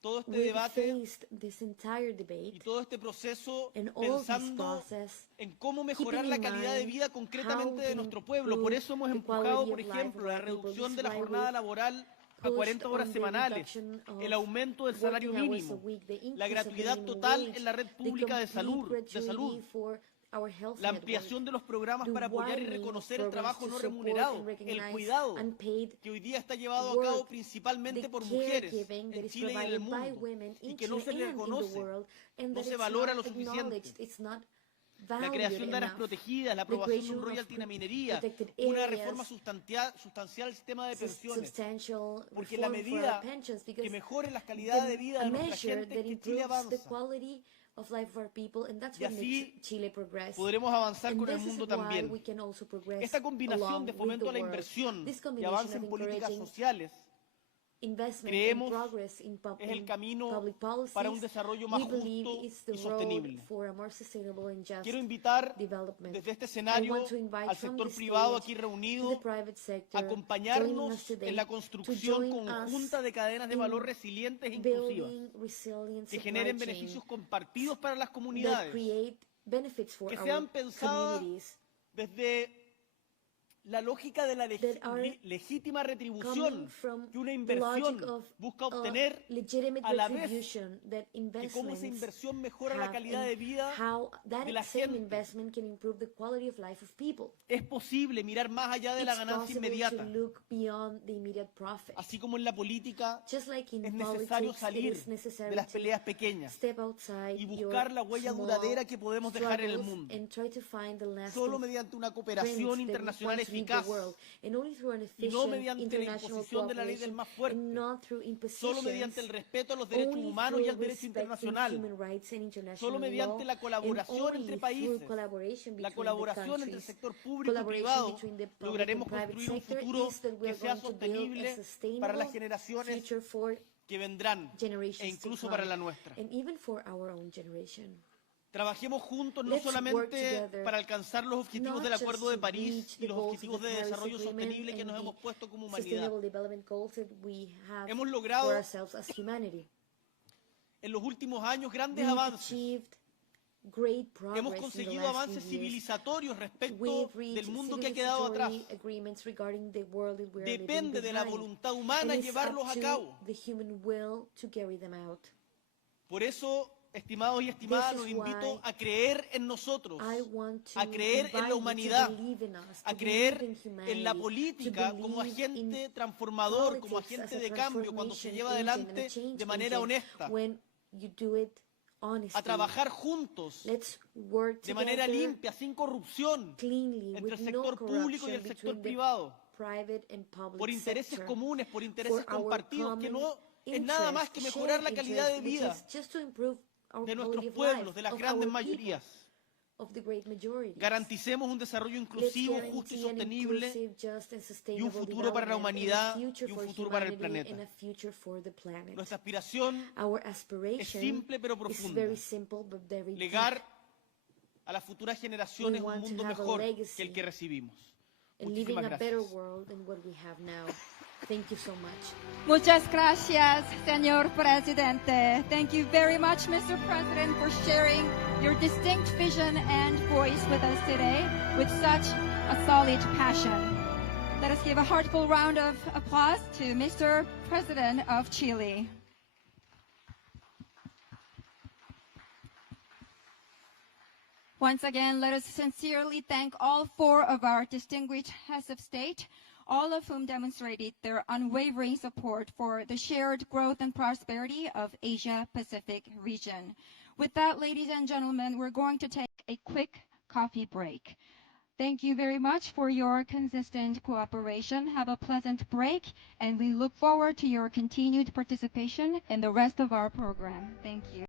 todo este we debate faced this entire debate y todo este proceso and all this pensando process, en cómo mejorar keeping la in calidad de mind vida concretamente how de to nuestro pueblo. Por improve eso hemos the empujado, quality por of life ejemplo, of la our people. reducción This de is la why jornada we laboral a pushed 40 horas on the semanales, reduction of el aumento del salario working hours a mínimo, week, the increase la of the gratuidad minimum total wage, en la red the pública de complete gratuity salud, for our health la network, ampliación de los programas the para apoyar y widening of reconocer el programs trabajo to no support remunerado, and el recognize cuidado unpaid que hoy día está llevado a cabo work, principalmente the por mujeres caregiving that en is Chile y en el provided by mundo, women y in que no Chile se le and in the reconoce, world, and no that se it's valora not lo suficiente. acknowledged, it's not La valued creación de áreas enough. protegidas, la The aprobación de un creation of royalty en la minería, protected una areas, reforma sustancial al sistema de pensiones. substantial Porque en la reform for medida our pensions, because que mejore la calidad de vida a de nuestra measure gente, that que Chile improves the avanza. quality of life of our people, and that's Y what así makes Chile progress. podremos avanzar And con el this is mundo why también. we can also progress Esta combinación along de with fomento the a la world. inversión This y combination avance of en políticas encouraging sociales investment and Creemos progress in es el camino public policies, para un desarrollo más we believe justo it's the y road sostenible. for a more sustainable and just Quiero invitar development. desde este I escenario want to invite al from sector the privado stage aquí to reunido the private sector, a joining us acompañarnos today, en la to construcción join conjunta us de cadenas de valor in resilientes e inclusivas building resilient que supply generen chain beneficios compartidos para las that comunidades, create benefits for que our sean pensadas communities, desde la lógica de la legítima retribución que una inversión busca obtener, legitimate a la vez retribution that que cómo esa investments inversión mejora la have calidad and de vida how that de la same gente. investment can improve the quality of life of people. Es posible mirar más allá de la It's ganancia possible inmediata. to look beyond the immediate profit. Así como en la política Just like in es necesario politics, salir it is necessary de las to peleas pequeñas step outside y buscar your la huella small duradera que podemos dejar en el struggles mundo. and try to find the lasting Solo mediante una prints cooperación that internacional once leave the eficaz world, and only through an y no efficient mediante la international imposición de la ley del cooperation más fuerte, and not through solo impositions, mediante el respeto a los derechos only humanos y through al derecho respecting internacional, human rights and international solo mediante law, la and colaboración only entre through países, collaboration la between the colaboración entre el countries, sector público y collaboration privado, between the public lograremos and private construir un sector futuro is that we que are sea going to build a sostenible para sustainable las generaciones future for que vendrán generations e incluso to para come, la nuestra. and even for our own generation. Trabajemos juntos no Let's work solamente together, para alcanzar los objetivos not del just Acuerdo de to París reach y the los goals of objetivos the de Paris desarrollo Agreement sostenible que and nos the hemos puesto como humanidad. sustainable development goals that we have Hemos for logrado ourselves as humanity. en los últimos años grandes We've avances. achieved great progress Hemos in the conseguido last avances few years. civilizatorios respecto We've reached del mundo que ha quedado atrás. civilizatory agreements regarding the world that we are living Depende de la behind. voluntad humana And it's llevarlos up a to cabo. the human will to carry them out. Por eso, estimados y estimadas, This los is invito why a creer en nosotros, I want to a creer en la invite you to humanidad, believe in us, a to creer believe in en la humanity, política to como believe agente in transformador, como politics agente as a de cambio, cuando se transformation lleva agent and a adelante change de manera agent honesta, when you do it honestly. a trabajar juntos, Let's work de manera together limpia, sin corrupción, cleanly, entre el with sector no público y el corruption sector between the privado, private and public por intereses sector, comunes, por intereses for our compartidos, que common no es nada más que interest, mejorar la shared calidad de interest, vida which is just to improve our de nuestros quality of pueblos, life, de las of grandes our people, mayorías. of the great majority. Garanticemos un desarrollo inclusivo, justo y sostenible, y un futuro para la humanidad y un futuro para el planeta. Nuestra aspiración es simple pero profunda: legar a las futuras generaciones un mundo mejor que el que recibimos. Muchísimas gracias. Thank you so much. Muchas gracias, señor presidente. Thank you very much, Mr. President, for sharing your distinct vision and voice with us today with such a solid passion. Let us give a heartfelt round of applause to Mr. President of Chile. Once again, let us sincerely thank all four of our distinguished heads of state, all of whom demonstrated their unwavering support for the shared growth and prosperity of Asia-Pacific region. With that, ladies and gentlemen, we're going to take a quick coffee break. Thank you very much for your consistent cooperation. Have a pleasant break, and we look forward to your continued participation in the rest of our program. Thank you.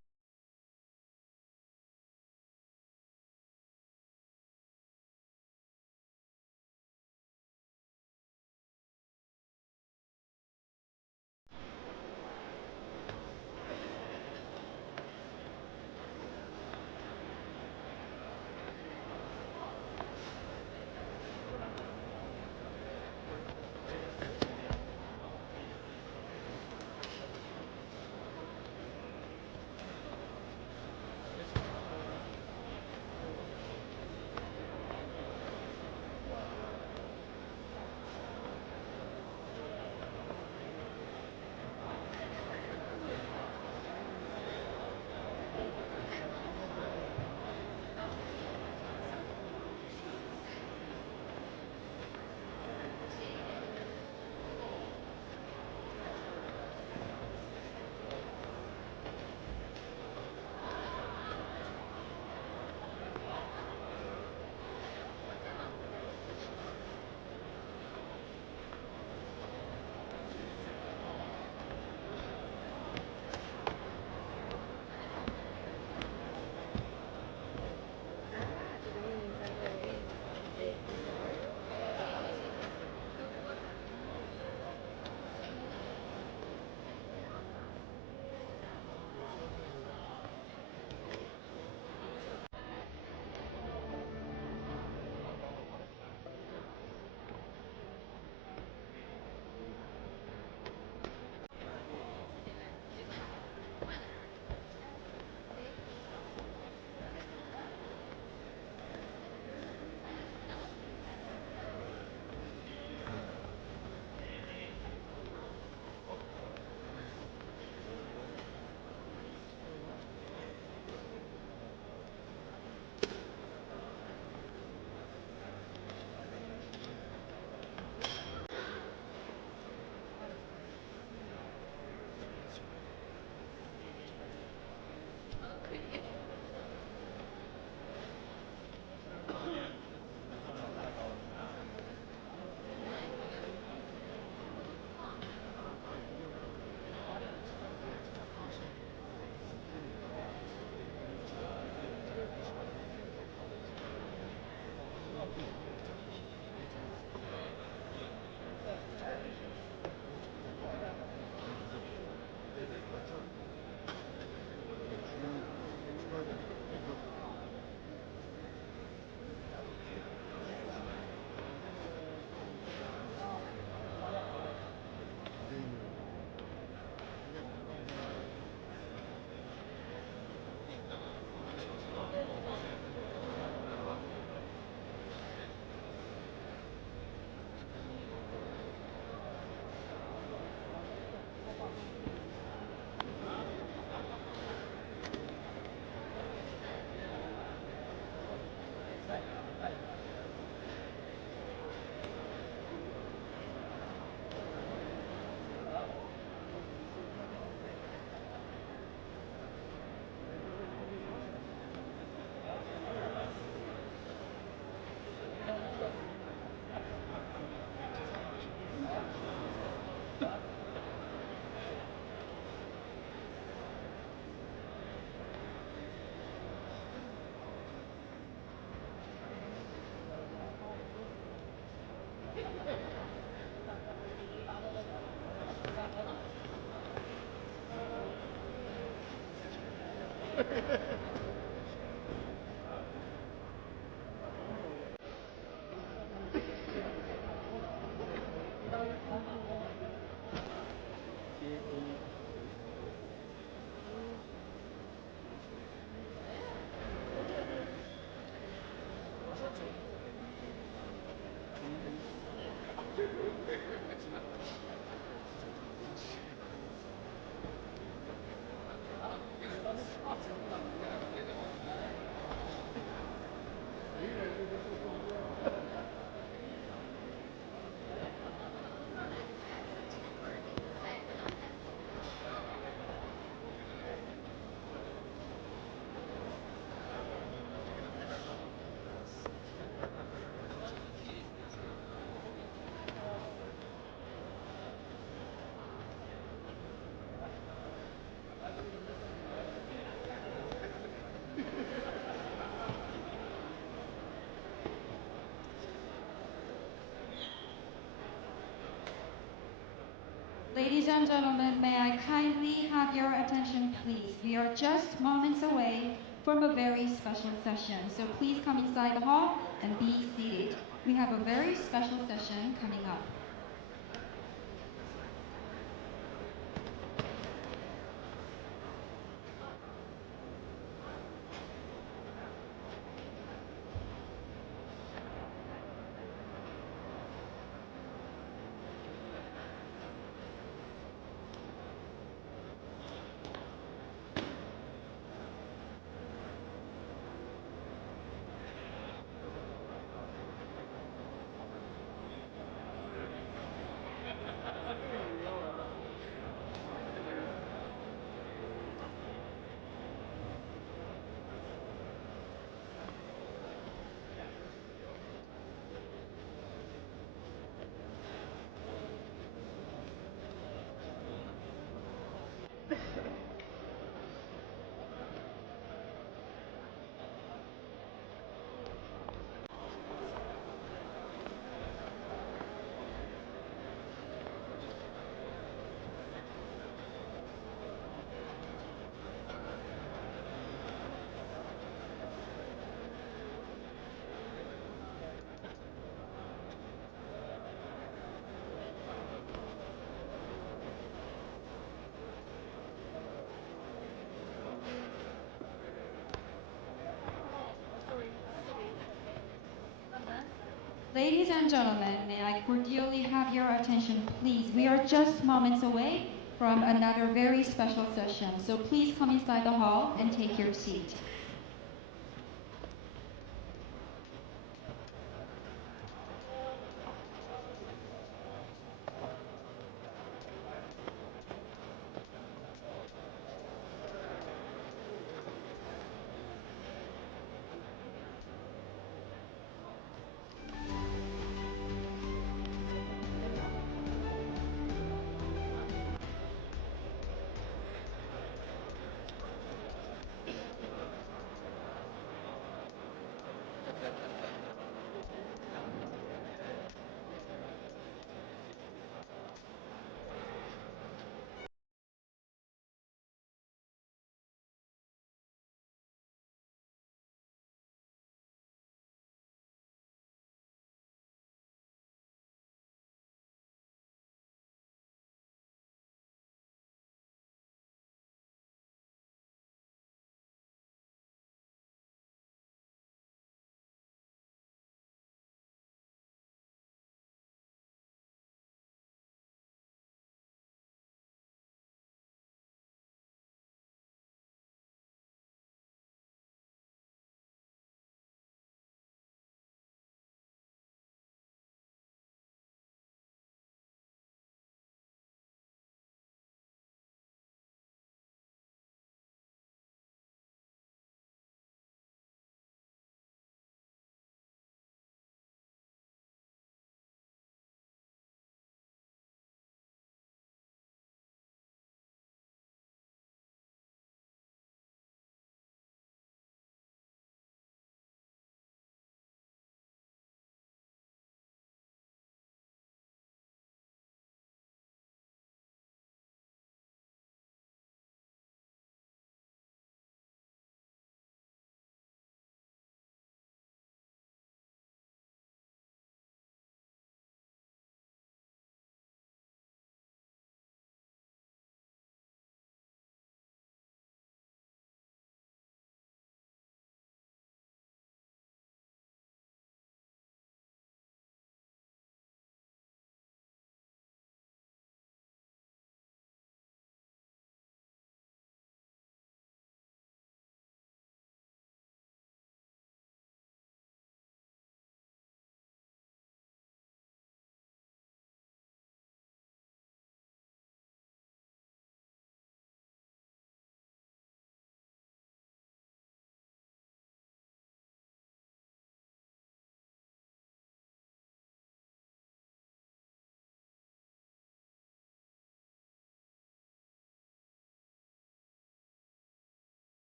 Ladies and gentlemen, may I kindly have your attention, please? We are just moments away from a very special session, so please come inside the hall and be seated. We have a very special session coming up. Ladies and gentlemen, may I cordially have your attention, please? We are just moments away from another very special session, so please come inside the hall and take your seat.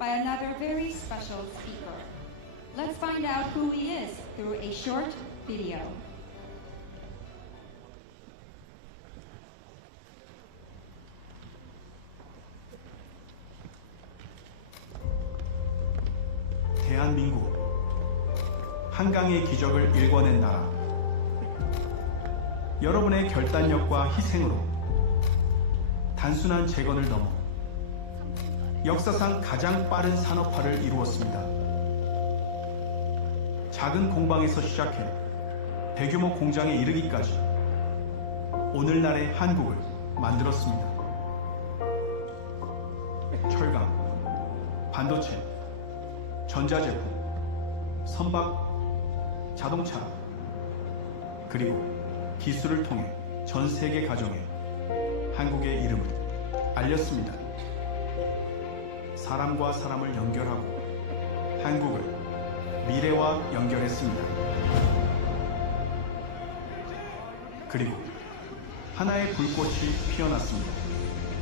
by another very special speaker. Let's find out who he is through a short video. 대한민국, 한강의 기적을 일궈낸 나라. 여러분의 결단력과 희생으로 단순한 재건을 넘어 역사상 가장 빠른 산업화를 이루었습니다. 작은 공방에서 시작해 대규모 공장에 이르기까지 오늘날의 한국을 만들었습니다. 철강, 반도체, 전자제품, 선박, 자동차, 그리고 기술을 통해 전 세계 가정에 한국의 이름을 알렸습니다. 사람과 사람을 연결하고 한국을 미래와 연결했습니다. 그리고 하나의 불꽃이 피어났습니다.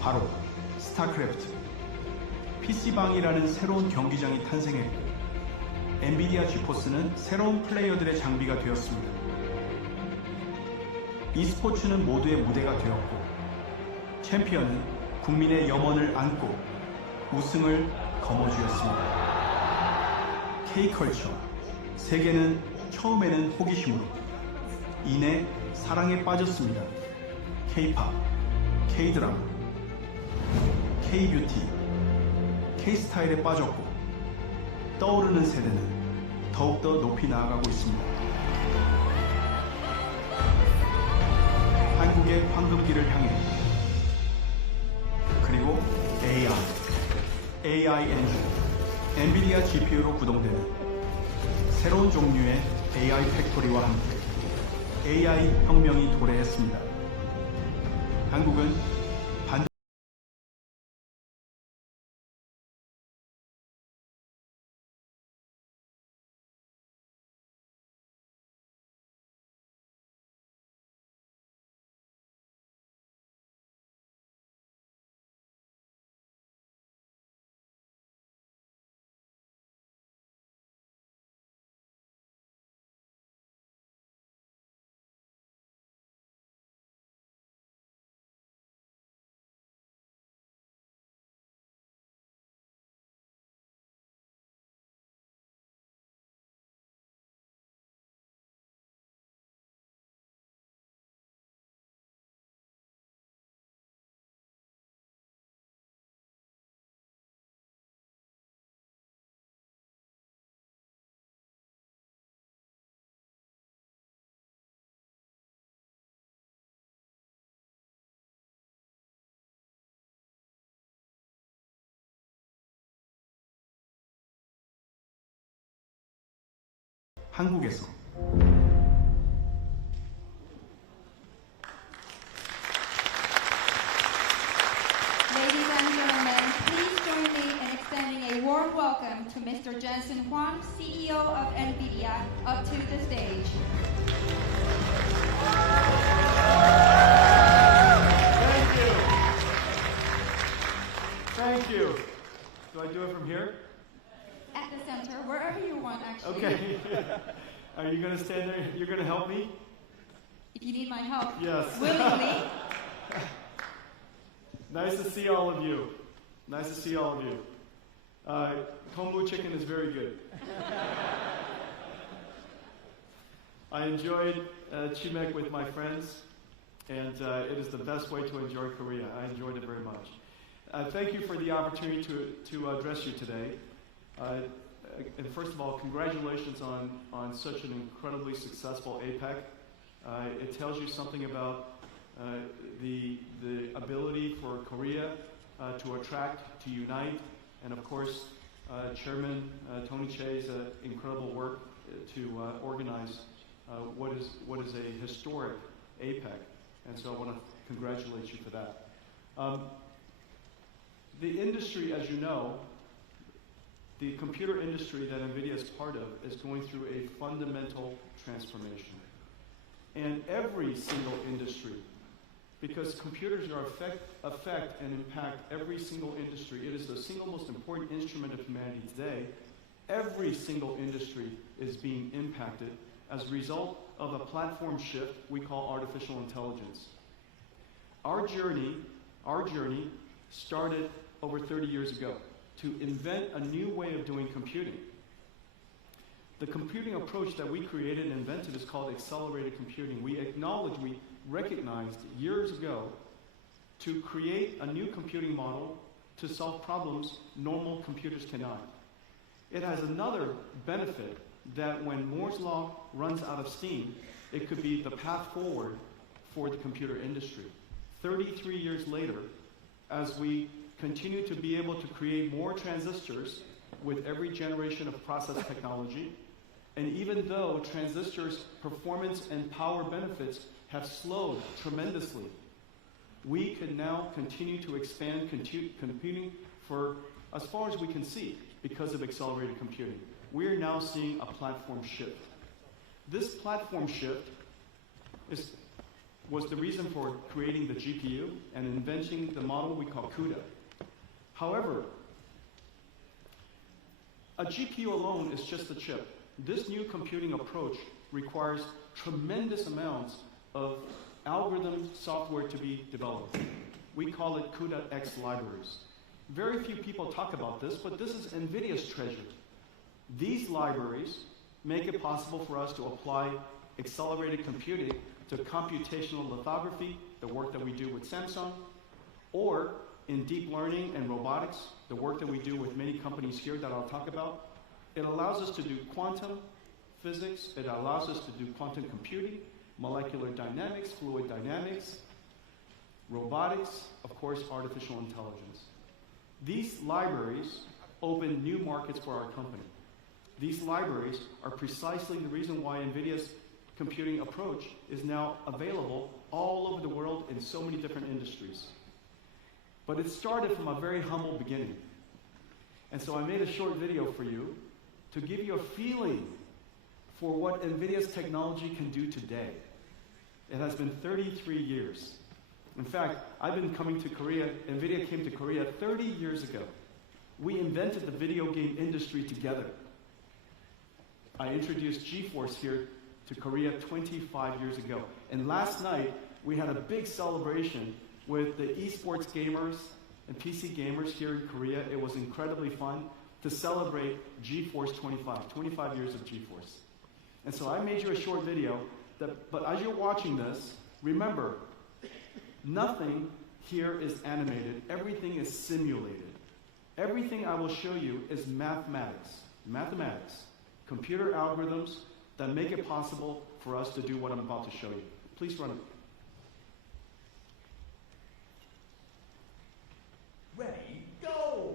바로 스타크래프트. PC방이라는 새로운 경기장이 탄생했고 엔비디아 지포스는 새로운 플레이어들의 장비가 되었습니다. e스포츠는 모두의 무대가 되었고 챔피언은 국민의 염원을 안고 우승을 거머쥐었습니다. K컬처, 세계는 처음에는 호기심으로 이내 사랑에 빠졌습니다. K-팝, K-드라마, K-뷰티, K-스타일에 빠졌고 떠오르는 세대는 더욱더 높이 나아가고 있습니다. 한국의 황금기를 향해 그리고 AI 엔진, 엔비디아 GPU로 구동되는 새로운 종류의 AI 팩토리와 함께 AI 혁명이 도래했습니다. 한국은 한국에서 Ladies and gentlemen, please join me in extending a warm welcome to Mr. Jensen Huang, CEO of NVIDIA, up to the stage. Thank you. Do I do it from here? At the center, wherever you want, actually. Okay. Are you going to stand there? You're going to help me? If you need my help, Yes. willingly. Nice to see all of you. Nice to see all of you. Kombu chicken is very good. I enjoyed chimek with my friends, and it is the best way to enjoy Korea. I enjoyed it very much. Thank you for the opportunity to address you today. And first of all, congratulations on such an incredibly successful APEC. It tells you something about the ability for Korea to attract, to unite, and of course, Chairman Tony Che's incredible work to organize what is a historic APEC, and so I want to congratulate you for that. The industry, as you know, the computer industry that NVIDIA is part of is going through a fundamental transformation. And every single industry because computers are affect and impact every single industry. It is the single most important instrument of humanity today. Every single industry is being impacted as a result of a platform shift we call artificial intelligence. Our journey started over 30 years ago to invent a new way of doing computing. The computing approach that we created and invented is called accelerated computing. We recognized years ago to create a new computing model to solve problems normal computers cannot. It has another benefit that when Moore's law runs out of steam, it could be the path forward for the computer industry. 33 years later, as we continue to be able to create more transistors with every generation of process technology, and even though transistors' performance and power benefits have slowed tremendously, we can now continue to expand computing for as far as we can see because of accelerated computing. We are now seeing a platform shift. This platform shift was the reason for creating the GPU and inventing the model we call CUDA. However, a GPU alone is just a chip. This new computing approach requires tremendous amounts of algorithm software to be developed. We call it CUDA-X libraries. Very few people talk about this, but this is NVIDIA's treasure. These libraries make it possible for us to apply accelerated computing to computational lithography, the work that we do with Samsung, or in deep learning and robotics, the work that we do with many companies here that I'll talk about. It allows us to do quantum physics, it allows us to do quantum computing, molecular dynamics, fluid dynamics, robotics, of course, artificial intelligence. These libraries open new markets for our company. These libraries are precisely the reason why NVIDIA's computing approach is now available all over the world in so many different industries. But it started from a very humble beginning. And so I made a short video for you to give you a feeling for what NVIDIA's technology can do today. It has been 33 years. In fact, I've been coming to Korea, NVIDIA came to Korea 30 years ago. We invented the video game industry together. I introduced GeForce here to Korea 25 years ago. And last night, we had a big celebration with the esports gamers and PC gamers here in Korea. It was incredibly fun to celebrate GeForce 25 years of GeForce. And so I made you a short video, but as you're watching this, remember, nothing here is animated. Everything is simulated. Everything I will show you is mathematics, computer algorithms that make it possible for us to do what I'm about to show you. Please run it. Ready, go!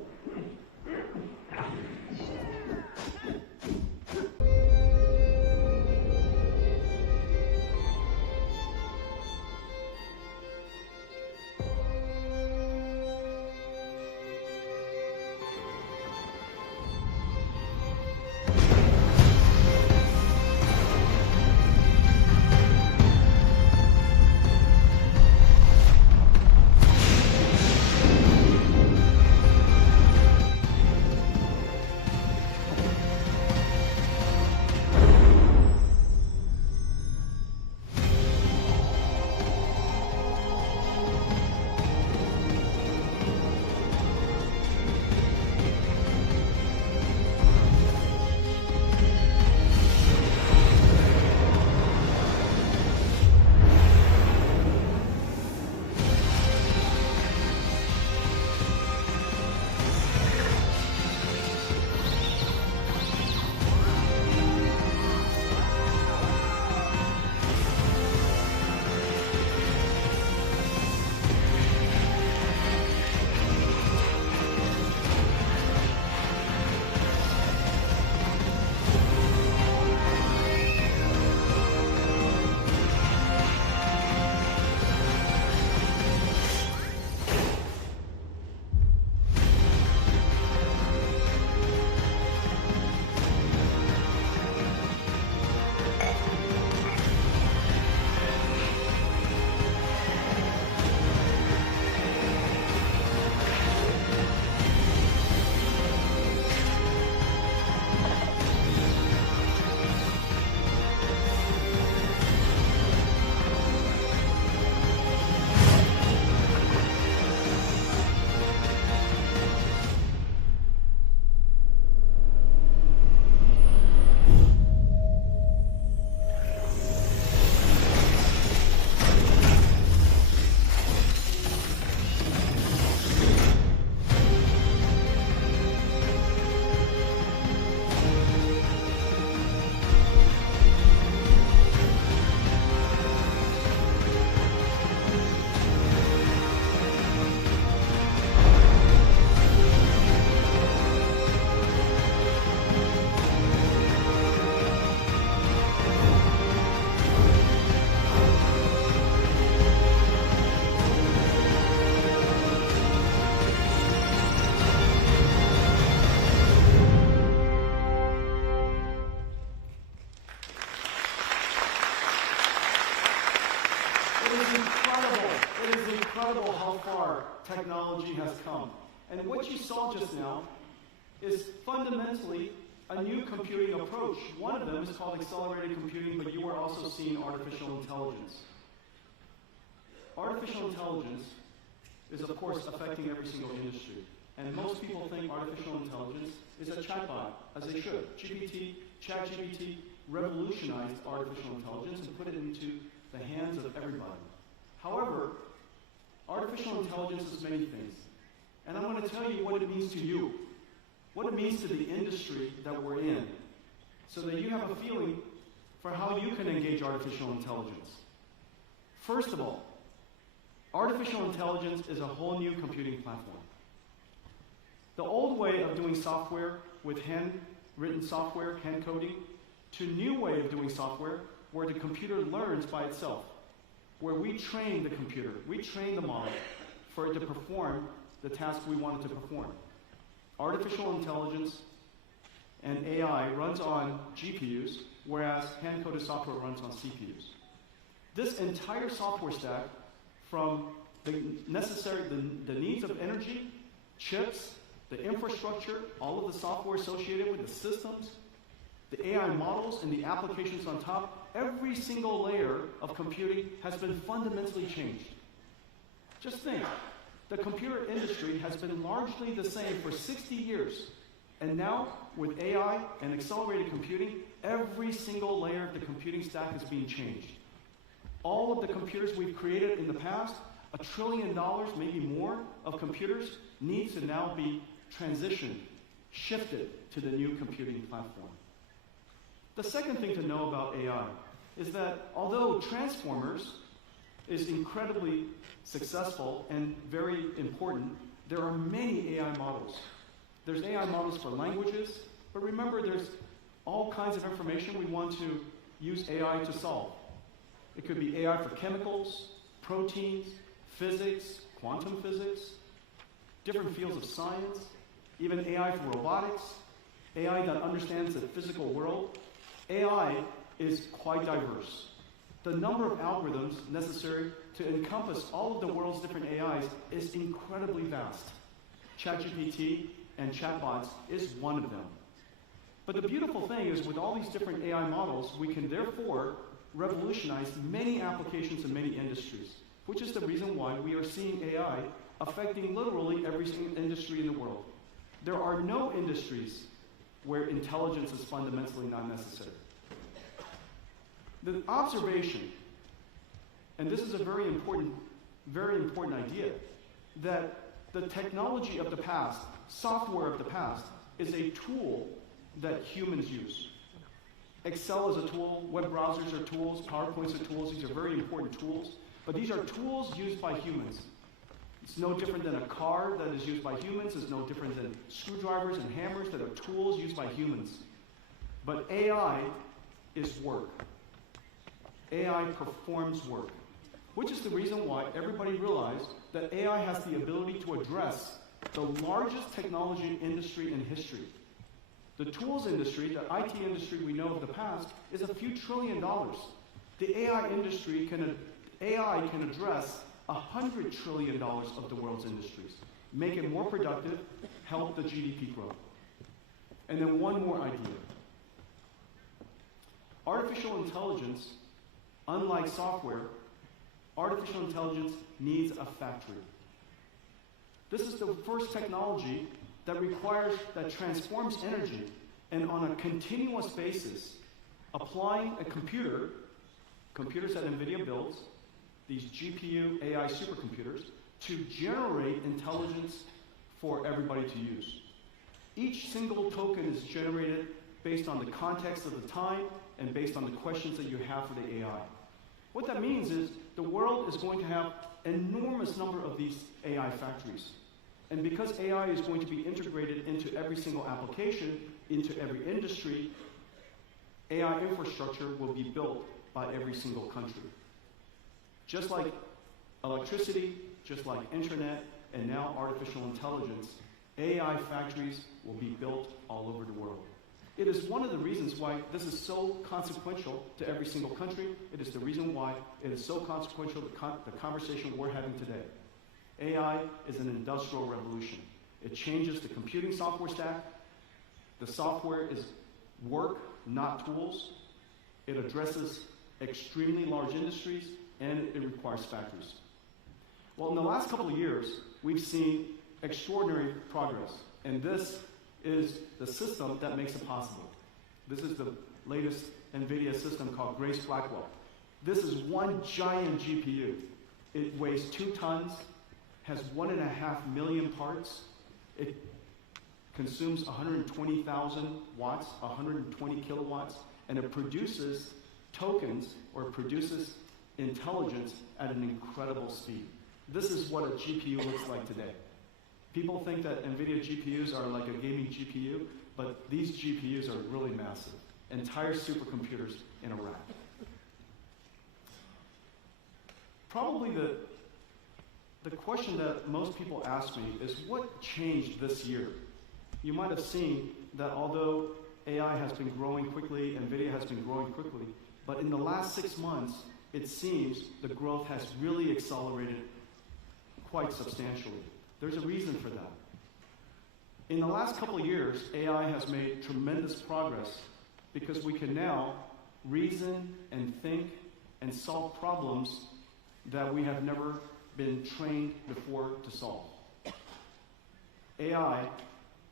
technology has come. And what you saw just now is fundamentally a new computing approach. One of them is called accelerated computing, but you are also seeing artificial intelligence. Artificial intelligence is, of course, affecting every single industry. And most people think artificial intelligence is a chatbot, as they should. ChatGPT revolutionized artificial intelligence and put it into the hands of everybody. However, artificial intelligence is many things. And I'm going to tell you what it means to you, what it means to the industry that we're in, so that you have a feeling for how you can engage artificial intelligence. First of all, artificial intelligence is a whole new computing platform. The old way of doing software with hand-written software, hand coding, to a new way of doing software where the computer learns by itself, where we train the computer, we train the model for it to perform the task we want it to perform. Artificial intelligence and AI runs on GPUs, whereas hand-coded software runs on CPUs. This entire software stack, from the needs of energy, chips, the infrastructure, all of the software associated with the systems, the AI models and the applications on top, every single layer of computing has been fundamentally changed. Just think, the computer industry has been largely the same for 60 years. And now, with AI and accelerated computing, every single layer of the computing stack is being changed. All of the computers we've created in the past, $1 trillion, maybe more, of computers needs to now be transitioned, shifted to the new computing platform. The second thing to know about AI is that although Transformers is incredibly successful and very important, there are many AI models. There's AI models for languages, but remember there's all kinds of information we want to use AI to solve. It could be AI for chemicals, proteins, physics, quantum physics, different fields of science, even AI for robotics, AI that understands the physical world. AI is quite diverse. The number of algorithms necessary to encompass all of the world's different AIs is incredibly vast. ChatGPT and chatbots is one of them. But the beautiful thing is with all these different AI models, we can therefore revolutionize many applications in many industries, which is the reason why we are seeing AI affecting literally every single industry in the world. There are no industries where intelligence is fundamentally not necessary. The observation, and this is a very important idea, that the technology of the past, software of the past, is a tool that humans use. Excel is a tool, web browsers are tools, PowerPoints are tools, these are very important tools, but these are tools used by humans. It's no different than a car that is used by humans, it's no different than screwdrivers and hammers that are tools used by humans. But AI is work. AI performs work, which is the reason why everybody realized that AI has the ability to address the largest technology industry in history. The tools industry, the IT industry we know of the past, is a few $1 trillion. The AI industry AI can address $100 trillion of the world's industries, make it more productive, help the GDP grow. And then one more idea. Artificial intelligence, unlike software, artificial intelligence needs a factory. This is the first technology that transforms energy and on a continuous basis, applying a computers that NVIDIA builds, these GPU AI supercomputers, to generate intelligence for everybody to use. Each single token is generated based on the context of the time and based on the questions that you have for the AI. What that means is the world is going to have an enormous number of these AI factories. And because AI is going to be integrated into every single application, into every industry, AI infrastructure will be built by every single country. Just like electricity, just like internet, and now artificial intelligence, AI factories will be built all over the world. It is one of the reasons why this is so consequential to every single country. It is the reason why it is so consequential to the conversation we're having today. AI is an industrial revolution. It changes the computing software stack. The software is work, not tools. It addresses extremely large industries, and it requires factories. Well, in the last couple of years, we've seen extraordinary progress, and this is the system that makes it possible. This is the latest NVIDIA system called Grace Blackwell. This is one giant GPU. It weighs 2 tons, has 1.5 million parts. It consumes 120,000 watts, 120 kilowatts, and it produces tokens, or produces intelligence at an incredible speed. This is what a GPU looks like today. People think that NVIDIA GPUs are like a gaming GPU, but these GPUs are really massive. Entire supercomputers in a rack. Probably the question that most people ask me is, what changed this year? You might have seen that although AI has been growing quickly, NVIDIA has been growing quickly, but in the last 6 months, it seems the growth has really accelerated quite substantially. There's a reason for that. In the last couple of years, AI has made tremendous progress because we can now reason and think and solve problems that we have never been trained before to solve. AI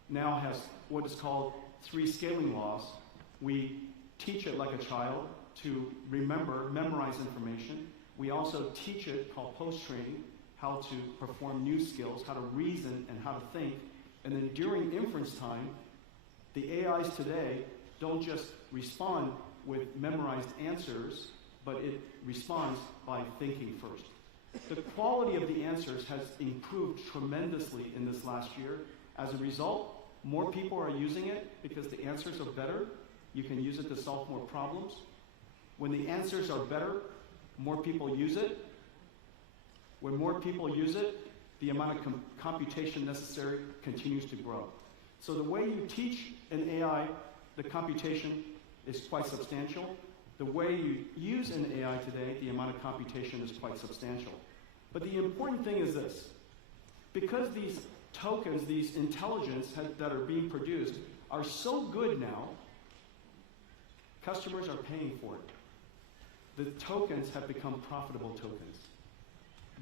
now has what is called 3 scaling laws. We teach it like a child to memorize information. We also teach it, called post-training, how to perform new skills, how to reason and how to think. And then during inference time, the AIs today don't just respond with memorized answers, but it responds by thinking first. The quality of the answers has improved tremendously in this last year. As a result, more people are using it because the answers are better. You can use it to solve more problems. When the answers are better, more people use it. When more people use it, the amount of computation necessary continues to grow. So the way you teach an AI, the computation is quite substantial. The way you use an AI today, the amount of computation is quite substantial. But the important thing is this. Because these tokens, these intelligence that are being produced are so good now, customers are paying for it. The tokens have become profitable tokens.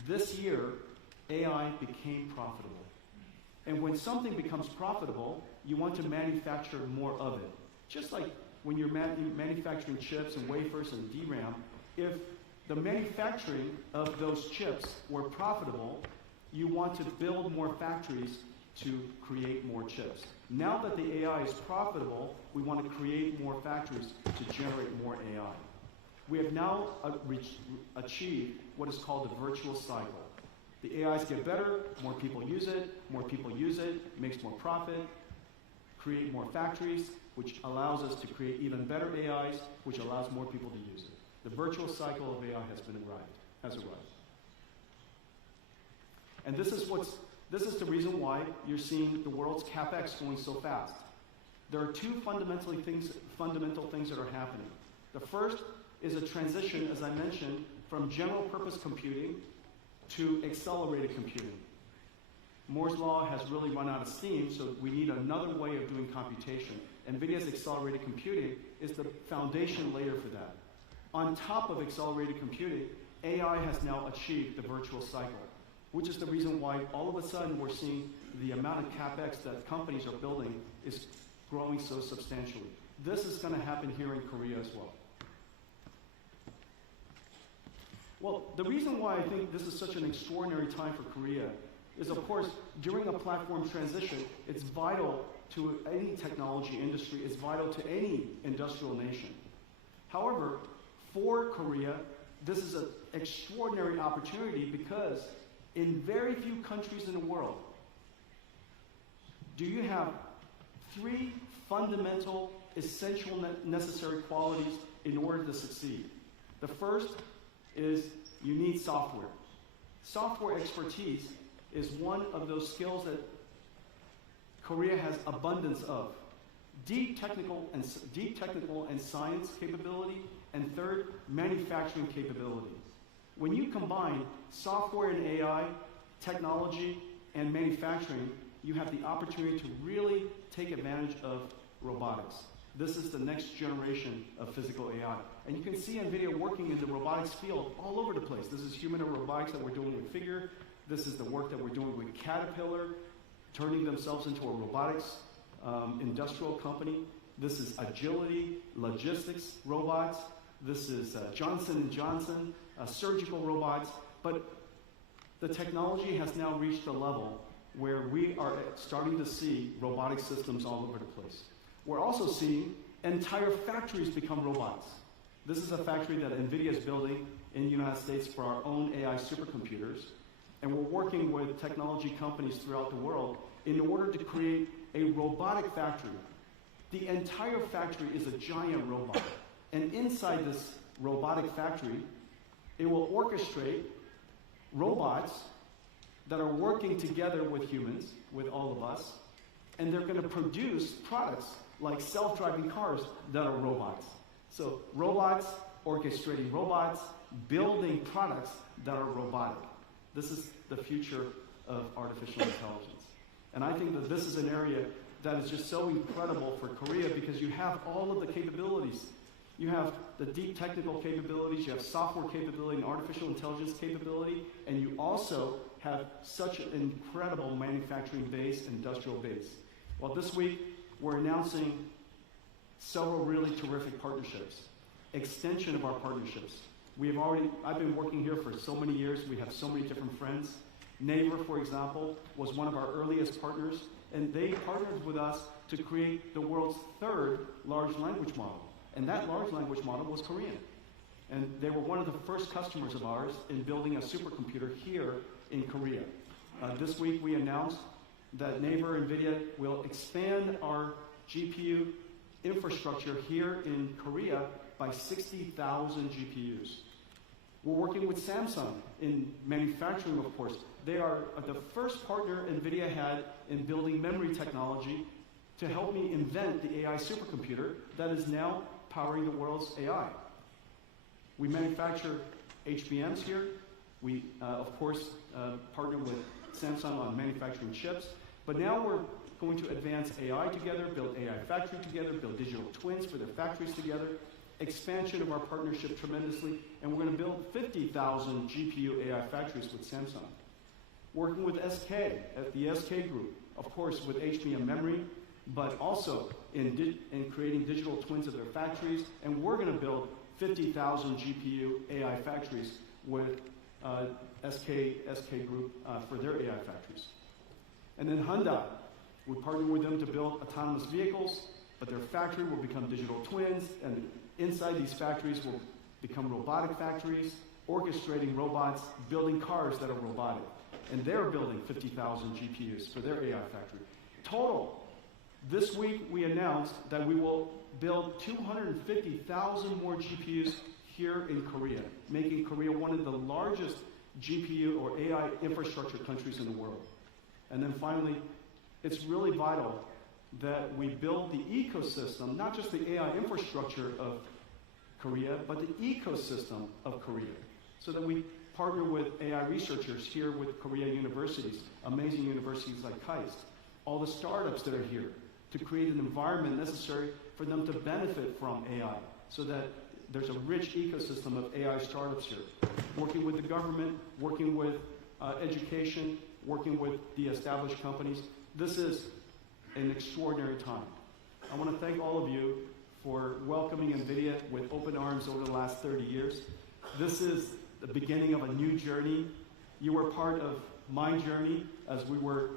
This year, AI became profitable. And when something becomes profitable, you want to manufacture more of it. Just like when you're manufacturing chips and wafers and DRAM, if the manufacturing of those chips were profitable, you want to build more factories to create more chips. Now that the AI is profitable, we want to create more factories to generate more AI. We have now achieved what is called the virtual cycle. The AIs get better, more people use it, makes more profit, create more factories, which allows us to create even better AIs, which allows more people to use it. The virtual cycle of AI has arrived. And this is the reason why you're seeing the world's CapEx going so fast. There are 2 fundamental things that are happening. The first is a transition, as I mentioned, from general purpose computing to accelerated computing. Moore's law has really run out of steam, so we need another way of doing computation. NVIDIA's accelerated computing is the foundation layer for that. On top of accelerated computing, AI has now achieved the virtual cycle, which is the reason why all of a sudden we're seeing the amount of CapEx that companies are building is growing so substantially. This is going to happen here in Korea as well. Well, the reason why I think this is such an extraordinary time for Korea is, of course, during a platform transition, it's vital to any technology industry, it's vital to any industrial nation. However, for Korea, this is an extraordinary opportunity because in very few countries in the world do you have 3 fundamental, essential, necessary qualities in order to succeed. The first is you need software. Software expertise is one of those skills that Korea has abundance of. Deep technical and science capability, and third, manufacturing capability. When you combine software and AI, technology, and manufacturing, you have the opportunity to really take advantage of robotics. This is the next generation of physical AI. And you can see NVIDIA working in the robotics field all over the place. This is humanoid robotics that we're doing with Figure. This is the work that we're doing with Caterpillar, turning themselves into a robotics industrial company. This is agility, logistics robots. This is Johnson & Johnson, surgical robots. But the technology has now reached a level where we are starting to see robotic systems all over the place. We're also seeing entire factories become robots. This is a factory that NVIDIA is building in the United States for our own AI supercomputers. And we're working with technology companies throughout the world in order to create a robotic factory. The entire factory is a giant robot. And inside this robotic factory, it will orchestrate robots that are working together with humans, with all of us, and they're going to produce products like self-driving cars that are robots. So robots orchestrating robots, building products that are robotic. This is the future of artificial intelligence. And I think that this is an area that is just so incredible for Korea because you have all of the capabilities. You have the deep technical capabilities, you have software capability and artificial intelligence capability, and you also have such an incredible manufacturing base, industrial base. Well, this week, we're announcing several really terrific partnerships, extension of our partnerships. I've been working here for so many years. We have so many different friends. Naver, for example, was one of our earliest partners, and they partnered with us to create the world's third large language model. And that large language model was Korean. And they were one of the first customers of ours in building a supercomputer here in Korea. This week we announced that Naver NVIDIA will expand our GPU infrastructure here in Korea by 60,000 GPUs. We're working with Samsung in manufacturing, of course. They are the first partner NVIDIA had in building memory technology to help me invent the AI supercomputer that is now powering the world's AI. We manufacture HBMs here. We, of course, partner with Samsung on manufacturing chips. But now we're going to advance AI together, build AI factory together, build digital twins for their factories together, expansion of our partnership tremendously, and we're going to build 50,000 GPU AI factories with Samsung. Working with SK, at the SK Group, of course, with HBM memory, but also in creating digital twins of their factories, and we're going to build 50,000 GPU AI factories with SK Group for their AI factories. And then Hyundai, we partner with them to build autonomous vehicles, but their factory will become digital twins, and inside these factories will become robotic factories, orchestrating robots, building cars that are robotic. And they're building 50,000 GPUs for their AI factory. Total, this week we announced that we will build 250,000 more GPUs here in Korea, making Korea one of the largest GPU or AI infrastructure countries in the world. And then finally, it's really vital that we build the ecosystem, not just the AI infrastructure of Korea, but the ecosystem of Korea, so that we partner with AI researchers here with Korean universities, amazing universities like KAIST, all the startups that are here, to create an environment necessary for them to benefit from AI, so that there's a rich ecosystem of AI startups here. Working with the government, working with education, working with the established companies. This is an extraordinary time. I want to thank all of you for welcoming NVIDIA with open arms over the last 30 years. This is the beginning of a new journey. You were part of my journey as we were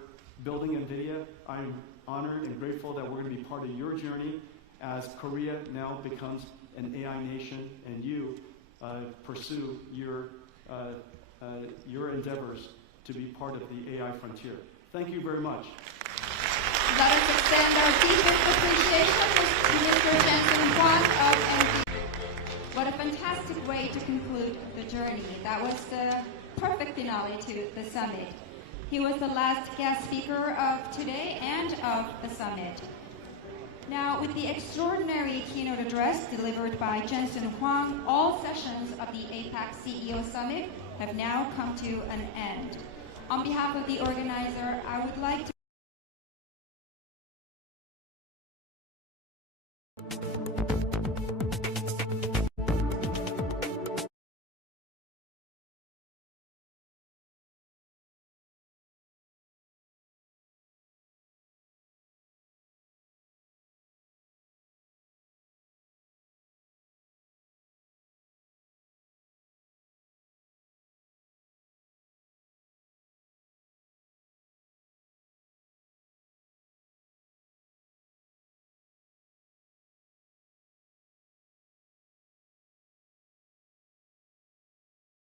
building NVIDIA. I'm honored and grateful that we're going to be part of your journey as Korea now becomes an AI nation and you pursue your endeavors to be part of the AI frontier. Thank you very much. Let us extend our deepest appreciation to Mr. Jensen Huang of NVIDIA. What a fantastic way to conclude the journey. That was the perfect finale to the summit. He was the last guest speaker of today and of the summit. Now, with the extraordinary keynote address delivered by Jensen Huang, all sessions of the APEC CEO Summit have now come to an end. On behalf of the organizer, I would like to